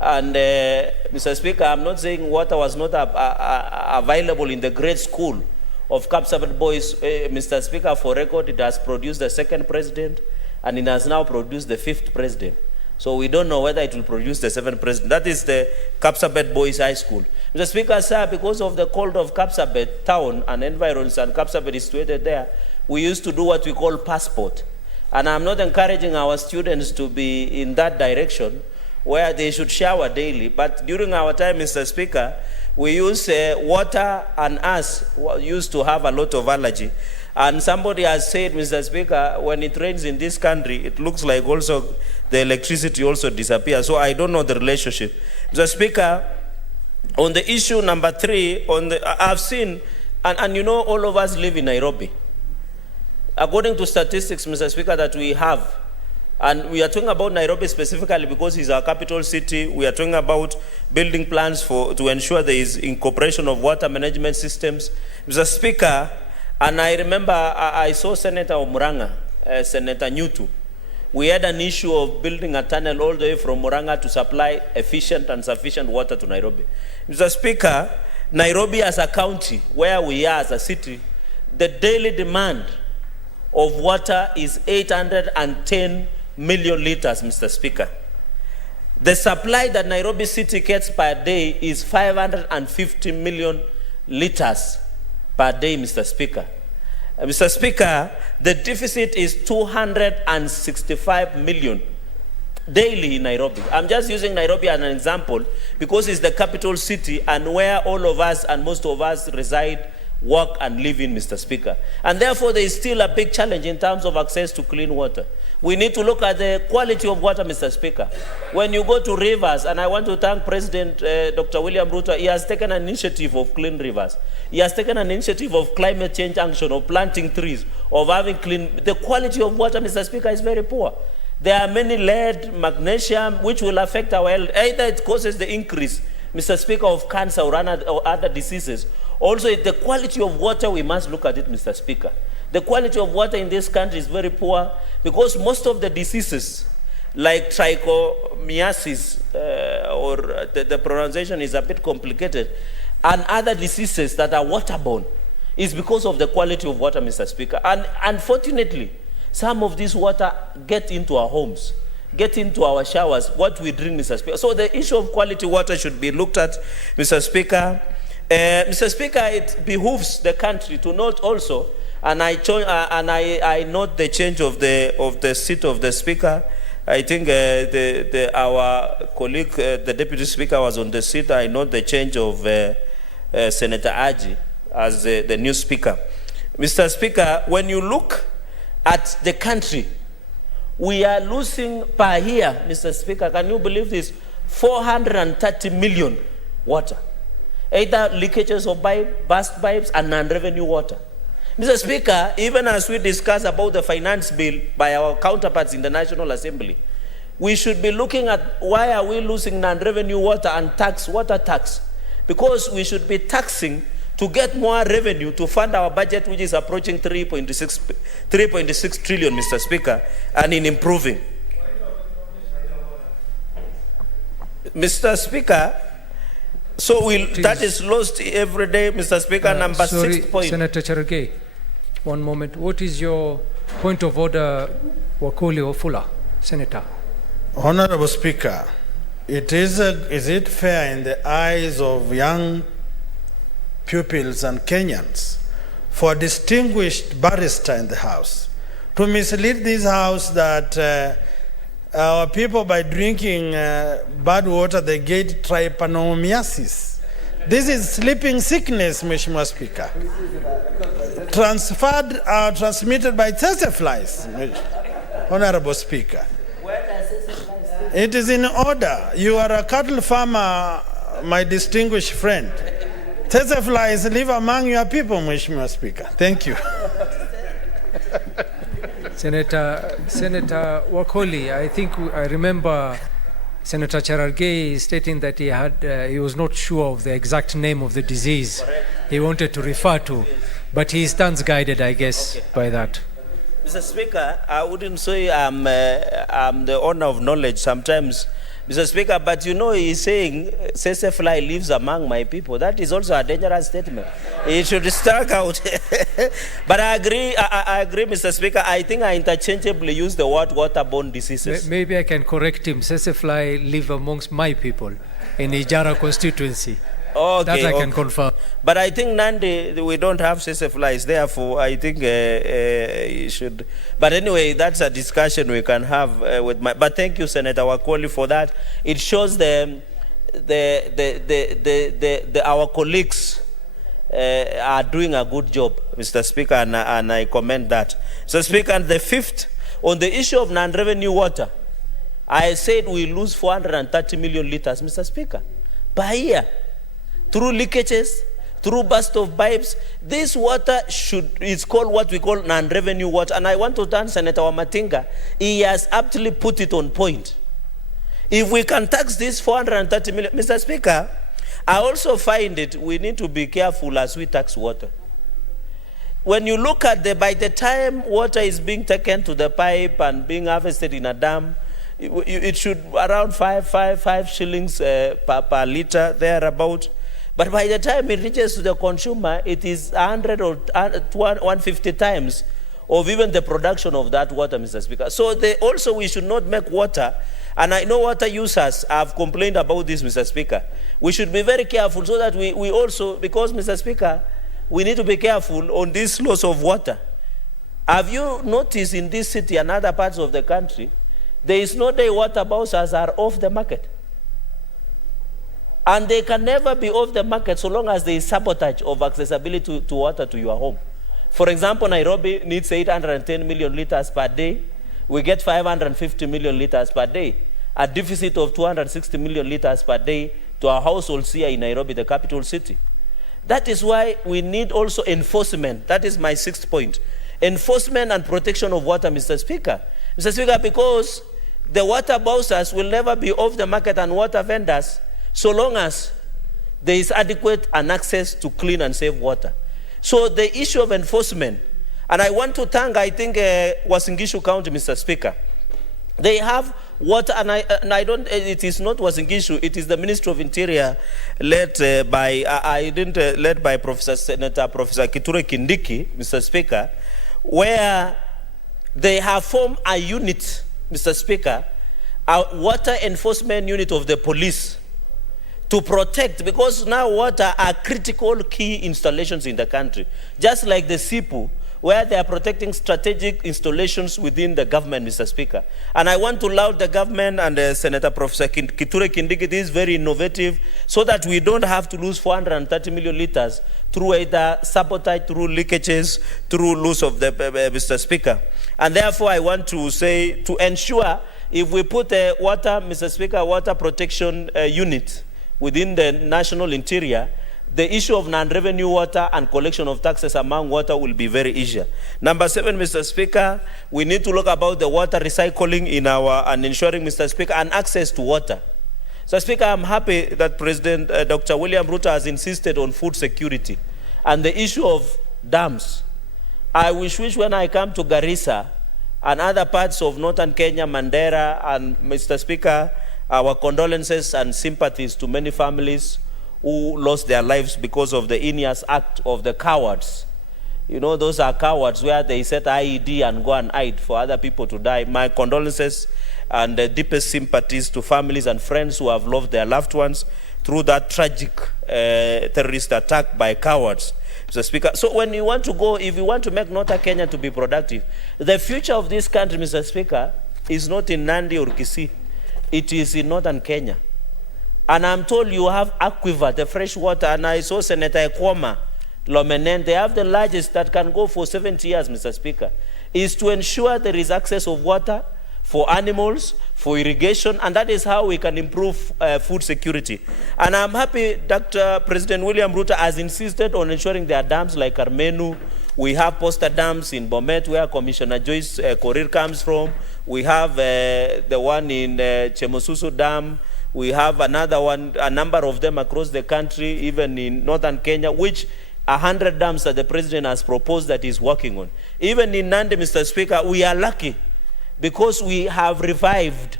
And Mr. Speaker, I'm not saying water was not available in the great school of Kapsabet Boys. Mr. Speaker, for record, it has produced the second president, and it has now produced the 5th president. So we don't know whether it will produce the 7th president. That is the Kapsabet Boys High School. Mr. Speaker, sir, because of the cold of Kapsabet town and environs, and Kapsabet is situated there, we used to do what we call passport. And I'm not encouraging our students to be in that direction, where they should shower daily. But during our time, Mr. Speaker, we use water, and us used to have a lot of allergy. And somebody has said, Mr. Speaker, when it rains in this country, it looks like also the electricity also disappears. So I don't know the relationship. Mr. Speaker, on the issue number 3, I've seen, and you know, all of us live in Nairobi. According to statistics, Mr. Speaker, that we have, and we are talking about Nairobi specifically because it's our capital city. We are talking about building plans to ensure there is incorporation of water management systems. Mr. Speaker, and I remember I saw Senator Omuranga, Senator Nyutu. We had an issue of building a tunnel all the way from Murang'a to supply efficient and sufficient water to Nairobi. Mr. Speaker, Nairobi as a county, where we are as a city, the daily demand of water is 810 million liters, Mr. Speaker. The supply that Nairobi city gets per day is 550 million liters per day, Mr. Speaker. Mr. Speaker, the deficit is 265 million daily in Nairobi. I'm just using Nairobi as an example because it's the capital city and where all of us and most of us reside, work and live in, Mr. Speaker. And therefore there is still a big challenge in terms of access to clean water. We need to look at the quality of water, Mr. Speaker. When you go to rivers, and I want to thank President Dr. William Ruto, he has taken an initiative of clean rivers. He has taken an initiative of climate change action, of planting trees, of having clean. The quality of water, Mr. Speaker, is very poor. There are many lead, magnesium, which will affect our health. Either it causes the increase, Mr. Speaker, of cancer or other diseases. Also, the quality of water, we must look at it, Mr. Speaker. The quality of water in this country is very poor because most of the diseases, like trichomoniasis, or the pronunciation is a bit complicated, and other diseases that are waterborne, is because of the quality of water, Mr. Speaker. And unfortunately, some of this water get into our homes, get into our showers, what we drink, Mr. Speaker. So the issue of quality water should be looked at, Mr. Speaker. Mr. Speaker, it behooves the country to note also, and I note the change of the seat of the Speaker. I think our colleague, the Deputy Speaker, was on the seat. I note the change of Senator Aji as the new Speaker. Mr. Speaker, when you look at the country, we are losing per year, Mr. Speaker, can you believe this? 430 million water. Either leakages of burst pipes and non-revenue water. Mr. Speaker, even as we discuss about the finance bill by our counterparts in the National Assembly, we should be looking at why are we losing non-revenue water and water tax? Because we should be taxing to get more revenue to fund our budget, which is approaching 3.6 trillion, Mr. Speaker, and in improving. Mr. Speaker, so that is lost every day, Mr. Speaker. Number 6 point. Senator Cherargei, one moment. What is your point of order, Wakoli Ofula, Senator? Honorable Speaker, is it fair in the eyes of young pupils and Kenyans for a distinguished barrister in the House to mislead this House that our people, by drinking bad water, they get trypanosomiasis? This is sleeping sickness, Mr. Speaker, transmitted by tsetse flies, Honorable Speaker. It is in order. You are a cattle farmer, my distinguished friend. Tsetse flies live among your people, Mr. Speaker. Thank you. Senator Wakoli, I think I remember Senator Cherargei stating that he was not sure of the exact name of the disease he wanted to refer to, but he stands guided, I guess, by that. Mr. Speaker, I wouldn't say I'm the owner of knowledge sometimes, Mr. Speaker, but you know he's saying tsetse fly lives among my people. That is also a dangerous statement. It should strike out. But I agree, Mr. Speaker. I think I interchangeably use the word waterborne diseases. Maybe I can correct him. Tsetse fly live amongst my people in the Ijara constituency. Okay, that I can confirm. But I think Nandi, we don't have tsetse flies. Therefore, I think you should. But anyway, that's a discussion we can have with my. But thank you, Senator Wakoli, for that. It shows our colleagues are doing a good job, Mr. Speaker, and I commend that. So, Speaker, and the fifth, on the issue of non-revenue water, I said we lose 430 million liters, Mr. Speaker, per year. Through leakages, through burst of pipes. This water is called what we call non-revenue water. And I want to thank Senator Wamatinga. He has aptly put it on point. If we can tax this 430 million, Mr. Speaker, I also find we need to be careful as we tax water. When you look at by the time water is being taken to the pipe and being harvested in a dam, it should around 5 shillings per liter, thereabout. But by the time it reaches to the consumer, it is 100 or 150 times of even the production of that water, Mr. Speaker. So also we should not make water, and I know water users have complained about this, Mr. Speaker. We should be very careful so that we also, because, Mr. Speaker, we need to be careful on this loss of water. Have you noticed in this city and other parts of the country, there is no day water vouchers are off the market? And they can never be off the market so long as there is sabotage of accessibility to water to your home. For example, Nairobi needs 810 million liters per day. We get 550 million liters per day. A deficit of 260 million liters per day to our households here in Nairobi, the capital city. That is why we need also enforcement. That is my 6th point. Enforcement and protection of water, Mr. Speaker. Mr. Speaker, because the water vouchers will never be off the market and water vendors so long as there is adequate and access to clean and safe water. So the issue of enforcement, and I want to thank, I think, Wasingishu County, Mr. Speaker. They have water, and I don't, it is not Wasingishu, it is the Ministry of Interior led by Professor Kithure Kindiki, Mr. Speaker, where they have formed a unit, Mr. Speaker, a water enforcement unit of the police to protect, because now water are critical key installations in the country, just like the SIPU, where they are protecting strategic installations within the government, Mr. Speaker. And I want to laud the government and Senator Professor Kithure Kindiki. This is very innovative, so that we don't have to lose 430 million liters through either sabotage, through leakages, through loss of the, Mr. Speaker. And therefore, I want to say, to ensure, if we put a water, Mr. Speaker, water protection unit within the national interior, the issue of non-revenue water and collection of taxes among water will be very easier. Number 7, Mr. Speaker, we need to look about the water recycling in our, and ensuring, Mr. Speaker, and access to water. So, Speaker, I'm happy that President Dr. William Ruto has insisted on food security and the issue of dams. I wish when I come to Garissa and other parts of northern Kenya, Mandera, and Mr. Speaker, our condolences and sympathies to many families who lost their lives because of the heinous act of the cowards. You know, those are cowards where they set IED and go and hide for other people to die. My condolences and the deepest sympathies to families and friends who have lost their loved ones through that tragic terrorist attack by cowards, Mr. Speaker. So when you want to go, if you want to make Northern Kenya to be productive, the future of this country, Mr. Speaker, is not in Nandi or Kisii. It is in northern Kenya. And I'm told you have aquifer, the fresh water, and I saw Senator Quorum, Lomenen, they have the largest that can go for 70 years, Mr. Speaker, is to ensure there is access of water for animals, for irrigation, and that is how we can improve food security. And I'm happy Dr. President William Ruto has insisted on ensuring there are dams like Armenu. We have poster dams in Bomet, where Commissioner Joyce Korir comes from. We have the one in Chemosusu Dam. We have another one, a number of them across the country, even in northern Kenya, which 100 dams that the president has proposed that he's working on. Even in Nandi, Mr. Speaker, we are lucky because we have revived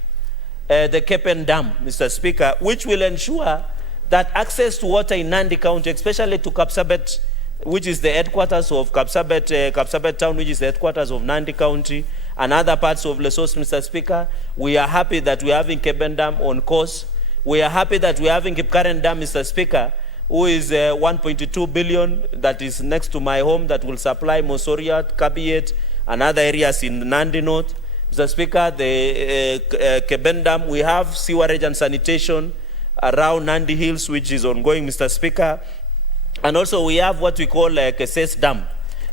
the Kepen Dam, Mr. Speaker, which will ensure that access to water in Nandi County, especially to Kapsabet, which is the headquarters of Kapsabet Town, which is the headquarters of Nandi County, and other parts of Lesotho, Mr. Speaker. We are happy that we are having Kepen Dam on course. We are happy that we are having Kipkaren Dam, Mr. Speaker, who is 1.2 billion, that is next to my home, that will supply Mosoriat, Kabiet, and other areas in Nandi North. Mr. Speaker, the Kepen Dam, we have sewerage and sanitation around Nandi Hills, which is ongoing, Mr. Speaker. And also we have what we call Keses Dam.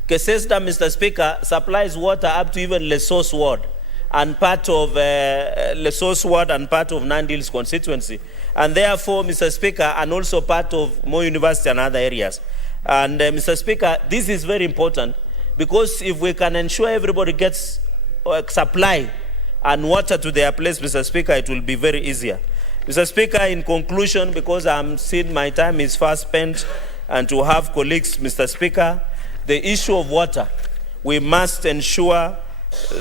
Keses Dam, Mr. Speaker, supplies water up to even Lesotho Ward and part of Lesotho Ward and part of Nandi Hills constituency. And therefore, Mr. Speaker, and also part of Moi University and other areas. And Mr. Speaker, this is very important because if we can ensure everybody gets supply and water to their place, Mr. Speaker, it will be very easier. Mr. Speaker, in conclusion, because I'm seeing my time is fast spent, and to have colleagues, Mr. Speaker, the issue of water, we must ensure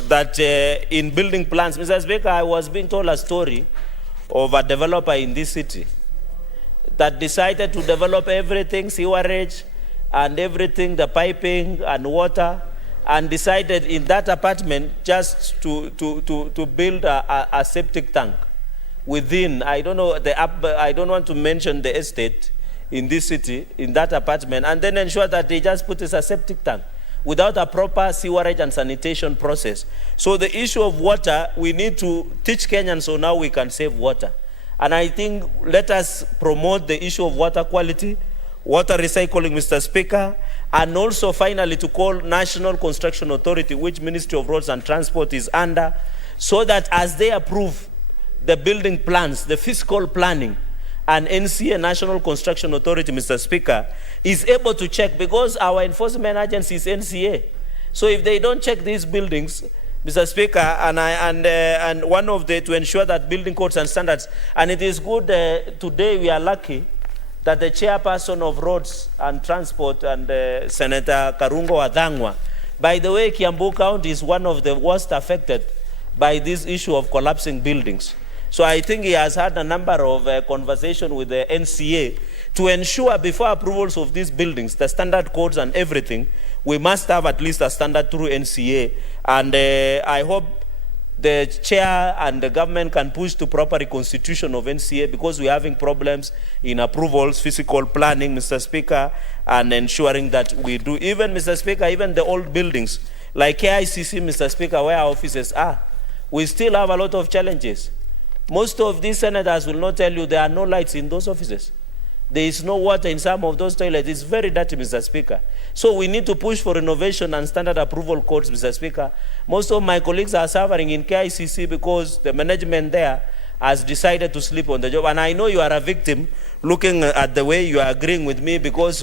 that in building plans, Mr. Speaker, I was being told a story of a developer in this city that decided to develop everything, sewerage and everything, the piping and water, and decided in that apartment just to build a septic tank within, I don't know, I don't want to mention the estate in this city, in that apartment, and then ensure that they just put as a septic tank without a proper sewerage and sanitation process. So the issue of water, we need to teach Kenyans so now we can save water. And I think let us promote the issue of water quality, water recycling, Mr. Speaker, and also finally to call National Construction Authority, which Ministry of Roads and Transport is under, so that as they approve the building plans, the fiscal planning, and NCA, National Construction Authority, Mr. Speaker, is able to check, because our enforcement agency is NCA. So if they don't check these buildings, Mr. Speaker, and one of the, to ensure that building codes and standards, and it is good, today we are lucky that the chairperson of Roads and Transport and Senator Karungo Adhangwa, by the way, Kiambu County is one of the worst affected by this issue of collapsing buildings. So I think he has had a number of conversations with the NCA to ensure before approvals of these buildings, the standard codes and everything, we must have at least a standard through NCA. And I hope the chair and the government can push to proper reconstitution of NCA, because we're having problems in approvals, physical planning, Mr. Speaker, and ensuring that we do, even, Mr. Speaker, even the old buildings, like KICC, Mr. Speaker, where our offices are, we still have a lot of challenges. Most of these senators will not tell you there are no lights in those offices. There is no water in some of those toilets. It's very dirty, Mr. Speaker. So we need to push for innovation and standard approval codes, Mr. Speaker. Most of my colleagues are suffering in KICC because the management there has decided to sleep on the job. And I know you are a victim, looking at the way you are agreeing with me, because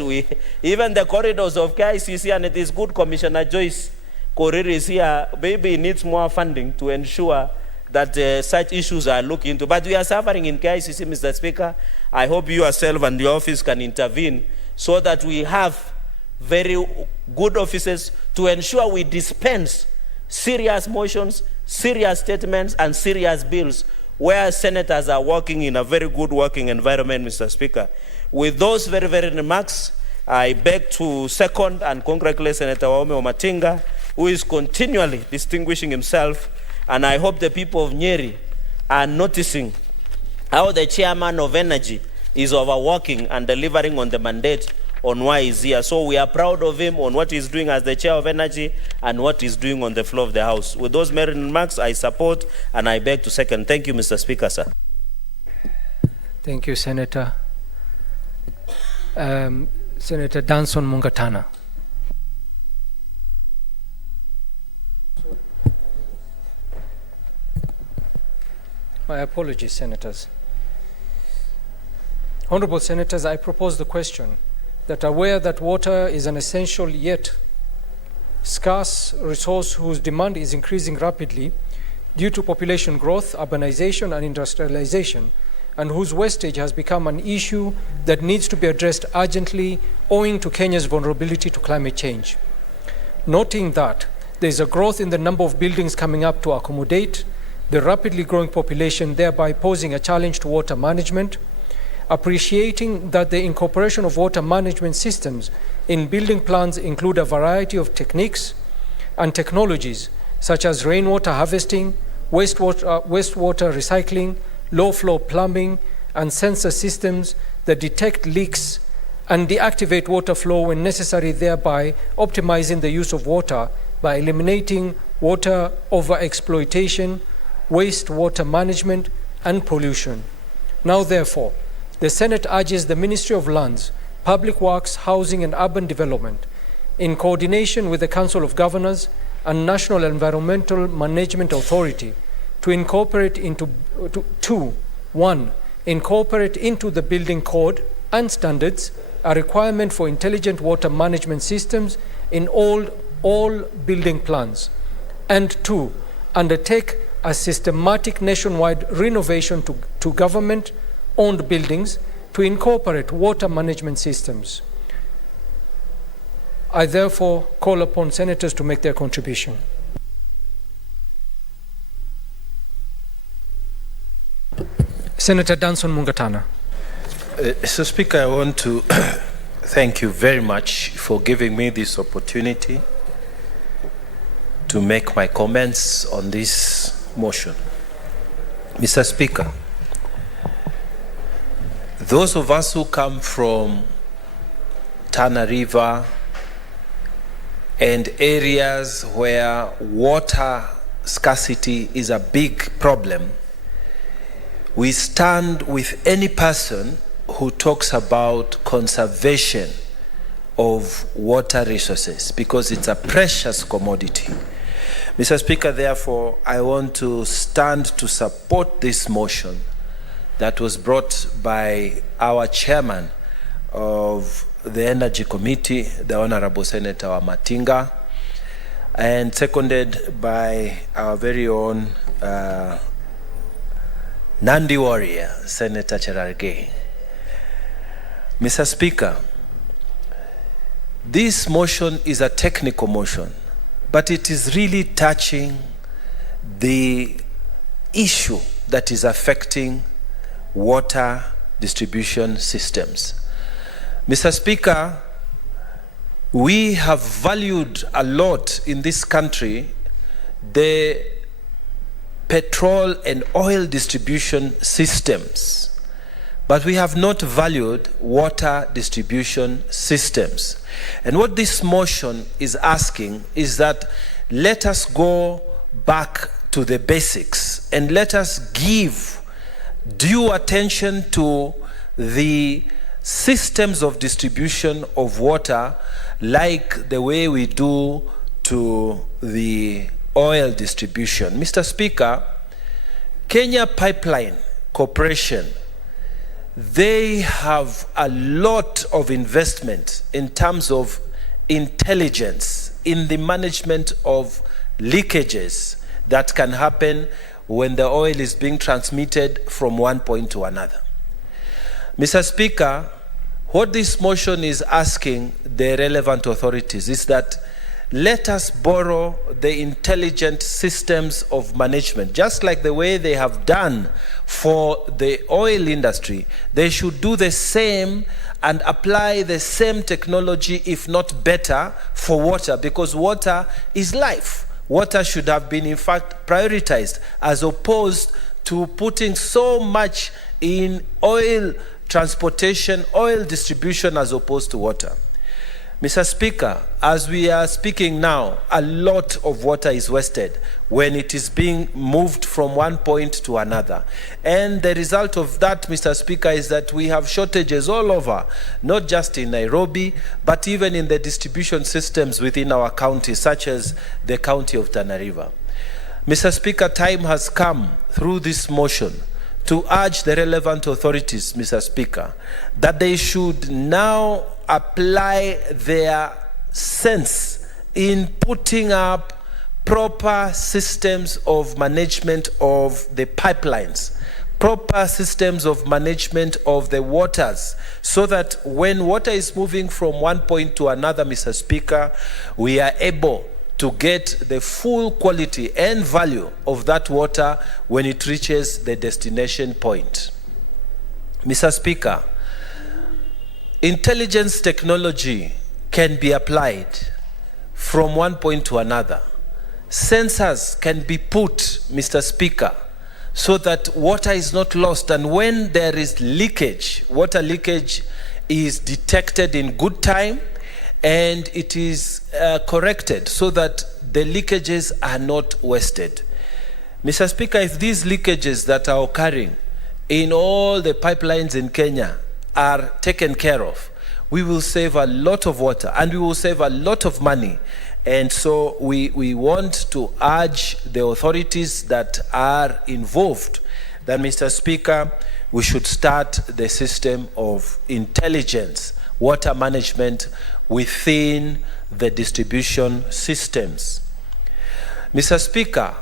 even the corridors of KICC, and it is good Commissioner Joyce Koriri is here, maybe needs more funding to ensure that such issues are looked into. But we are suffering in KICC, Mr. Speaker. I hope you yourself and your office can intervene so that we have very good offices to ensure we dispense serious motions, serious statements, and serious bills where senators are working in a very good working environment, Mr. Speaker. With those very, very remarks, I beg to second and congratulate Senator Waume Omatinga, who is continually distinguishing himself. And I hope the people of Nyeri are noticing how the chairman of energy is overworking and delivering on the mandate on why he's here. So we are proud of him on what he's doing as the chair of energy and what he's doing on the floor of the House. With those merit remarks, I support and I beg to second. Thank you, Mr. Speaker, sir. Thank you, Senator. Senator Danson Mungatana. My apologies, Senators. Honorable Senators, I propose the question that aware that water is an essential yet scarce resource whose demand is increasing rapidly due to population growth, urbanization, and industrialization, and whose wastage has become an issue that needs to be addressed urgently owing to Kenya's vulnerability to climate change. Noting that there is a growth in the number of buildings coming up to accommodate the rapidly growing population, thereby posing a challenge to water management, appreciating that the incorporation of water management systems in building plans include a variety of techniques and technologies such as rainwater harvesting, wastewater recycling, low-flow plumbing, and sensor systems that detect leaks and deactivate water flow when necessary, thereby optimizing the use of water by eliminating water overexploitation, wastewater management, and pollution. Now, therefore, the Senate urges the Ministry of Lands, Public Works, Housing and Urban Development, in coordination with the Council of Governors and National Environmental Management Authority, to incorporate into incorporate into the building code and standards a requirement for intelligent water management systems in all building plans, and 2, undertake a systematic nationwide renovation to government-owned buildings to incorporate water management systems. I therefore call upon senators to make their contribution. Senator Danson Mungatana. Mr. Speaker, I want to thank you very much for giving me this opportunity to make my comments on this motion. Mr. Speaker, those of us who come from Tana River and areas where water scarcity is a big problem, we stand with any person who talks about conservation of water resources because it's a precious commodity. Mr. Speaker, therefore, I want to stand to support this motion that was brought by our chairman of the Energy Committee, the Honorable Senator Wamatinga, and seconded by our very own Nandi warrior, Senator Cherargei. Mr. Speaker, this motion is a technical motion, but it is really touching the issue that is affecting water distribution systems. Mr. Speaker, we have valued a lot in this country the petrol and oil distribution systems, but we have not valued water distribution systems. And what this motion is asking is that let us go back to the basics and let us give due attention to the systems of distribution of water like the way we do to the oil distribution. Mr. Speaker, Kenya Pipeline Corporation, they have a lot of investment in terms of intelligence in the management of leakages that can happen when the oil is being transmitted from one point to another. Mr. Speaker, what this motion is asking the relevant authorities is that let us borrow the intelligent systems of management, just like the way they have done for the oil industry. They should do the same and apply the same technology, if not better, for water, because water is life. Water should have been, in fact, prioritized as opposed to putting so much in oil transportation, oil distribution as opposed to water. Mr. Speaker, as we are speaking now, a lot of water is wasted when it is being moved from one point to another. And the result of that, Mr. Speaker, is that we have shortages all over, not just in Nairobi, but even in the distribution systems within our county, such as the county of Tana River. Mr. Speaker, time has come through this motion to urge the relevant authorities, Mr. Speaker, that they should now apply their sense in putting up proper systems of management of the pipelines, proper systems of management of the waters, so that when water is moving from one point to another, Mr. Speaker, we are able to get the full quality and value of that water when it reaches the destination point. Mr. Speaker, intelligence technology can be applied from one point to another. Sensors can be put, Mr. Speaker, so that water is not lost, and when there is leakage, water leakage is detected in good time and it is corrected so that the leakages are not wasted. Mr. Speaker, if these leakages that are occurring in all the pipelines in Kenya are taken care of, we will save a lot of water and we will save a lot of money. And so we want to urge the authorities that are involved that, Mr. Speaker, we should start the system of intelligence, water management within the distribution systems. Mr. Speaker,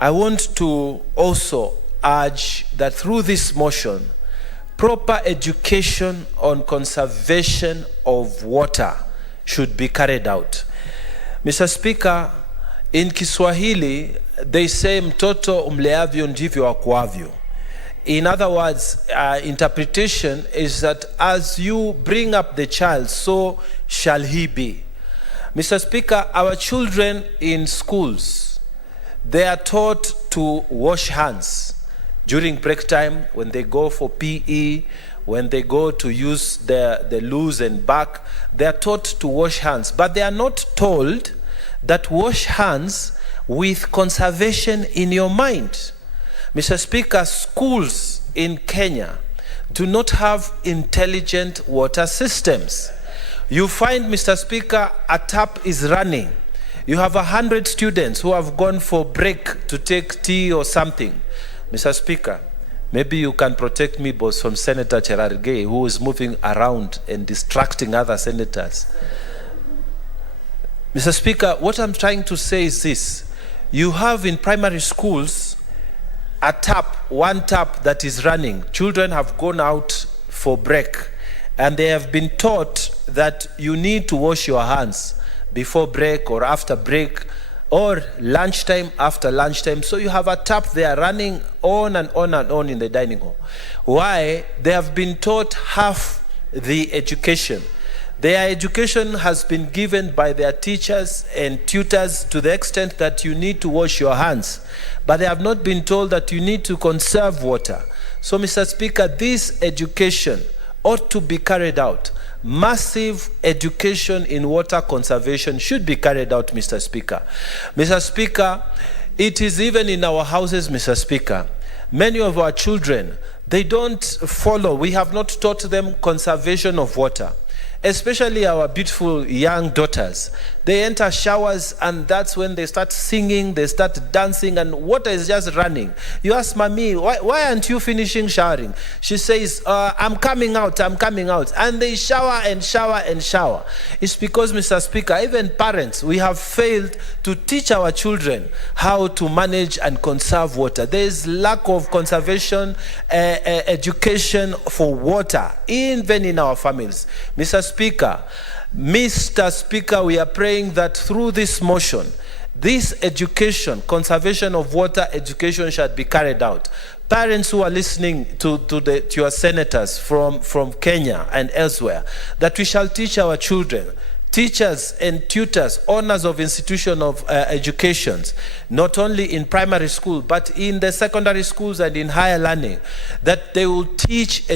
I want to also urge that through this motion, proper education on conservation of water should be carried out. Mr. Speaker, in Kiswahili, they say mtoto umleavyo ndivyo akuavyo. In other words, interpretation is that as you bring up the child, so shall he be. Mr. Speaker, our children in schools, they are taught to wash hands during break time, when they go for PE, when they go to use the loos and back, they are taught to wash hands. But they are not told that wash hands with conservation in your mind. Mr. Speaker, schools in Kenya do not have intelligent water systems. You find, Mr. Speaker, a tap is running. You have 100 students who have gone for break to take tea or something. Mr. Speaker, maybe you can protect me, boss, from Senator Cherargei, who is moving around and distracting other senators. Mr. Speaker, what I'm trying to say is this. You have in primary schools a tap, one tap that is running. Children have gone out for break, and they have been taught that you need to wash your hands before break or after break, or lunchtime, after lunchtime. So you have a tap there running on and on and on in the dining hall. Why? They have been taught half the education. Their education has been given by their teachers and tutors to the extent that you need to wash your hands. But they have not been told that you need to conserve water. So, Mr. Speaker, this education ought to be carried out. Massive education in water conservation should be carried out, Mr. Speaker. Mr. Speaker, it is even in our houses, Mr. Speaker. Many of our children, they don't follow. We have not taught them conservation of water. Especially our beautiful young daughters. They enter showers, and that's when they start singing, they start dancing, and water is just running. You ask Mommy, why aren't you finishing showering? She says, I'm coming out. And they shower and shower and shower. It's because, Mr. Speaker, even parents, we have failed to teach our children how to manage and conserve water. There is lack of conservation education for water, even in our families. Mr. Speaker, we are praying that through this motion, this education, conservation of water education, shall be carried out. Parents who are listening to your senators from Kenya and elsewhere, that we shall teach our children, teachers and tutors, owners of institution of educations, not only in primary school, but in the secondary schools and in higher learning, that they will teach the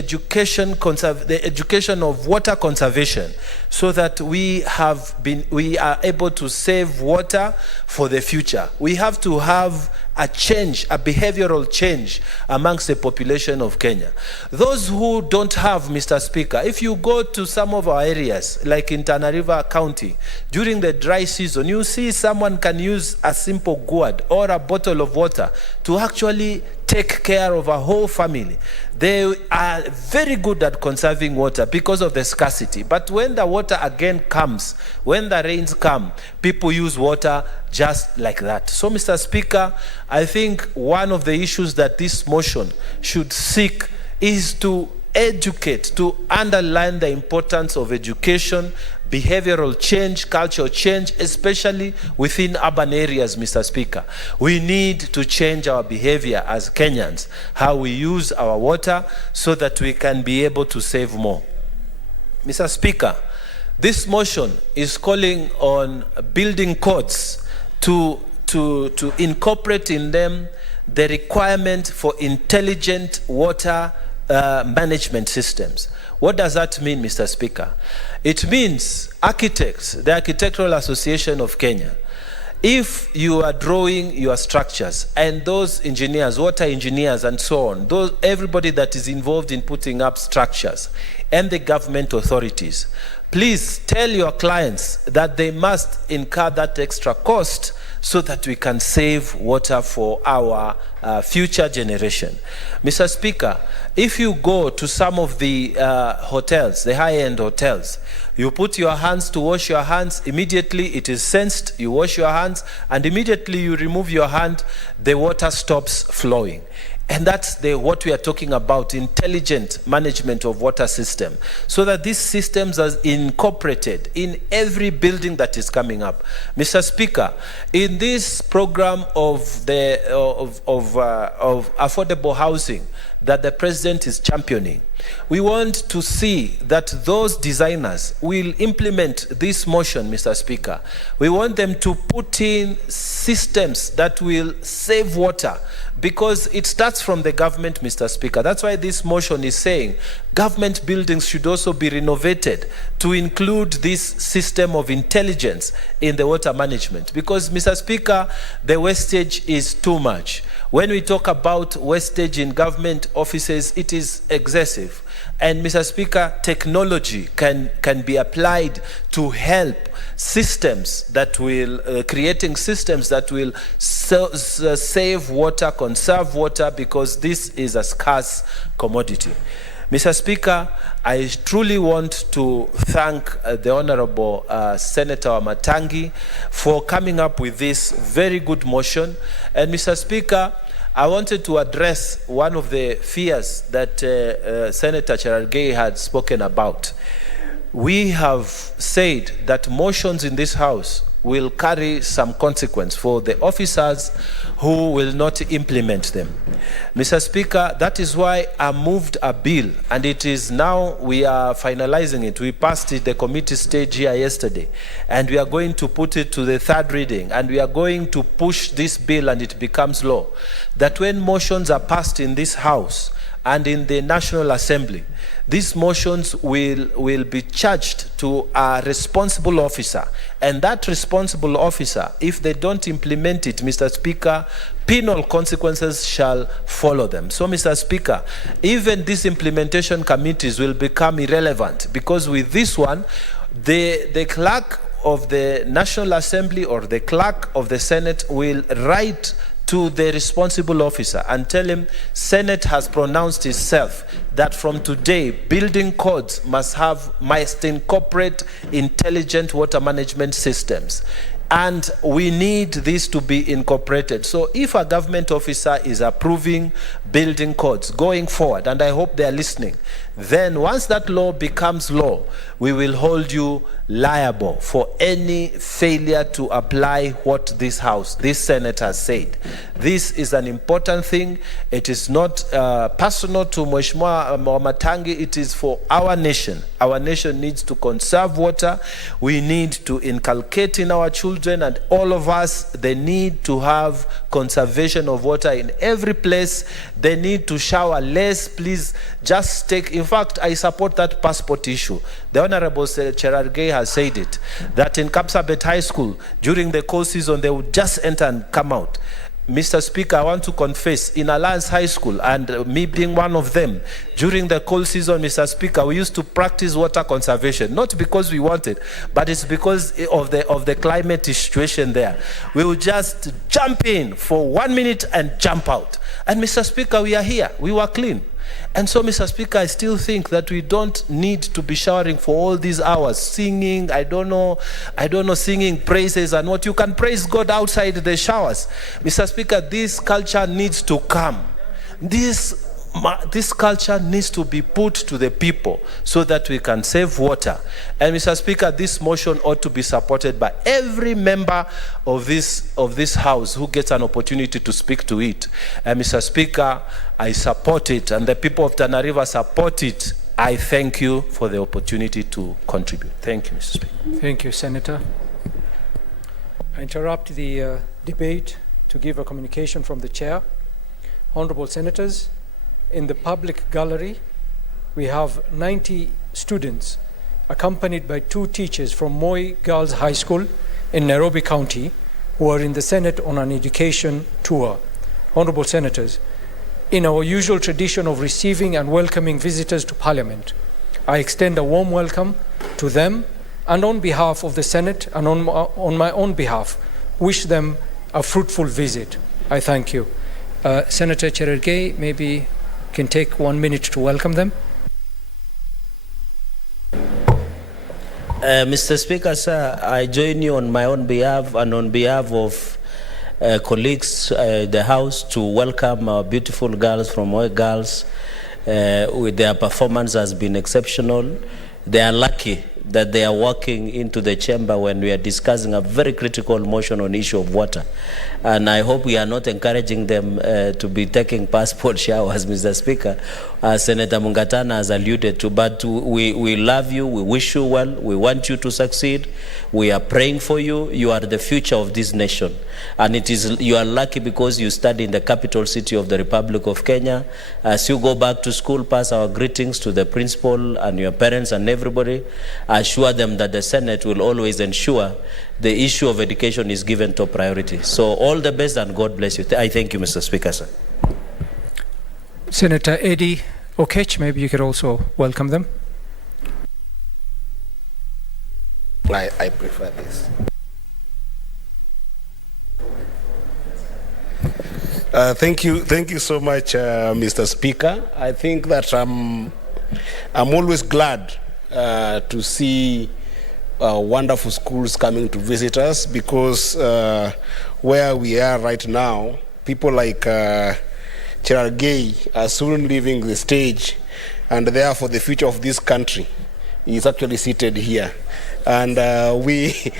education of water conservation, so that we are able to save water for the future. We have to have a change, a behavioral change amongst the population of Kenya. Those who don't have, Mr. Speaker, if you go to some of our areas, like in Tana River County, during the dry season, you see someone can use a simple gourd or a bottle of water to actually take care of a whole family. They are very good at conserving water because of the scarcity. But when the water again comes, when the rains come, people use water just like that. So, Mr. Speaker, I think one of the issues that this motion should seek is to educate, to underline the importance of education, behavioral change, cultural change, especially within urban areas, Mr. Speaker. We need to change our behavior as Kenyans, how we use our water, so that we can be able to save more. Mr. Speaker, this motion is calling on building codes to incorporate in them the requirement for intelligent water management systems. What does that mean, Mr. Speaker? It means architects, the Architectural Association of Kenya, if you are drawing your structures, and those engineers, water engineers and so on, everybody that is involved in putting up structures, and the government authorities, please tell your clients that they must incur that extra cost so that we can save water for our future generation. Mr. Speaker, if you go to some of the hotels, the high-end hotels, you put your hands to wash your hands, immediately it is sensed, you wash your hands, and immediately you remove your hand, the water stops flowing. And that's what we are talking about, intelligent management of water system, so that these systems are incorporated in every building that is coming up. Mr. Speaker, in this program of affordable housing that the President is championing, we want to see that those designers will implement this motion, Mr. Speaker. We want them to put in systems that will save water, because it starts from the government, Mr. Speaker. That's why this motion is saying government buildings should also be renovated to include this system of intelligence in the water management. Because, Mr. Speaker, the wastage is too much. When we talk about wastage in government offices, it is excessive. And, Mr. Speaker, technology can be applied to help systems that will, creating systems that will save water, conserve water, because this is a scarce commodity. Mr. Speaker, I truly want to thank the Honorable Senator Wamatangi for coming up with this very good motion. And, Mr. Speaker, I wanted to address one of the fears that Senator Cherargei had spoken about. We have said that motions in this House will carry some consequence for the officers who will not implement them. Mr. Speaker, that is why I moved a bill, and it is now we are finalizing it. We passed it the committee stage here yesterday, and we are going to put it to the third reading, and we are going to push this bill and it becomes law, that when motions are passed in this House and in the National Assembly, these motions will be charged to a responsible officer. And that responsible officer, if they don't implement it, Mr. Speaker, penal consequences shall follow them. So, Mr. Speaker, even these implementation committees will become irrelevant, because with this one, the clerk of the National Assembly or the clerk of the Senate will write to the responsible officer and tell him, Senate has pronounced itself that from today, building codes must incorporate intelligent water management systems. And we need this to be incorporated. So if a government officer is approving building codes going forward, and I hope they are listening, then once that law becomes law, we will hold you liable for any failure to apply what this House, this Senate has said. This is an important thing. It is not personal to Mheshimiwa Wamatangi. It is for our nation. Our nation needs to conserve water. We need to inculcate in our children and all of us the need to have conservation of water in every place. They need to shower less. Please just take, in fact, I support that passport issue. The Honorable Cherargei has said it, that in Kapsabet High School, during the cold season, they would just enter and come out. Mr. Speaker, I want to confess, in Alliance High School, and me being one of them, during the cold season, Mr. Speaker, we used to practice water conservation, not because we wanted, but it's because of the climate situation there. We would just jump in for 1 minute and jump out. And Mr. Speaker, we are here. We were clean. And so, Mr. Speaker, I still think that we don't need to be showering for all these hours, singing, I don't know, singing praises and what. You can praise God outside the showers. Mr. Speaker, this culture needs to come. This culture needs to be put to the people so that we can save water. And Mr. Speaker, this motion ought to be supported by every member of this House who gets an opportunity to speak to it. And Mr. Speaker, I support it, and the people of Tana River support it. I thank you for the opportunity to contribute. Thank you, Mr. Speaker. Thank you, Senator. I interrupt the debate to give a communication from the chair. Honorable Senators, in the public gallery, we have 90 students accompanied by 2 teachers from Moi Girls High School in Nairobi County who are in the Senate on an education tour. Honorable Senators, in our usual tradition of receiving and welcoming visitors to Parliament, I extend a warm welcome to them, and on behalf of the Senate and on my own behalf, wish them a fruitful visit. I thank you. Senator Cherargei, maybe can take 1 minute to welcome them. Mr. Speaker, sir, I join you on my own behalf and on behalf of colleagues, the House, to welcome our beautiful girls from Moi Girls. With their performance has been exceptional. They are lucky that they are walking into the chamber when we are discussing a very critical motion on issue of water. And I hope we are not encouraging them to be taking passport showers, Mr. Speaker, as Senator Mungatana has alluded to. But we love you, we wish you well, we want you to succeed. We are praying for you. You are the future of this nation. And you are lucky because you study in the capital city of the Republic of Kenya. As you go back to school, pass our greetings to the principal and your parents and everybody. Assure them that the Senate will always ensure the issue of education is given top priority. So all the best and God bless you. I thank you, Mr. Speaker, sir. Senator Eddie Okech, maybe you could also welcome them. I prefer this. Thank you so much, Mr. Speaker. I think that I'm always glad to see wonderful schools coming to visit us, because where we are right now, people like Cherargei are soon leaving the stage, and therefore the future of this country is actually seated here. And we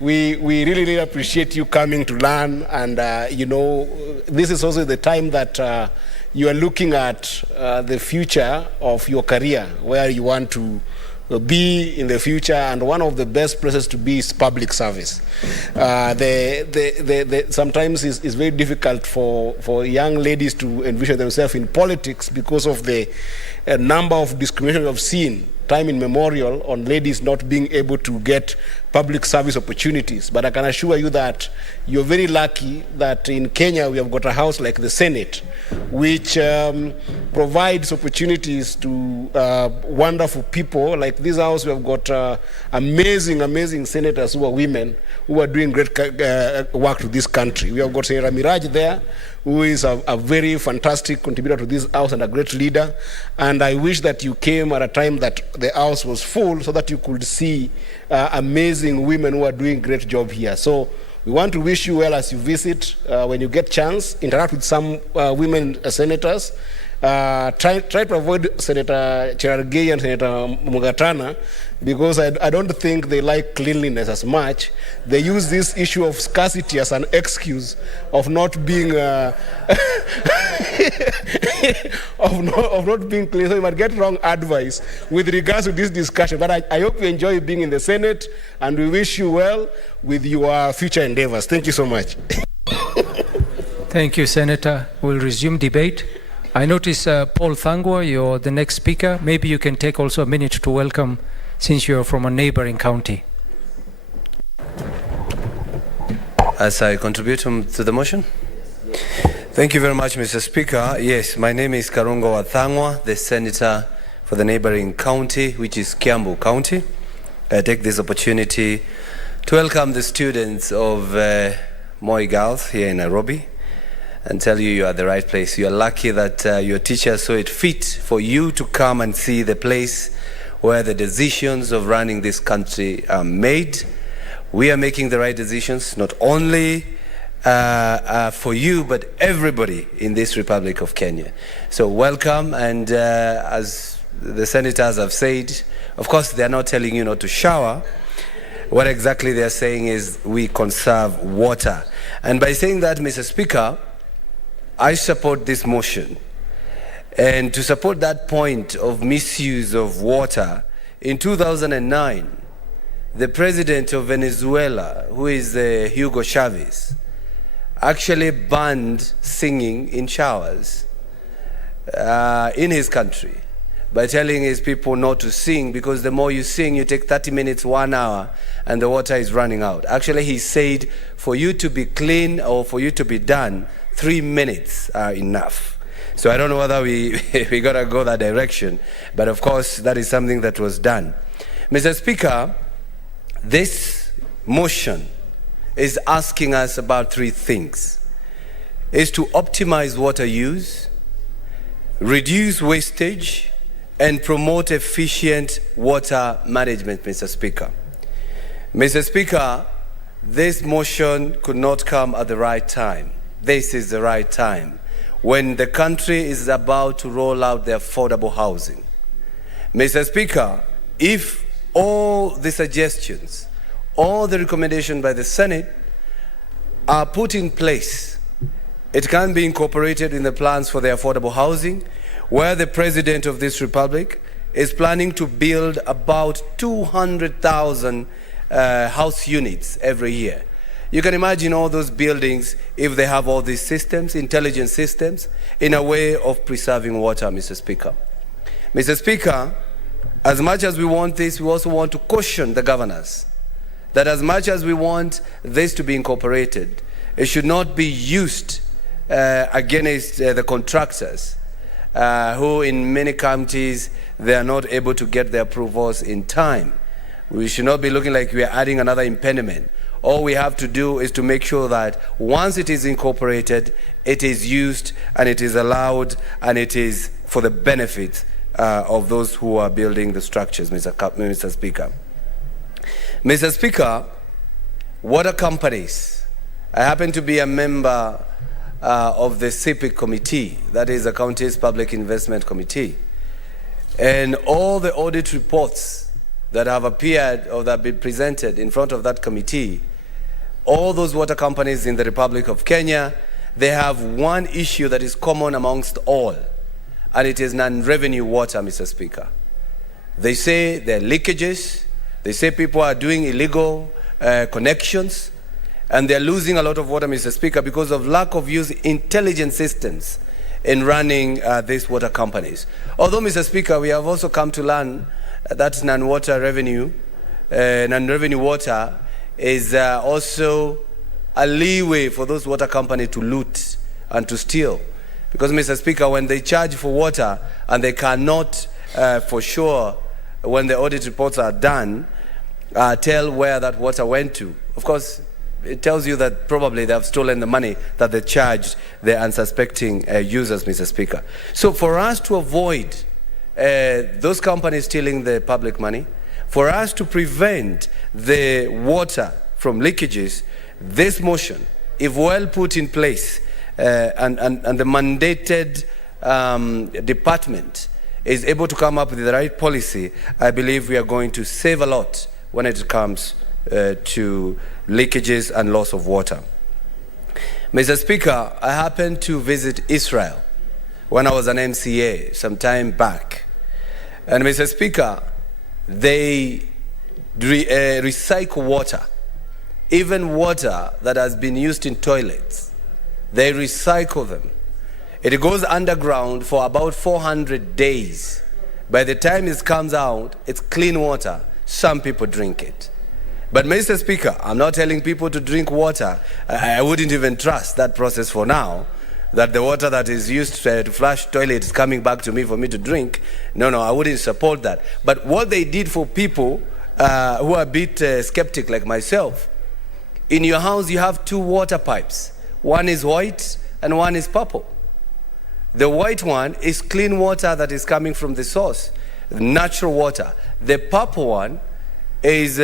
really appreciate you coming to learn. And you know, this is also the time that you are looking at the future of your career, where you want to be in the future, and one of the best places to be is public service. Sometimes it's very difficult for young ladies to envision themselves in politics because of the number of discrimination we've seen time immemorial on ladies not being able to get public service opportunities. But I can assure you that you're very lucky that in Kenya we have got a house like the Senate, which provides opportunities to wonderful people. Like this house, we have got amazing senators who are women, who are doing great work to this country. We have got Senator Miraj there, who is a very fantastic contributor to this house and a great leader. And I wish that you came at a time that the house was full, so that you could see amazing women who are doing great job here. So we want to wish you well as you visit. When you get chance, interact with some women senators. Try to avoid Senator Cherargei and Senator Mungatana, because I don't think they like cleanliness as much. They use this issue of scarcity as an excuse of not being of not being clean. So you might get wrong advice with regards to this discussion. But I hope you enjoy being in the Senate, and we wish you well with your future endeavors. Thank you so much. Thank you, Senator. We'll resume debate. I notice Paul Thangwa, you're the next speaker. Maybe you can take also a minute to welcome, since you're from a neighboring county. As I contribute to the motion. Thank you very much, Mr. Speaker. Yes, my name is Karungo Wathangwa, the senator for the neighboring county, which is Kiambu County. I take this opportunity to welcome the students of Moi Girls here in Nairobi, and tell you are the right place. You are lucky that your teacher saw it fit for you to come and see the place where the decisions of running this country are made. We are making the right decisions, not only for you, but everybody in this Republic of Kenya. So welcome, and as the senators have said, of course they are not telling you not to shower. What exactly they are saying is we conserve water. And by saying that, Mr. Speaker, I support this motion. And to support that point of misuse of water, in 2009, the president of Venezuela, who is Hugo Chavez, actually banned singing in showers in his country by telling his people not to sing, because the more you sing, you take 30 minutes, 1 hour, and the water is running out. Actually, he said for you to be clean or for you to be done, 3 minutes are enough. So I don't know whether we got to go that direction, but of course that is something that was done. Mr. Speaker, this motion is asking us about 3 things. Is to optimize water use, reduce wastage, and promote efficient water management, Mr. Speaker. Mr. Speaker, this motion could not come at the right time. This is the right time, when the country is about to roll out the affordable housing. Mr. Speaker, if all the suggestions, all the recommendations by the Senate are put in place, it can be incorporated in the plans for the affordable housing, where the President of this Republic is planning to build about 200,000 house units every year. You can imagine all those buildings if they have all these systems, intelligent systems, in a way of preserving water, Mr. Speaker. Mr. Speaker, as much as we want this, we also want to caution the governors that as much as we want this to be incorporated, it should not be used against the contractors who in many counties, they are not able to get their approvals in time. We should not be looking like we are adding another impediment. All we have to do is to make sure that once it is incorporated, it is used and it is allowed and it is for the benefit of those who are building the structures, Mr. Speaker. Mr. Speaker, water companies. I happen to be a member of the CPIC committee, that is the County's Public Investment Committee. And all the audit reports that have appeared or that have been presented in front of that committee, all those water companies in the Republic of Kenya, they have one issue that is common amongst all, and it is non-revenue water, Mr. Speaker. They say there are leakages, they say people are doing illegal connections, and they're losing a lot of water, Mr. Speaker, because of lack of use intelligent systems in running these water companies. Although, Mr. Speaker, we have also come to learn that non-revenue water is also a leeway for those water companies to loot and to steal. Because, Mr. Speaker, when they charge for water and they cannot, for sure, when the audit reports are done, tell where that water went to, of course, it tells you that probably they have stolen the money that they charged the unsuspecting users, Mr. Speaker. So for us to avoid those companies stealing the public money, for us to prevent the water from leakages, this motion, if well put in place, and the mandated department is able to come up with the right policy, I believe we are going to save a lot when it comes to leakages and loss of water. Mr. Speaker, I happened to visit Israel when I was an MCA some time back. And Mr. Speaker, they recycle water, even water that has been used in toilets. They recycle them. It goes underground for about 400 days. By the time it comes out, it's clean water. Some people drink it. But Mr. Speaker, I'm not telling people to drink water. I wouldn't even trust that process for now, that the water that is used to flush toilet is coming back to me for me to drink. No, I wouldn't support that. But what they did for people who are a bit skeptic like myself, in your house you have two water pipes. One is white and one is purple. The white one is clean water that is coming from the source, natural water. The purple one is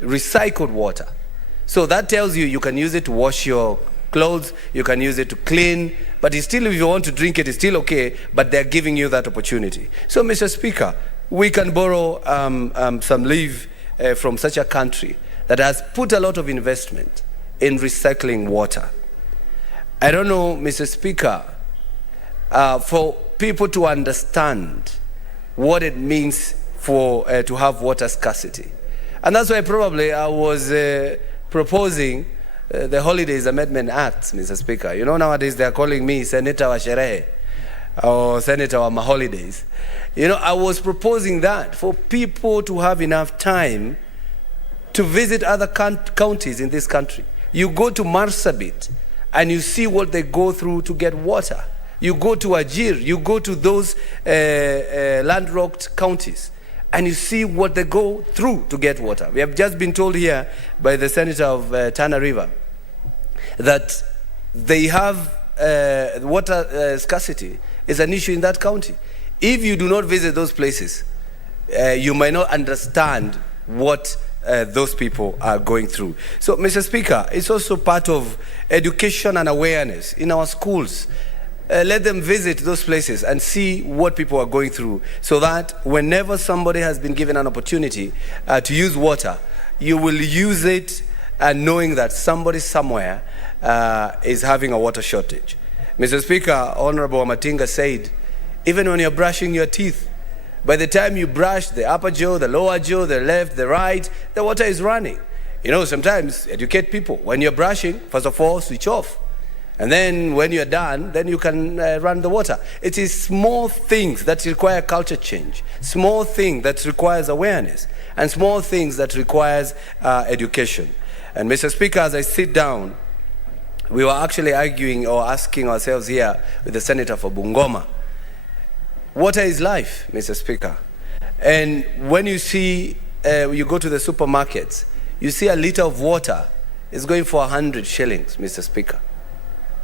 recycled water. So that tells you can use it to wash your clothes, you can use it to clean, but it's still, if you want to drink it, it's still okay, but they're giving you that opportunity. So, Mr. Speaker, we can borrow some leave from such a country that has put a lot of investment in recycling water. I don't know, Mr. Speaker, for people to understand what it means for to have water scarcity. And that's why probably I was proposing the Holidays Amendment Act, Mr. Speaker. You know, nowadays they're calling me Senator wa Sherehe or Senator wa Maholidays. You know, I was proposing that for people to have enough time to visit other counties in this country. You go to Marsabit and you see what they go through to get water. You go to Ajir, you go to those landlocked counties, and you see what they go through to get water. We have just been told here by the Senator of Tana River that they have water scarcity is an issue in that county. If you do not visit those places, you might not understand what those people are going through. So, Mr. Speaker, it's also part of education and awareness in our schools. Let them visit those places and see what people are going through, so that whenever somebody has been given an opportunity to use water, you will use it knowing that somebody somewhere is having a water shortage. Mr. Speaker, Honorable Amatinga said, even when you're brushing your teeth, by the time you brush the upper jaw, the lower jaw, the left, the right, the water is running. You know, sometimes educate people. When you're brushing, first of all, switch off. And then when you're done, then you can run the water. It is small things that require culture change, small thing that requires awareness, and small things that requires education. And Mr. Speaker, as I sit down, we were actually arguing or asking ourselves here with the Senator for Bungoma, water is life, Mr. Speaker. And when you see, you go to the supermarkets, you see a liter of water is going for 100 shillings, Mr. Speaker.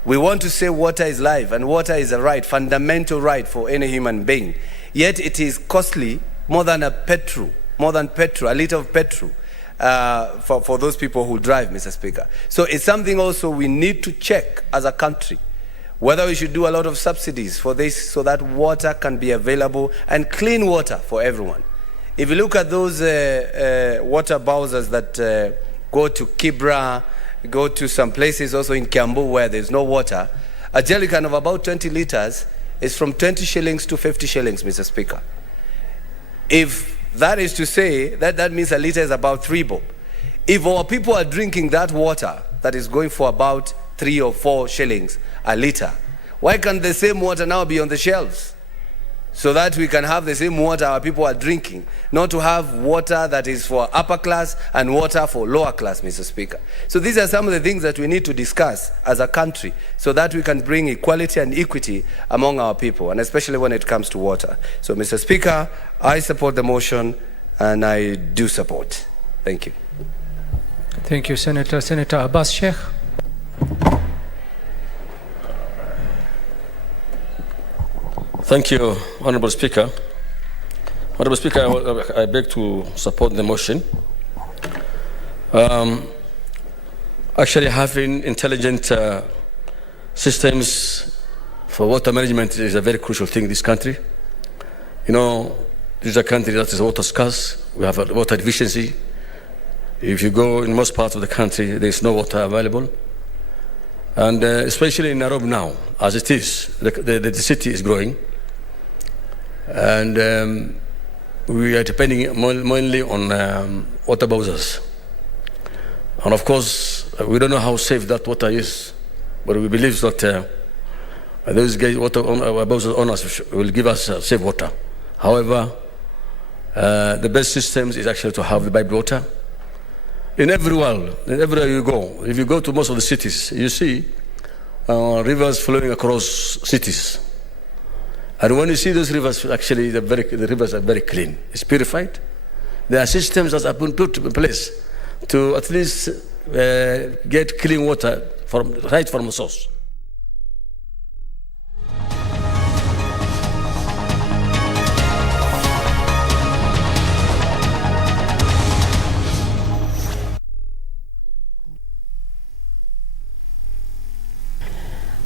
We want to say water is life, and water is a right, fundamental right for any human being. Yet it is costly more than a liter of petrol for those people who drive, Mr. Speaker. So it's something also we need to check as a country, whether we should do a lot of subsidies for this so that water can be available and clean water for everyone. If you look at those water bowsers that go to Kibra, go to some places also in Kiambu where there's no water, a jerrycan of about 20 liters is from 20 shillings to 50 shillings, Mr. Speaker. If that is to say, that means a liter is about 3 bob. If our people are drinking that water that is going for about 3 or 4 shillings a liter, why can't the same water now be on the shelves? So that we can have the same water our people are drinking, not to have water that is for upper class and water for lower class, Mr. Speaker. So these are some of the things that we need to discuss as a country so that we can bring equality and equity among our people, and especially when it comes to water. So, Mr. Speaker, I support the motion, and I do support. Thank you. Thank you, Senator. Senator Abbas Sheikh. Thank you, Honorable Speaker. Honorable Speaker, I beg to support the motion. Actually, having intelligent systems for water management is a very crucial thing in this country. You know, this is a country that is water scarce. We have a water deficiency. If you go in most parts of the country, there is no water available. And especially in Nairobi now, as it is, the city is growing. And we are depending mainly on water bowsers. And of course, we don't know how safe that water is, but we believe that those guys, water bowser owners will give us safe water. However, the best systems is actually to have the piped water. In every world, everywhere you go, if you go to most of the cities, you see rivers flowing across cities. And when you see those rivers, actually the rivers are very clean. It's purified. There are systems that have been put in place to at least get clean water right from the source.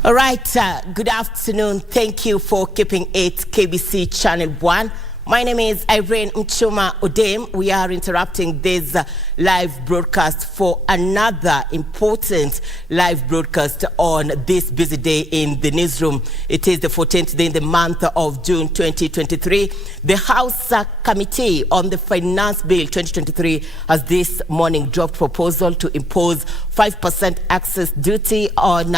All right, good afternoon. Thank you for keeping it KBC Channel 1. My name is Irene Mchuma Odem. We are interrupting this live broadcast for another important live broadcast on this busy day in the newsroom. It is the 14th day in the month of June 2023. The House Committee on the Finance Bill 2023 has this morning dropped proposal to impose 5% access duty on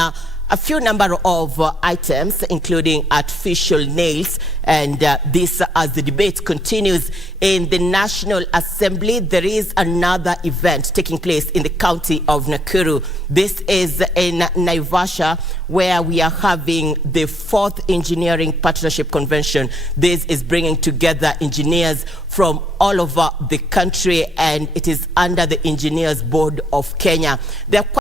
a few number of items, including artificial nails, and this as the debate continues in the National Assembly. There is another event taking place in the county of Nakuru. This is in Naivasha, where we are having the 4th Engineering Partnership Convention. This is bringing together engineers from all over the country, and it is under the Engineers Board of Kenya. There are